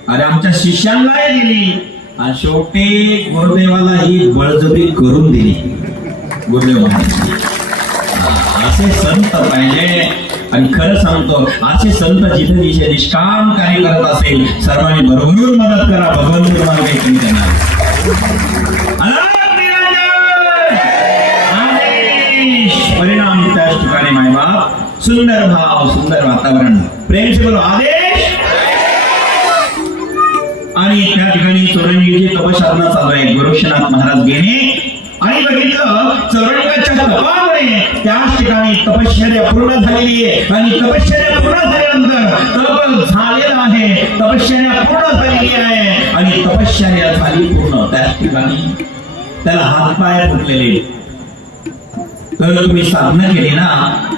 अरे आमच्या शिष्यांनाही दिली आणि शेवटी गुरुदेवाला ही बळजबरी करून दिली. गुरुदेव असे संत पाहिजे. आणि खरं सांगतो असे संत जिथे विषय निष्काम कार्य करत असेल सर्वांनी भरभरून मदत करा. भगवंत तुम्हाला काही कमी करणार. परिणाम त्याच ठिकाणी मायबाप. सुंदर भाव, सुंदर वातावरण, प्रेम से बोलो आदेश. आणि त्या ठिकाणी चौरंगीची तपसाधना चालू आहे. गोरक्षनाथ महाराज गेले आणि बघितलं चौरंगाच्या तपामुळे त्याच ठिकाणी तपश्चर्या पूर्ण झालेली आहे. आणि तपश्चर्या पूर्ण झाल्यानंतर तप झालेला आहे, तपश्चर्या पूर्ण झालेली आहे आणि तपश्चर्या झाली पूर्ण. त्याच ठिकाणी त्याला हातपाय फुटलेले. तर तुम्ही साधना केली ना,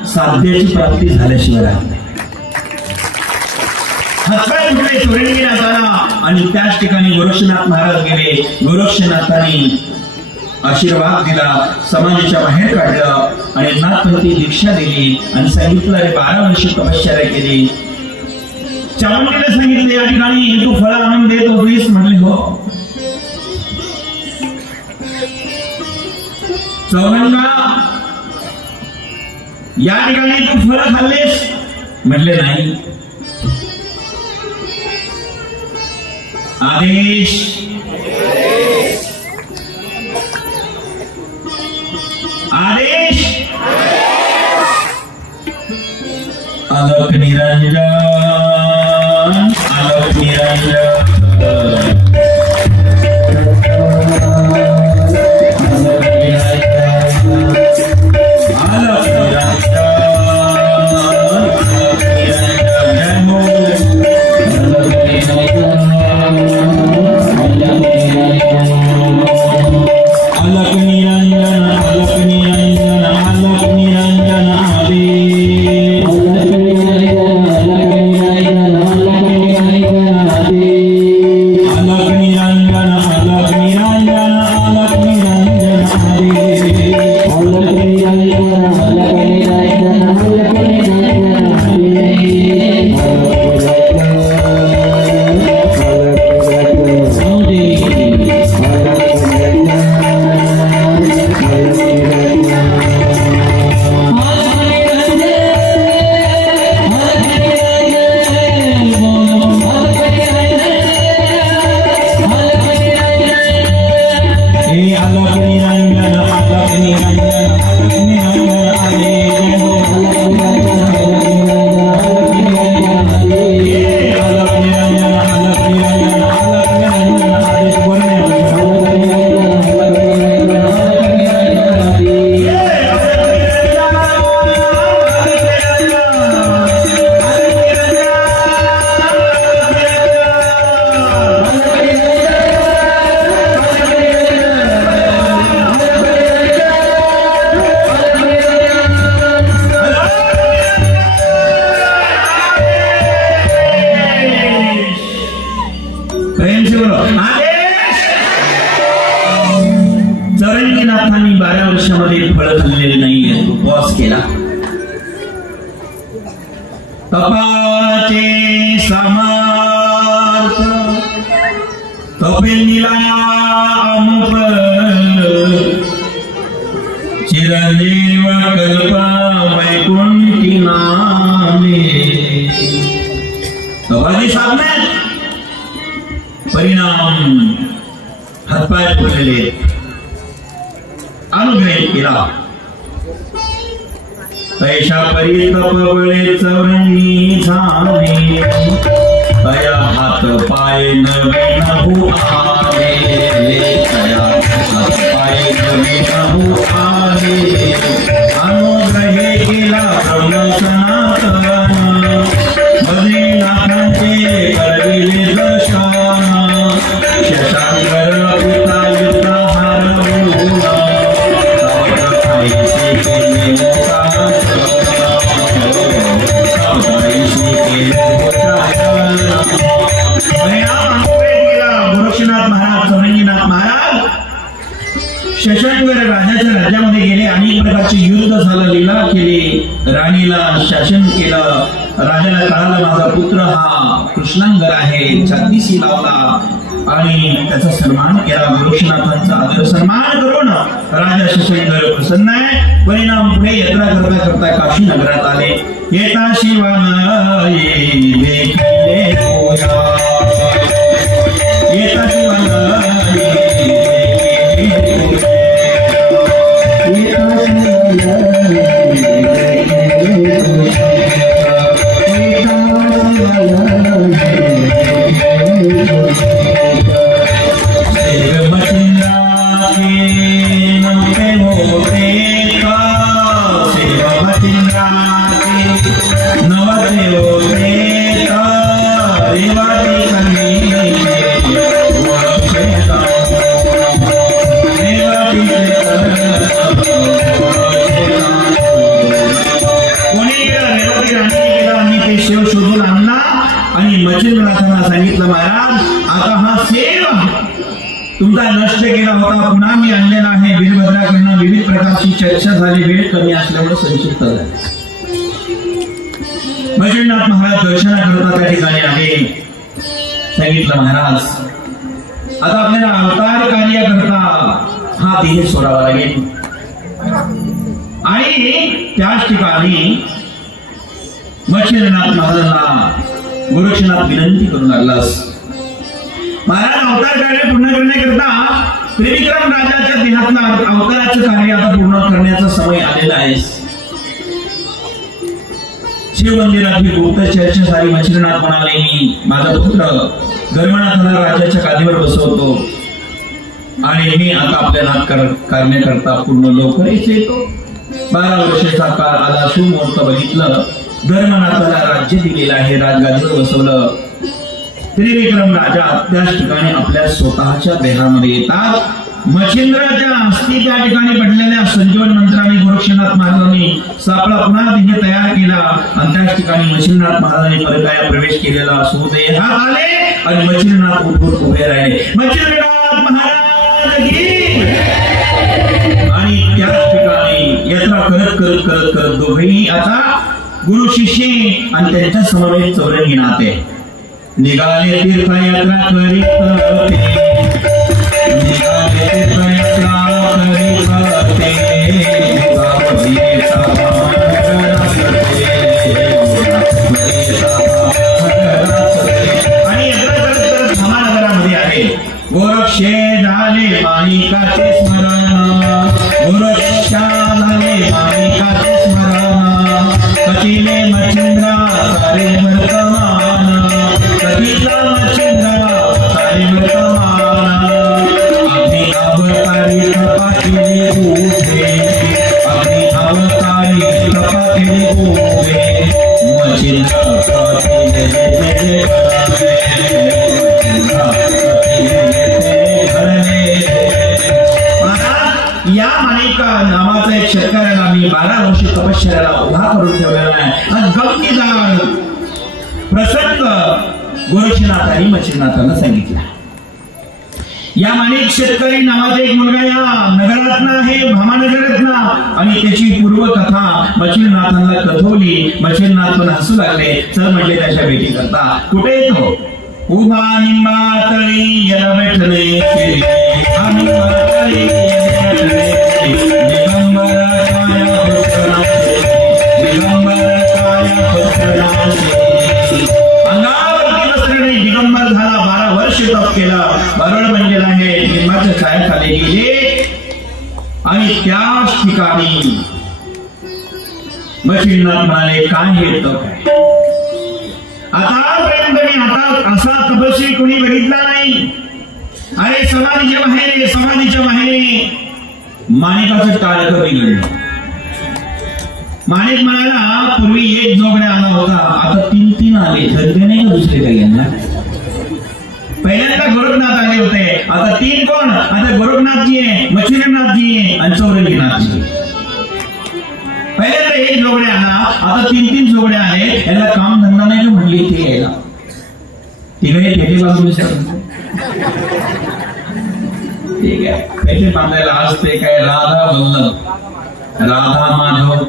साध्याची प्राप्ती झाल्याशिवाय राहत नाही. हातपाय फुटले चौरंगीनाथाला आणि त्याच ठिकाणी गोरक्षनाथ महाराज गेले. गोरक्षनाथांनी आशीर्वाद दिला, समाजाच्या बाहेर काढलं आणि नाथपंथी दीक्षा दिली आणि सांगितलं 12 वर्ष तपश्चर्या केली. चावंडीला सांगितलं या ठिकाणी तू फळ आणून देत होतीस. म्हणले हो. चौरंगा या ठिकाणी तू फळ खाल्लेस? म्हणले नाही. आदेश. आदेश. आलोक निरंजन, आलोक निरंजन. Hare केला. तपाचे समर्थ तपेनिला अमुप चिरंजीव कल्पा वैकुंठी नामे. तपाची साधने परिणाम हातपाय फुटलेले अनुग्रहित केला. पैशा परी तपबळे चौरंगी झाले तया हात पाय नवीन हो आले. तया हात पाय नवीन हो आले. अनुग्रह केला प्रभू सनातन बद्रीनाथांचे करविले दर्शन. शशांकर पिता युद्ध हारवून सावध खाईचे केले गोरक्षनाथ महाराज चौरंगीनाथ महाराज शशांकर राजाच्या राज्यामध्ये गेले. अनेक प्रकारचे युद्ध झालं, लीला केली, राणीला शासन केलं. राजाला कळालं माझा पुत्र हा कृष्णांगर आहे, छातीशी लावला आणि त्याचा सन्मान केला. गोरक्षनाथांचा आदर सन्मान करून राजा शशांकर प्रसन्न आहे. परिणाम पुढे यात्रा करता करता काशी नगरात आले. येता शिवान देखिले येता शिवान सांगितलं महाराज आता हा सेव तुमचा नष्ट केला होता, पुन्हा मी आणलेला आहे. वीरभद्राकडनं विविध प्रकारची चर्चा झाली, वेळ कमी असल्यामुळे संक्षिप्त झाली. मच्छिंद्रनाथ महाराज दर्शनाकरता त्या ठिकाणी आले. सांगितलं महाराज आता आपल्याला अवतार कार्याकरता हा देह सोडावा लागेल. आणि त्याच ठिकाणी मच्छिंद्रनाथ महाराजांना गोरक्षनाथ विनंती करू लागलास. महाराज अवतार कार्य पूर्ण करण्याकरता त्रिविक्रम राजाच्या देहातला अवताराचं कार्य आता पूर्ण करण्याचा समय आलेला आहे. शिव मंदिरातली गुप्त चर्चा सारी मच्छिंद्रनाथ म्हणाले मी माझा पुत्र धर्मनाथाला राजाच्या गादीवर बसवतो आणि मी आता आपल्या नाथ करण्याकरता पूर्ण लवकरच येतो. 12 वर्षाचा काळ आला, सुमुहूर्त बघितलं, धर्मनाथाला राज्य दिलेलं आहे, राजगादीवर बसवलं. त्रिविक्रम राजा त्याच ठिकाणी आपल्या स्वतःच्या देहामध्ये येतात. मच्छिंद्राच्या अस्थी त्या ठिकाणी पडलेल्या संजीवन मंत्राने गोरक्षनाथ महाराजांनी सापळा पुन्हा देह तयार केला आणि त्याच ठिकाणी मच्छिंद्रनाथ महाराजांनी परकाया प्रवेश केलेला. सूर्य हात आले आणि मच्छिंद्रनाथ उठून उभे राहिले. मच्छिंद्रनाथ महाराज की आणि त्याच ठिकाणी यात्रा करत करत करत करत दोघेही आता गुरु शिष्य आणि त्यांच्या समवेत चौरंगीनाथ निघाले तीर्थयात्रा करीत निघाले तीर्थयात्रा करीत आणि यात्रा करत करत महानगरामध्ये आले. गोरक्षे झाले माणिकाचे स्मरण, गोरक्षा झाले माणिकाचे स्मरण, कथिले मच्छिंद्रा सारे वर्तमान, कथिला मच्छिंद्रा सारे वर्तमान, अग्नि अवतारी तपाकेले उभे, अग्नि अवतारी तपाकेले उभे, मच्छिंद्रा कथिले घडले, या माणिका नावाचा एक शेतकऱ्याला मी 12 वर्ष तपश्चर्याला उभा करून ठेवलेला आहे. आणि गमतीदार प्रसंग गोरक्षनाथ आणि मच्छिंद्रनाथांना सांगितला. या माणिक शेतकरी नावाचा एक मुलगा या नगरातला आहे, भामानगरातला, आणि त्याची पूर्वकथा मच्छिंद्रनाथांना कथवली. मच्छिंद्रनाथ पण हसू लागले. चल म्हटले त्याच्या भेटी करता. कुठे येतो? उभा निंबातळी याला बैठले दिगंबर झाला. 12 वर्ष तप केला. बरड बनलेला आहे. लिंबाच्या छायाखाली गेले आणि त्याच ठिकाणी मच्छिंद्रनाथ म्हणाले, काय हे तप आहे? आतापर्यंत मी आता असा तपस्वी कोणी बघितला नाही. अरे समाधीच्या बाहेर माणिकाचं टाळक बिघडलं. माणिक म्हणाला, पूर्वी एक जोगड्या आला होता, आता 3 आले. ठरले नाही का दुसरे काही यांना? पहिल्यांदा गोरखनाथ आले होते, आता 3 कोण? आता गोरखनाथजी आहे, मच्छिंद्रनाथजी आहे आणि चौरंगीनाथजी. पहिल्यांदा एक जोगड्या आला, आता 3 जोगड्या आले. याला काम धंदा नाही का म्हणली इथे यायला? तिकडे पेटे बांधून ठीक आहे. पेटे बांधायला आज ते काय राधा वल्लभ, राधा माधव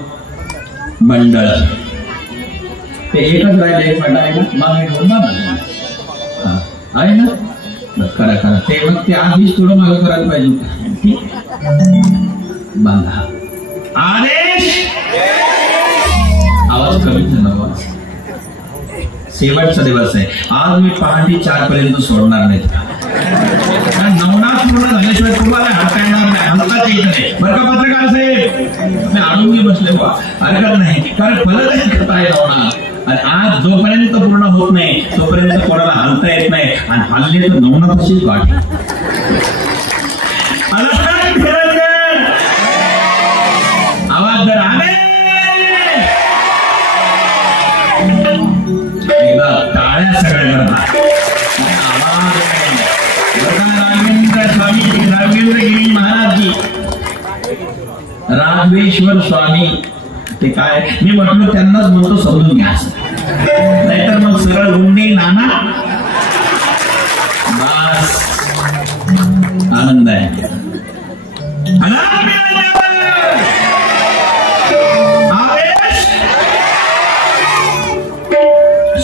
मंडळ ते एकच राहिले. एक फाटा आहे ना, मागे घेऊन आहे ना, करा ते मग ते आधीच थोडं मागं करायला पाहिजे. बांधा. आदेश. आवाज कमी झाला. शेवटचा दिवस आहे आज. मी पहाटे 4 पर्यंत सोडणार नाही. नवनाथ पूर्ण झाल्याशिवाय तुम्हाला हाता येणार नाही. हलकाच येत नाही बरं का पत्रकार साहेब? मी अडून बसले बा, हरकत नाही, कारण फलच करता येत नवनाथ. आणि आज जोपर्यंत पूर्ण होत नाही तोपर्यंत कोणाला हलता येत नाही. आणि हल्ले तर नवनाथाचीच वाट. आवाज जर आले टाळ्या सगळ्या करतात. राघवेंद्रगिरी महाराजजी, राघवेश्वर स्वामी, ते काय मी म्हटलं त्यांनाच म्हणतो समजून घ्या, नाहीतर मग सरळ गुंडे नाना. बस आनंद आहे.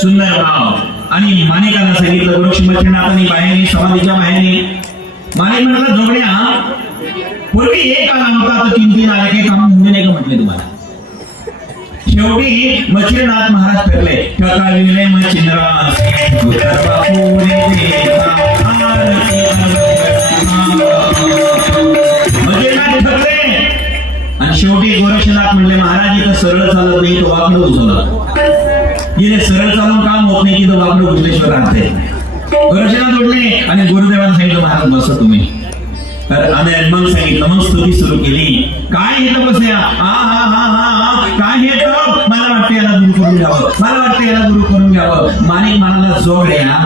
सुंदर भाव. आणि माणिकाला सांगितलं, गोरक्षमच्छिंद्रनाथांनी बाहेर समाधीच्या बाहेर. माणिक म्हणाला, जोगड्या पूर्वी एक आला होता, आता 3 आले. काही काम होऊ नाही का म्हटले तुम्हाला? शेवटी मच्छिंद्रनाथ महाराज ठरले. ठकाविले मच्छिंद्रनाथ ठरले. आणि शेवटी गोरक्षनाथ म्हणले, महाराज इथं सरळ चालत नाही, तो वाकडं उचलला. जिथे सरळ चालून काम होत नाही तिथं वाकडं उचलेश्वर राहते. गोरक्षनाथ उठले आणि गुरुदेवांना सांगितलं, महाराज बसा तुम्ही. तर मग सांगितलं, मग स्तुती सुरू केली. काय हे तपस्या, काय हे तप, मला वाटतं याला गुरु करून घ्यावं, मला वाटतं याला गुरु करून घ्यावं. माणिक म्हणाला, जोगड्या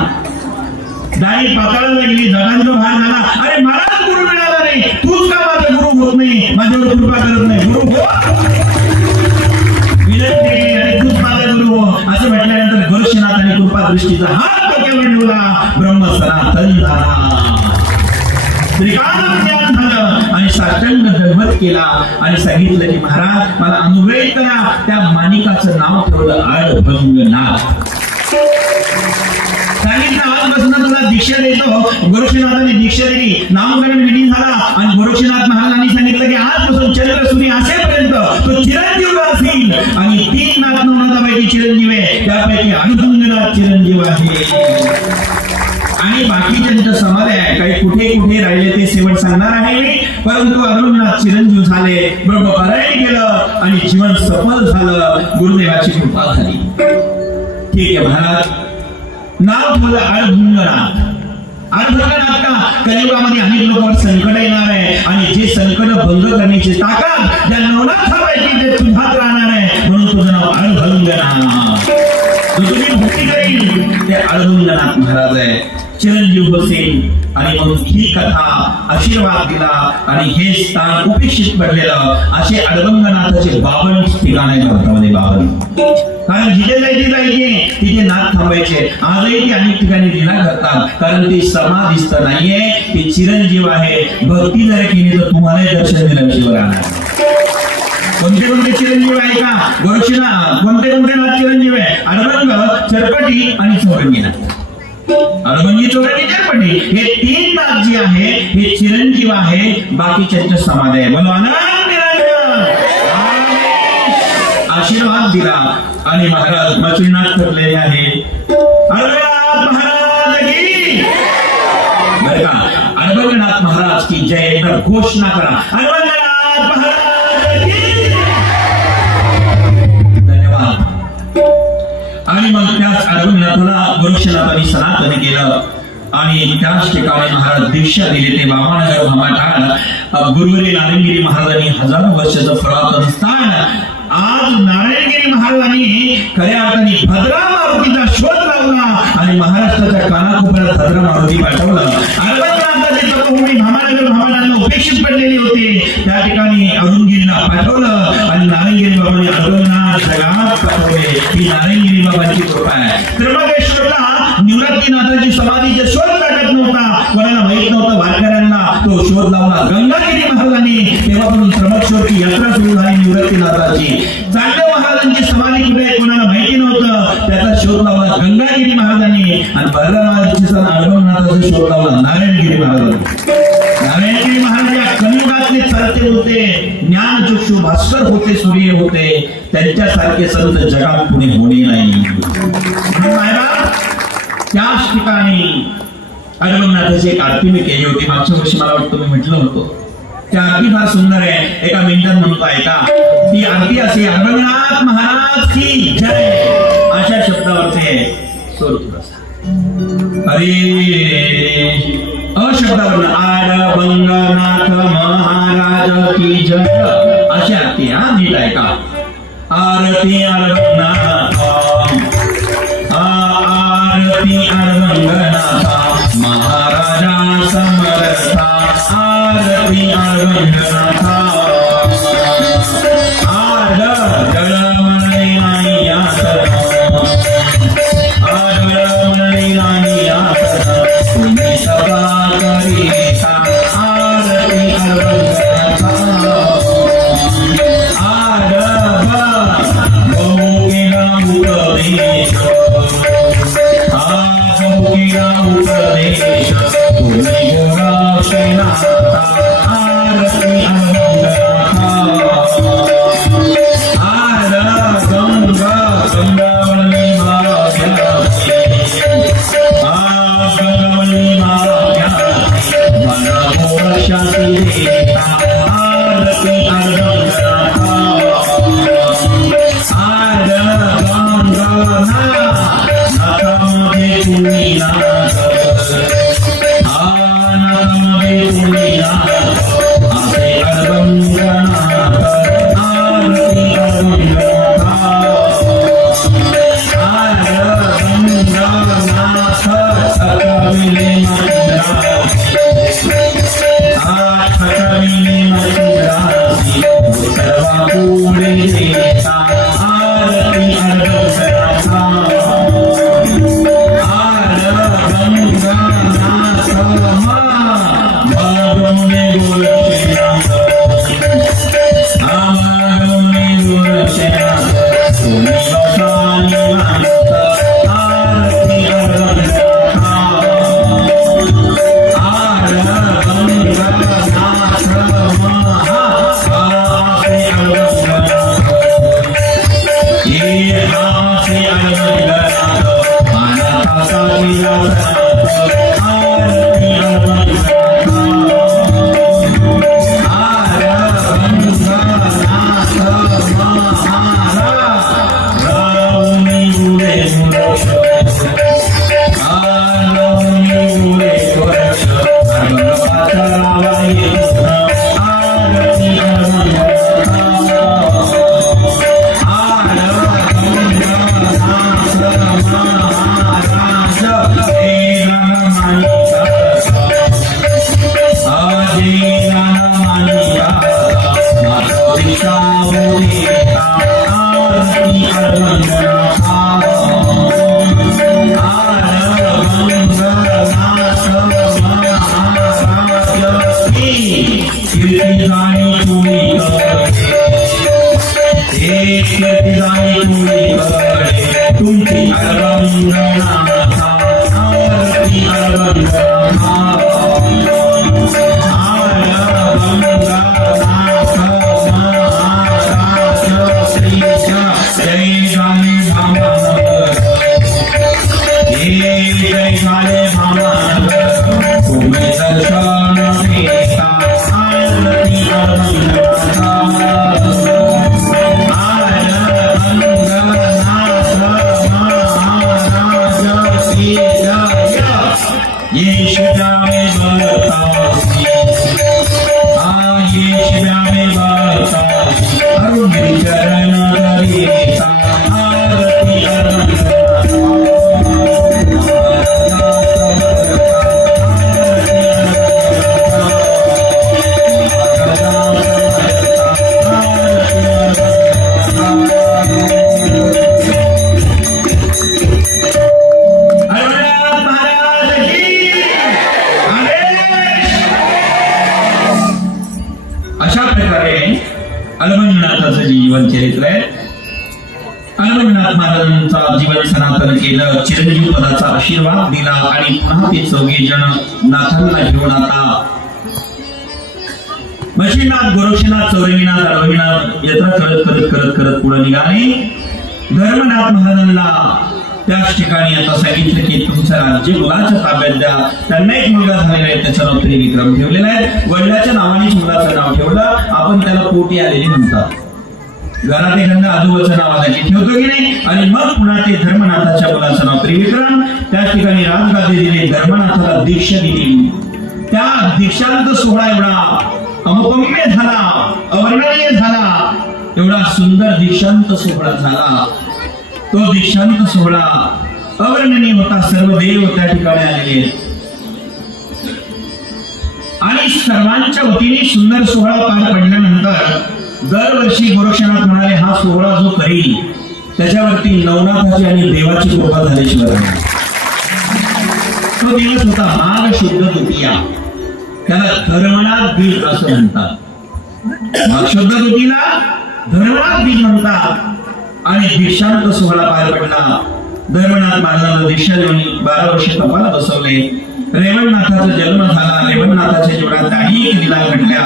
दाढी पाताळाला गेली, जगांचा भार झाला. अरे मला गुरु मिळाला नाही, तूच का माझा गुरु होत नाही, माझ्यावर कृपा करत नाही. गुरु हो विनंती केली आणि तूच माझा गुरु हो असं म्हटल्यानंतर गोरक्षनाथाने कृपा दृष्टीचा हात डोक्यावर ठेवला. ब्रह्म सनातन झाला, त्रिकाल झालं आणि साष्टांग दंडवत केला आणि सांगितलं की महाराज मला अनुग्रहित करा. त्या माणिकाचं नाव ठेवलं आळभंगनाथ. सांगितलं आजपासून तुला दीक्षा देतो. गोरक्षनाथाने दीक्षा दिली, नामकरण विधी झाला आणि गोरक्षनाथ महाराजांनी सांगितलं की आजपासून चंद्र सूर्य असेपर्यंत तो चिरंजीव असेल. आणि 3 नाथ नवनाथापैकी चिरंजीव आहे, त्यापैकी आळभंगनाथ चिरंजीव आहे. आणि बाकीच्यांच्या समाधी आहे, काही कुठे कुठे राहिले ते शेवट सांगणार आहे मी. परंतु आळभंगनाथ चिरंजीव झाले, ब्रह्मपारायण केलं आणि जीवन सफल झालं. गुरुदेवाची कृपा झाली. ठीक आहे महाराज, नाव ठेवलं आळभंगनाथ. आळभंगनाथ का? कलियुगामध्ये अनेक लोकांवर संकट येणार आहे आणि जे संकट भंग करण्याची ताकद ज्या नवनाथापैकी ते तुझ्यात राहणार आहे. म्हणून तुझं नाव आळभंगनाथ. तुम्ही भक्ती करेल ते आळभंगनाथ महाराज आहे. चिरंजीव होसेल आणि मग ही कथा आशीर्वाद दिला आणि हे स्थान उपेक्षित पडलेलं असे अडवंगनाथाचे 52 ठिकाण आहे भारतामध्ये 52. कारण जिथे जायचे तिथे नाथ थांबायचे. आजही ते अनेक ठिकाणी लीला करतात कारण ती समाधिस्थ नाहीये, ती चिरंजीव आहे. भक्ती जर केली तर तुम्हाला दर्शन दिल्याशिवाय राहणार. कोणते कोणते चिरंजीव आहे का? गोरक्षनाथ. कोणते नाथ चिरंजीव आहे? अडवंग, चरपटी आणि चौरंगीनाथ. अडवंगी, चौरंगी, चरपटी हे 3 नाथ जे आहे हे चिरंजीव आहे. बाकीच्यांच्या समाधी आहे. बोलो आनंद आशीर्वाद दिला आणि महाराज मचुनाथ ठरलेले आहे. अडवंगनाथ महाराज की बरं का? अडवंगनाथ महाराज की जय. घोषणा करा अडवंगनाथ महाराज की. धन्यवाद. आणि मग त्याच अडवंगनाथाला गोरक्षनाथांनी सनातन केलं आणि त्याच ठिकाणी महाराज दीक्षा दिली. ते बाबानगर भामाठाण गुरुवरी नारायणगिरी महाराजांनी हजारो वर्षाचं पुरातन स्थान. आज नारायणगिरी महाराजांनी खऱ्या अर्थाने भद्रा मारुतीचा शोध लावला आणि महाराष्ट्राच्या कानाकोपऱ्यात भद्रा मारुती पाठवलं. अडवंगनाथाची तपोभूमी भामानगर उपेक्षित पडलेली होती. त्या ठिकाणी अरुणगिरीला पाठवलं आणि नारायणगिरी बाबांनी अडवंगनाथ जगात पाठवले. ही नारायणगिरी बाबांची कृपा आहे. त्र्यंबकेश्वरला निवृत्तीनाथाची समाधीचा शोध लागत नव्हता, कोणाला माहित नव्हतं. वारकऱ्यांना तो शोध लावला गंगागिरी महाराजांनी. तेव्हापासून त्र्यंबकेश्वरची यात्रा सुरू झाली निवृत्तीनाथाची. चांडव महाराजांची समाधी कुठे आहे कोणाला माहिती नव्हतं, त्याचा शोध लावला गंगागिरी महाराजांनी. आणि बलरामाजीचा अडवंगनाथाचा शोध लावला नारायणगिरी महाराजांनी. नारायणगिरी महाराज या कलियुगातले चालते होते, ज्ञानचक्षु भास्कर होते, सूर्य होते. त्यांच्यासारखे संत जगात पुढे होणे नाही. त्याच ठिकाणी अडवंगनाथाची एक आरती मी केली होती मागच्या वर्षी. मला वाटतं मी म्हटलं होतं त्या आरती फार सुंदर आहे. एका मिनिटात म्हणतो ऐका. ती आरती असे अडवंगनाथ महाराज की जय अशा शब्दावरचे स्वरूप. अरे अशब्दावर अडवंगनाथ महाराज की जय अशी आरती. हा नीट ऐका. आरती अडवंगनाथ, आरती अडवंगनाथा महाराजा समर्था. आरती अडवंगनाथा आड जळमळी नाही यातन, आडळमळी नाही यातन तुम्ही सभा करीता. आरती अडवंगनाथा आड बहुकीला उपदेश, बहुकीला उपदेश तुम्ही गोरक्षनाथा. आरती अलमंगनाथाचं जीवन चरित्र आहे. अलमंगनाथ महाराजांचा जीवन सनातन केलं, चिरंजीव पदाचा आशीर्वाद दिला आणि पुन्हा ते चौघे जण नाथांना घेऊन आता मच्छिनाथ, गोरक्षनाथ, चौरंगीनाथ, अडवणीनाथ यात्रा करत करत करत करत पुढे निघाले. धर्मनाथ महाराजांना त्याच ठिकाणी आता सांगितलं की तुमचं राज्य मुलाच्या ताब्यात द्या. त्यांना एक मुलगा झालेला आहे, त्याचं नाव त्रिविक्रम ठेवलेलं आहे. वडिलाच्या नावानेच मुलाचं नाव ठेवलं. आपण त्याला पोटी आलेली म्हणतात. घरात एखाद्या आजोबाचं नाव आलं की ठेवतो की नाही. आणि मग पुन्हा ते धर्मनाथाच्या मुलाचं नाव त्रिविक्रम. त्या ठिकाणी राजगादी दिली, धर्मनाथाला दीक्षा दिली. त्या दीक्षांत सोहळा एवढा अनुपम्य झाला, अवर्णनीय झाला, एवढा सुंदर दीक्षांत सोहळा झाला. तो दीक्षांत सोहळा अवर्णनीय होता. सर्व देव त्या ठिकाणी आलेले आणि सर्वांच्या वतीने सुंदर सोहळा पार पडल्यानंतर दरवर्षी गोरक्षनाथ म्हणाले, हा सोहळा जो करील त्याच्यावरती नवनाथाची आणि देवाची कृपा झाल्याशिवाय. तो दिवस होता माघ शुद्ध द्वितीया. त्याला धर्मनाथ बीज असं म्हणतात. माघ शुद्ध द्वितीयेला धर्मनाथ बीज म्हणतात. आणि दीक्षांत सोहळा पार पडला. धर्मनाथ महाराजांना दीक्षा देऊन 12 वर्ष तपाला बसवले. रेवणनाथाचा जन्म झाला. रेवणनाथाच्या जीवनात अनेक लीला घडल्या.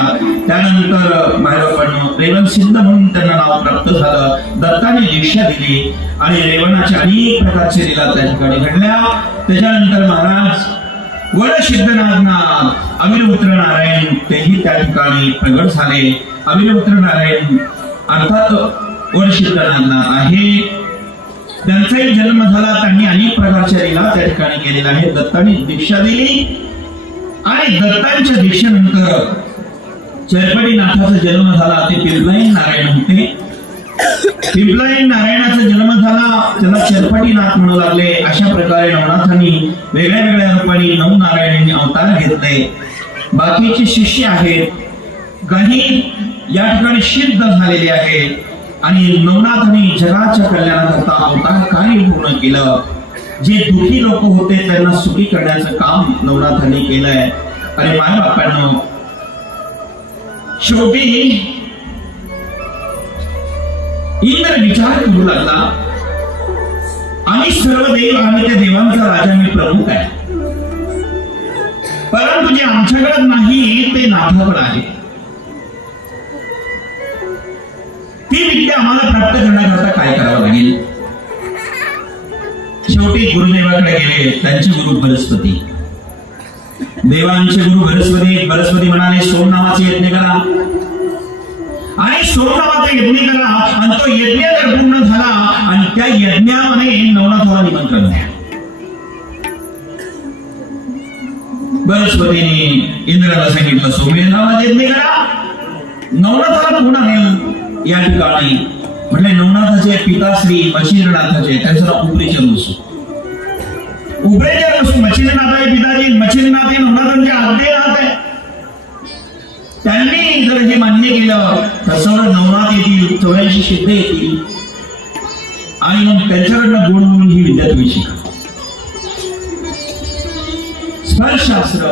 त्यानंतर मायबापांनो रेवण सिद्ध म्हणून त्यांना नाव प्राप्त झालं. दत्ताने दीक्षा दिली आणि रेवणाच्या अनेक प्रकारच्या लीला त्या ठिकाणी घडल्या. त्याच्यानंतर महाराज वडसिद्धनाथ अविरपुत्र नारायण तेही त्या ठिकाणी प्रगट झाले. अविरपुत्र नारायण अर्थात वडसिद्धनाथ आहे. त्यांचाही जन्म झाला. त्यांनी अनेक प्रकारच्या लीला त्या ठिकाणी केलेल्या आहेत. दत्ताने दीक्षा दिली आणि दत्तांच्या दीक्षेनंतर चरपडीनाथाचा जन्म झाला. ते पिंपलाईन नारायण होते. पिंपलाईन नारायणाचा जन्म झाला, त्याला चरपडीनाथ म्हणू लागले. अशा प्रकारे नवनाथांनी वेगळ्या वेगळ्या रूपाने नवनारायणांनी अवतार घेतले. बाकीचे शिष्य आहेत, काही या ठिकाणी सिद्ध झालेले आहेत. आणि नवनाथांनी जगाच्या कल्याणाकरता अवतार कार्य पूर्ण केलं. जे दुःखी लोक होते त्यांना सुखी करण्याचं काम नवनाथांनी केलंय. आणि मायबापांनो शेवटी इंद्र विचार करू लागला, आम्ही सर्व देव, आम्ही त्या देवांचा राजा, मी प्रमुख आहे. परंतु जे आमच्याकडे नाही ते नाथाकडे आहे. ती विद्या आम्हाला प्राप्त करण्याकरता काय करावं लागेल. शेवटी गुरुदेवाकडे गेले. त्यांचे गुरु बृहस्पती, देवांचे गुरु बृहस्पती. बृहस्पती म्हणाले, सोम नावाचे यज्ञ करा आणि सोम नावाचा यज्ञ करा. आणि तो यज्ञ जर पूर्ण झाला आणि त्या यज्ञामध्ये नवनाथाला निमंत्रण द्या. बृहस्पतीने इंद्राला सांगितलं, सोमे नावाचा यज्ञ करा. नवनाथाला पुन्हा या ठिकाणी म्हटले, नवनाथाचे पिताश्री मच्छिंद्रनाथाचे, त्यांचं नाव उब्रेचर बसू. उब्रेचर बसू मच्छिंद्रनाथ पिताजी. मच्छिंद्रनाथ हे नवनाथांचे आद्य नाथ आहे. त्यांनी जर हे मान्य केलं तर सर्व नवनाथ येतील, 84 सिद्ध येतील. आणि मग त्यांच्याकडनं गुण म्हणून ही विद्या तुम्ही शिका. स्पर्शशास्त्र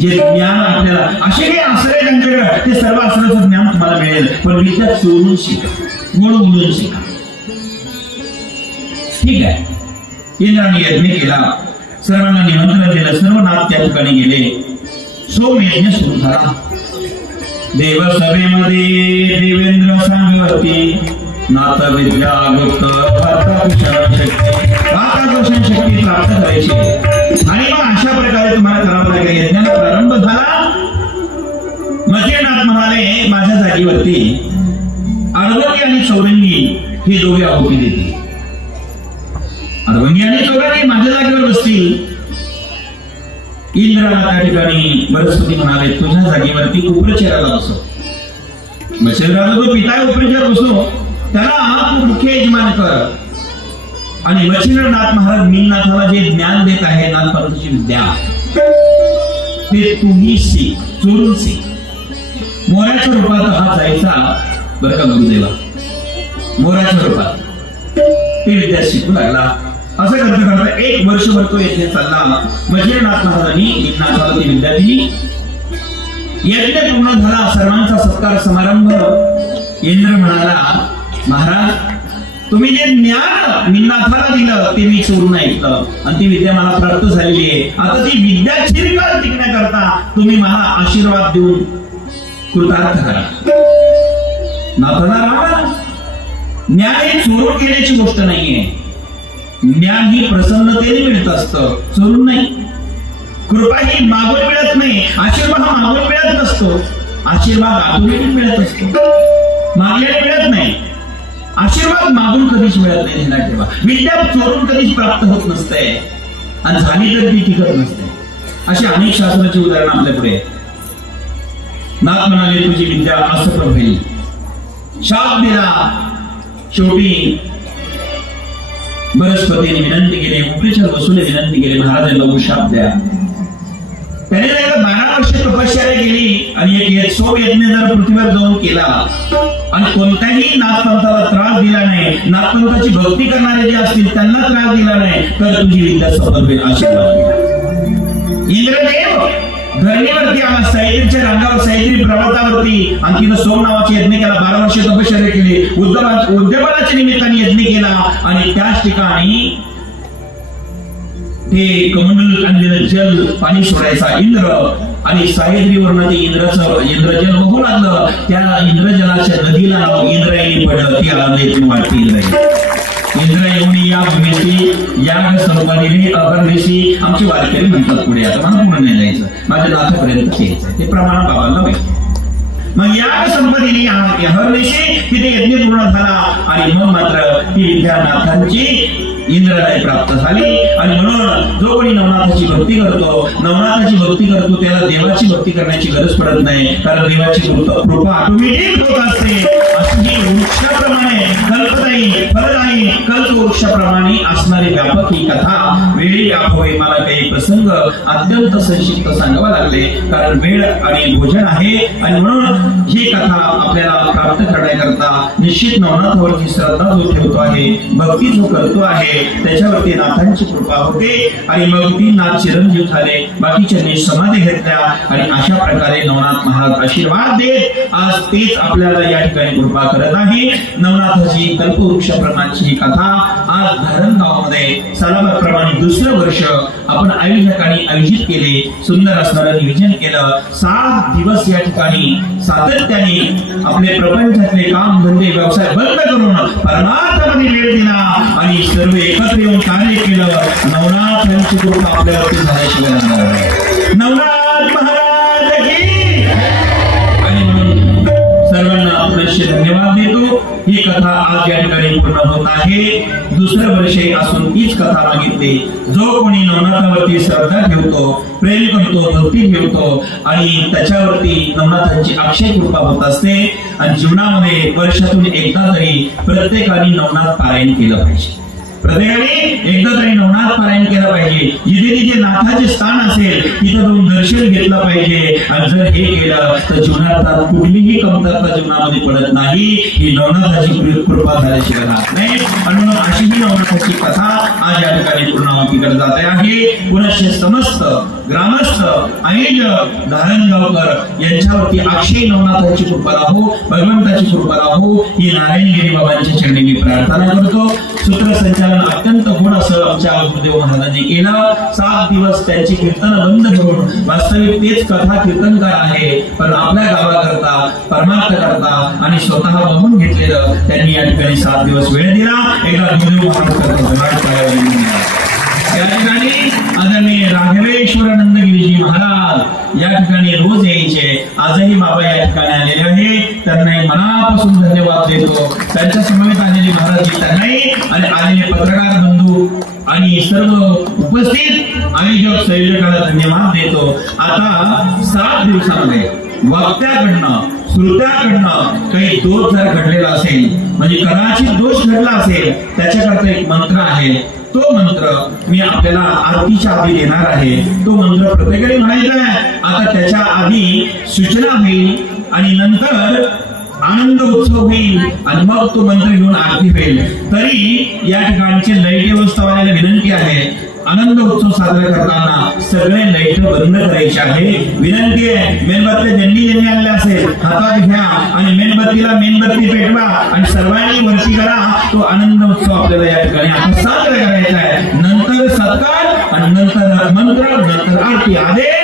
जे ज्ञान आपल्याला असे काही आश्रय त्यांच्याकडे ते सर्व आश्रयाचं ज्ञान तुम्हाला मिळेल, पण विद्या चोरून शिका, गुण म्हणून शिका. ठीक आहे. इंद्राने यज्ञ केला, सर्वांना निमंत्रण दिलं, सर्व नाथ त्या ठिकाणी गेले. सोमयज्ञ सुरू झाला. देवसभेमध्ये देवेंद्र सांगवती नाथ विद्या गुप्त आत्मपोषण शक्ती प्राप्त करायची. आणि मग अशा प्रकारे तुम्हाला करावं लागेल. यज्ञाला प्रारंभ झाला. मजेनाथ म्हणाले माझ्या जागेवरती अरवंगी आणि चौरंगी हे दोघे आहुती देतील. अरवंगी आणि चौरंगी माझ्या जागेवर बसतील. इंद्राला त्या ठिकाणी बृहस्पती म्हणाले तुझ्या जागेवरती उपरचेराला बसव. मच्छराला जो पिता उपरचेर बसो त्याला तू मुख्य यजमान कर. आणि मच्छिंद्रनाथ महाराज मीननाथाला जे ज्ञान देत आहे नाथपंथाची विद्या ते तुम्ही शिक, चोरून शिक. मोराच्या रूपात हा जायचा बरं का गुरुदेवा, मोराच्या रूपात ती विद्या शिकू लागला. असं करता करता 1 वर्षभर तो येथे चालला. मच्छिंद्रनाथ महाराजांनी मीननाथाला ती विद्या दिली. यज्ञ पूर्ण झाला. सर्वांचा सत्कार समारंभ. इंद्र म्हणाला महाराज तुम्ही जे ज्ञान मीननाथाला दिलं ते मी चोरून ऐकलं आणि ती विद्या मला प्राप्त झालेली आहे. आता ती विद्या चिरकाल टिकण्याकरता तुम्ही मला आशीर्वाद देऊन कृतार्थ करा. नाथाला रामा ज्ञान हे चोरून घेण्याची गोष्ट नाहीये. ज्ञान ही प्रसन्नतेने मिळत असतं, चोरून नाही. कृपा ही मागून मिळत नाही. आशीर्वाद हा मागून मिळत नसतो. आशीर्वाद आतून मिळत असतो, मागल्याने मिळत नाही. आशीर्वाद मागून कधीच मिळत नाही. ध्यानात ठेवा. विद्या चोरून कधीच प्राप्त होत नसते आणि झाली तर ती टिकत नसते. अशी अनेक शास्त्राची उदाहरणं आपल्या पुढे. नाथ म्हणाले तुझी विद्या असफल होईल. शाप दिला. शेवटी बृहस्पतीने विनंती केली, उपरीच्या वसूने विनंती केली महाराजांना शाप द्या. त्याने 12 वर्ष तपश्चर्या केली आणि एक सोमयज्ञ जर पृथ्वीवर जाऊन केला आणि कोणत्याही नाथपंथाला त्रास दिला नाही, नाथपंथाची भक्ती करणारे जे असतील त्यांना त्रास दिला नाही तर तुझी विद्या सफल होईल. आशीर्वाद दिला. इंद्रदेव धरणीवरती आला. सह्याद्रीच्या रांगावर, सह्याद्री पर्वतावरती आणखीन सोम नावाचे यज्ञ केला. 12 वर्ष तपश्चर्या केली. उद्योगाच्या निमित्ताने यज्ञ केला आणि त्याच ठिकाणी ते कमंडल आणलेलं जल पाणी सोडायचा इंद्र आणि सह्याद्रीवरनं ते इंद्रजल वाहू लागलं. त्या इंद्रजलाच्या नदीला नाव इंद्रायणी पडलं. ती आनंदातून वाटते इंद्र येऊन या भूमीची या संपादीने अहर्निशी आमची वारकरी म्हणतात. पुढे आता मला पूर्ण नाही जायचं, माझ्या नाथापर्यंत यायचं ते प्रमाण बाबांना माहिती. मग या संपत्तीने अहर्निशी तिथे यज्ञ पूर्ण झाला आणि मग मात्र ती विद्या नाथांची इंद्राला प्राप्त झाली. आणि म्हणून जो कोणी नवनाथाची भक्ती करतो त्याला देवाची भक्ती करण्याची गरज पडत नाही, कारण देवाची कृपा ऑटोमॅटिक होत असते. अशी वृक्षाप्रमाणे कल्पदायी फलदायी कल्पवृक्षाप्रमाणे असणारी व्यापक ही कथा वेळी अभावी मला काही प्रसंग अत्यंत संक्षिप्त सांगावा लागले, कारण वेळ आणि भोजन आहे. आणि म्हणून ही कथा आपल्याला प्राप्त करण्याकरता निश्चित नवनाथावरची श्रद्धा जो ठेवतो आहे, भक्ती जो करतो आहे त्याच्यावरती नाथांची कृपा होते. आणि मग 3 नाथ चिरंजीव झाले. बाकीच्यांनी समाधी घेतल्या आणि अशा प्रकारे नवनाथ महाराज आशीर्वाद देत आज तेच आपल्याला या ठिकाणी कृपा करत आहे. नवनाथाची कल्पवृक्षाप्रमाणची ही कथा आज धरणगावमध्ये सालाबादप्रमाणे 2रं वर्ष आपण आयोजकांनी आयोजित केले. सुंदर असणारं नियोजन केलं. 7 दिवस या ठिकाणी सातत्याने आपले प्रपंचातले काम धंदे व्यवसाय बंद करून परमार्थामध्ये वेळ दिला आणि सर्व एकत्र येऊन कार्य केलं. नवनाथ यांची कृपा आपल्यावरती झाल्याशिवाय नवनाथ महाराज की. आणि म्हणून सर्वांना आपल्याशी धन्यवाद देतो. ही कथा आज या ठिकाणी पूर्ण होत आहे. 2रं वर्ष असून तीच कथा मागितली. जो कोणी नवनाथावरती श्रद्धा ठेवतो, प्रेम करतो, भक्ती ठेवतो आणि त्याच्यावरती नवनाथांची अक्षय कृपा होत असते. आणि जीवनामध्ये वर्षातून एकदा तरी प्रत्येकाने नवनाथ पारायण केलं पाहिजे. प्रत्येकाने एकदा तरी नवनाथ पारायण केलं पाहिजे. जिथे जिथे नाथाचे स्थान असेल तिथं जाऊन दर्शन घेतलं पाहिजे. आणि जर हे केलं तर जीवनात कुठलीही कमतरता जीवनामध्ये पडत नाही. ही नवनाथाची कृपा झाल्याशिवाय राहत नाही. म्हणून अशी ही नवनाथाची कथा आज या ठिकाणी पूर्णावतीकडे जात आहे. पुनश्च समस्त ग्रामस्थ ऐन नारायणगावकर यांच्यावरती अक्षय नवनाथाची कृपा राहो, भगवंताची कृपा राहो ही नारायणगिरी बाबांच्या चरणी मी प्रार्थना करतो. सूत्रसंचालन अत्यंत गुण असं आमच्या गुरुदेव महाराजांनी केलं. 7 दिवस त्यांची कीर्तन बंद करून वास्तविक तेच कथा कीर्तनकार आहे, पण आपल्या गावाकरता परमार्थ करता आणि स्वतः बघून घेतलेलं त्यांनी या ठिकाणी 7 दिवस वेळ दिला. एकदा गुरुदेव महाराज या ठिकाणी आदरणीय राघवेश्वरानंद गिरीजी महाराज या ठिकाणी रोज यायचे. आजही बाबा या ठिकाणी आलेले आहे. त्यांना मनापासून धन्यवाद देतो. त्यांच्या समवेत आलेले महाराज त्यांनाही आणि आलेले पत्रकार बंधू आणि सर्व उपस्थित आयोजक संयोजकाला धन्यवाद देतो. आता 7 दिवसामध्ये वक्त्याकडनं श्रोत्याकडनं काही दोष जर घडलेला असेल, म्हणजे कदाचित दोष घडला असेल, त्याच्याकरता एक मंत्र आहे. तो मंत्र मी आपल्याला आरतीच्या आधी देणार आहे. तो मंत्र प्रत्येकाने म्हणायचा आहे. आता त्याच्या आधी सूचना होईल आणि नंतर आनंद उत्सव होईल आणि मग तो मंत्र घेऊन आरती होईल. तरी या ठिकाणचे लाईट व्यवस्थापनाला विनंती आहे, आनंद उत्सव साजरा करताना सगळे लाईट बंद करायचे आहे. विनंती आहे, मेणबत्ती ज्यांनी आणल्या असेल हातात घ्या आणि मेणबत्ती पेटवा आणि सर्वांनी वरती करा. तो आनंद उत्सव आपल्याला या ठिकाणी आता साजरा करायचा आहे. नंतर सत्कार आणि नंतर मंत्र, नंतर आरती. आदेश